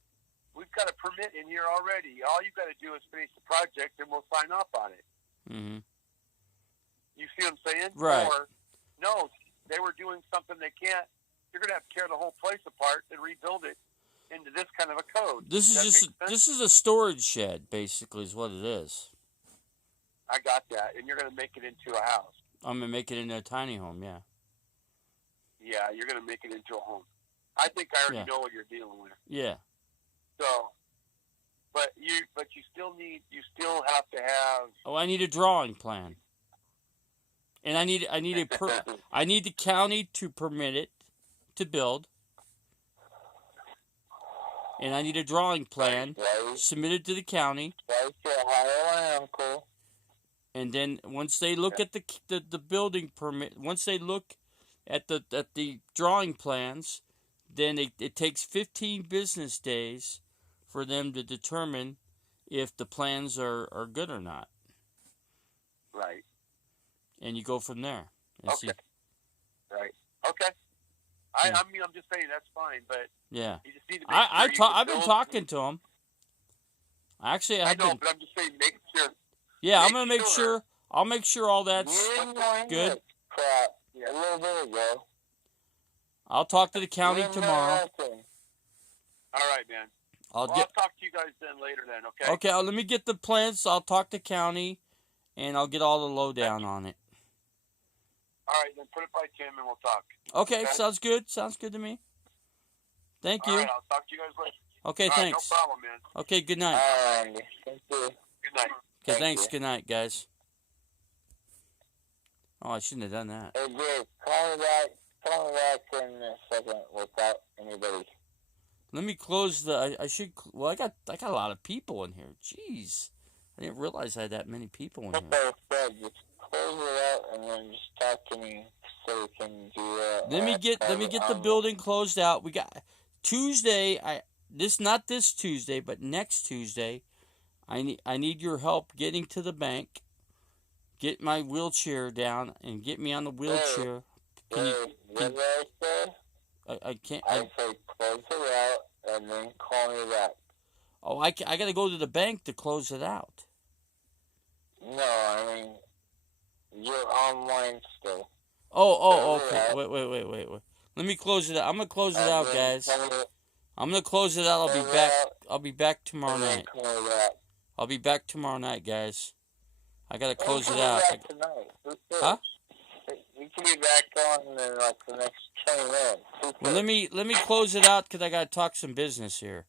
we've got a permit in here already. All you got to do is finish the project, and we'll sign off on it. Mm-hmm. You see what I'm saying? Right. Or, no, they were doing something they can't. You're going to have to tear the whole place apart and rebuild it into this kind of a code. This is this is a storage shed, basically, is what it is. I got that, and you're going to make it into a house. I'm gonna make it into a tiny home, yeah. Yeah, you're going to make it into a home. I think I already Yeah. know what you're dealing with. Yeah. So, but you still have to have. Oh, I need a drawing plan, and I need I need the county to permit it to build, and I need a drawing plan Right. submitted to the county. Right to Ohio uncle. And then once they look at the building permit, once they look at the drawing plans, then it takes 15 business days for them to determine if the plans are good or not. Right. And you go from there. And Okay. see. Right. Okay. I mean, I'm just saying that's fine, but Yeah. you just need to make sure I've been talking to them. Actually, I know, but I'm just saying, make sure. Yeah, I'm make gonna make sure. sure. I'll make sure all that's You good. Crap. A little bit ago. I'll talk to the county You know tomorrow. nothing. All right, man. I'll Well, I'll talk to you guys then later. Then, okay? Okay, let me get the plans. I'll talk to county, and I'll get all the lowdown on it. All right, then put it by Tim, and we'll talk. Okay, Okay. sounds good. Sounds good to me. Thank you. All right, I'll talk to you guys later. Okay, All right, thanks. no problem, man. Okay, good night. Thank you. Good night. Okay, thank thanks. you. Good night, guys. Oh, I shouldn't have done that. Hey, Jake, call me back in a second without anybody. Let me close the. I should. Well, I got a lot of people in here. Jeez, I didn't realize I had that many people in Like here. I said, just close it out and then just talk to me so we can do that. Let me get the building closed out. We got Tuesday. Not this Tuesday, but next Tuesday. I need your help getting to the bank. Get my wheelchair down and get me on the wheelchair. Can you? What did I say? I can't. I said close it out and then call me back. Oh, I got to go to the bank to close it out. No, I mean, you're online still. Oh, okay. Wait. Let me close it out. I'm gonna close it And out, then guys. call me- I'm gonna close it out. close it out, I'll be back tomorrow and then night. call me back. I'll be back tomorrow night, guys. I gotta close Call it me out. back tonight. Who cares? Huh? You can be back on in like the next 20 minutes. Who Well, cares? let me close it out because I gotta talk some business here.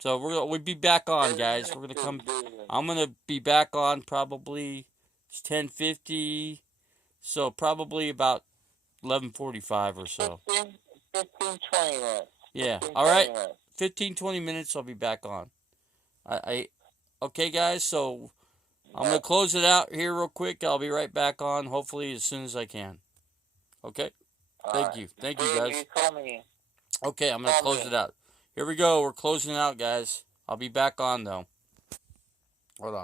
So we'll be back on, guys. We're gonna come. I'm gonna be back on probably. It's 10:50, so probably about 11:45 or so. 15, 20 minutes. Yeah. 15, All right. 20 minutes. 15, 20 minutes. I'll be back on. Okay, guys. So I'm gonna close it out here real quick. I'll be right back on. Hopefully as soon as I can. Okay. Thank you, guys. You call me. Okay, I'm gonna Call close me. it out. Here we go. We're closing it out, guys. I'll be back on though. Hold on.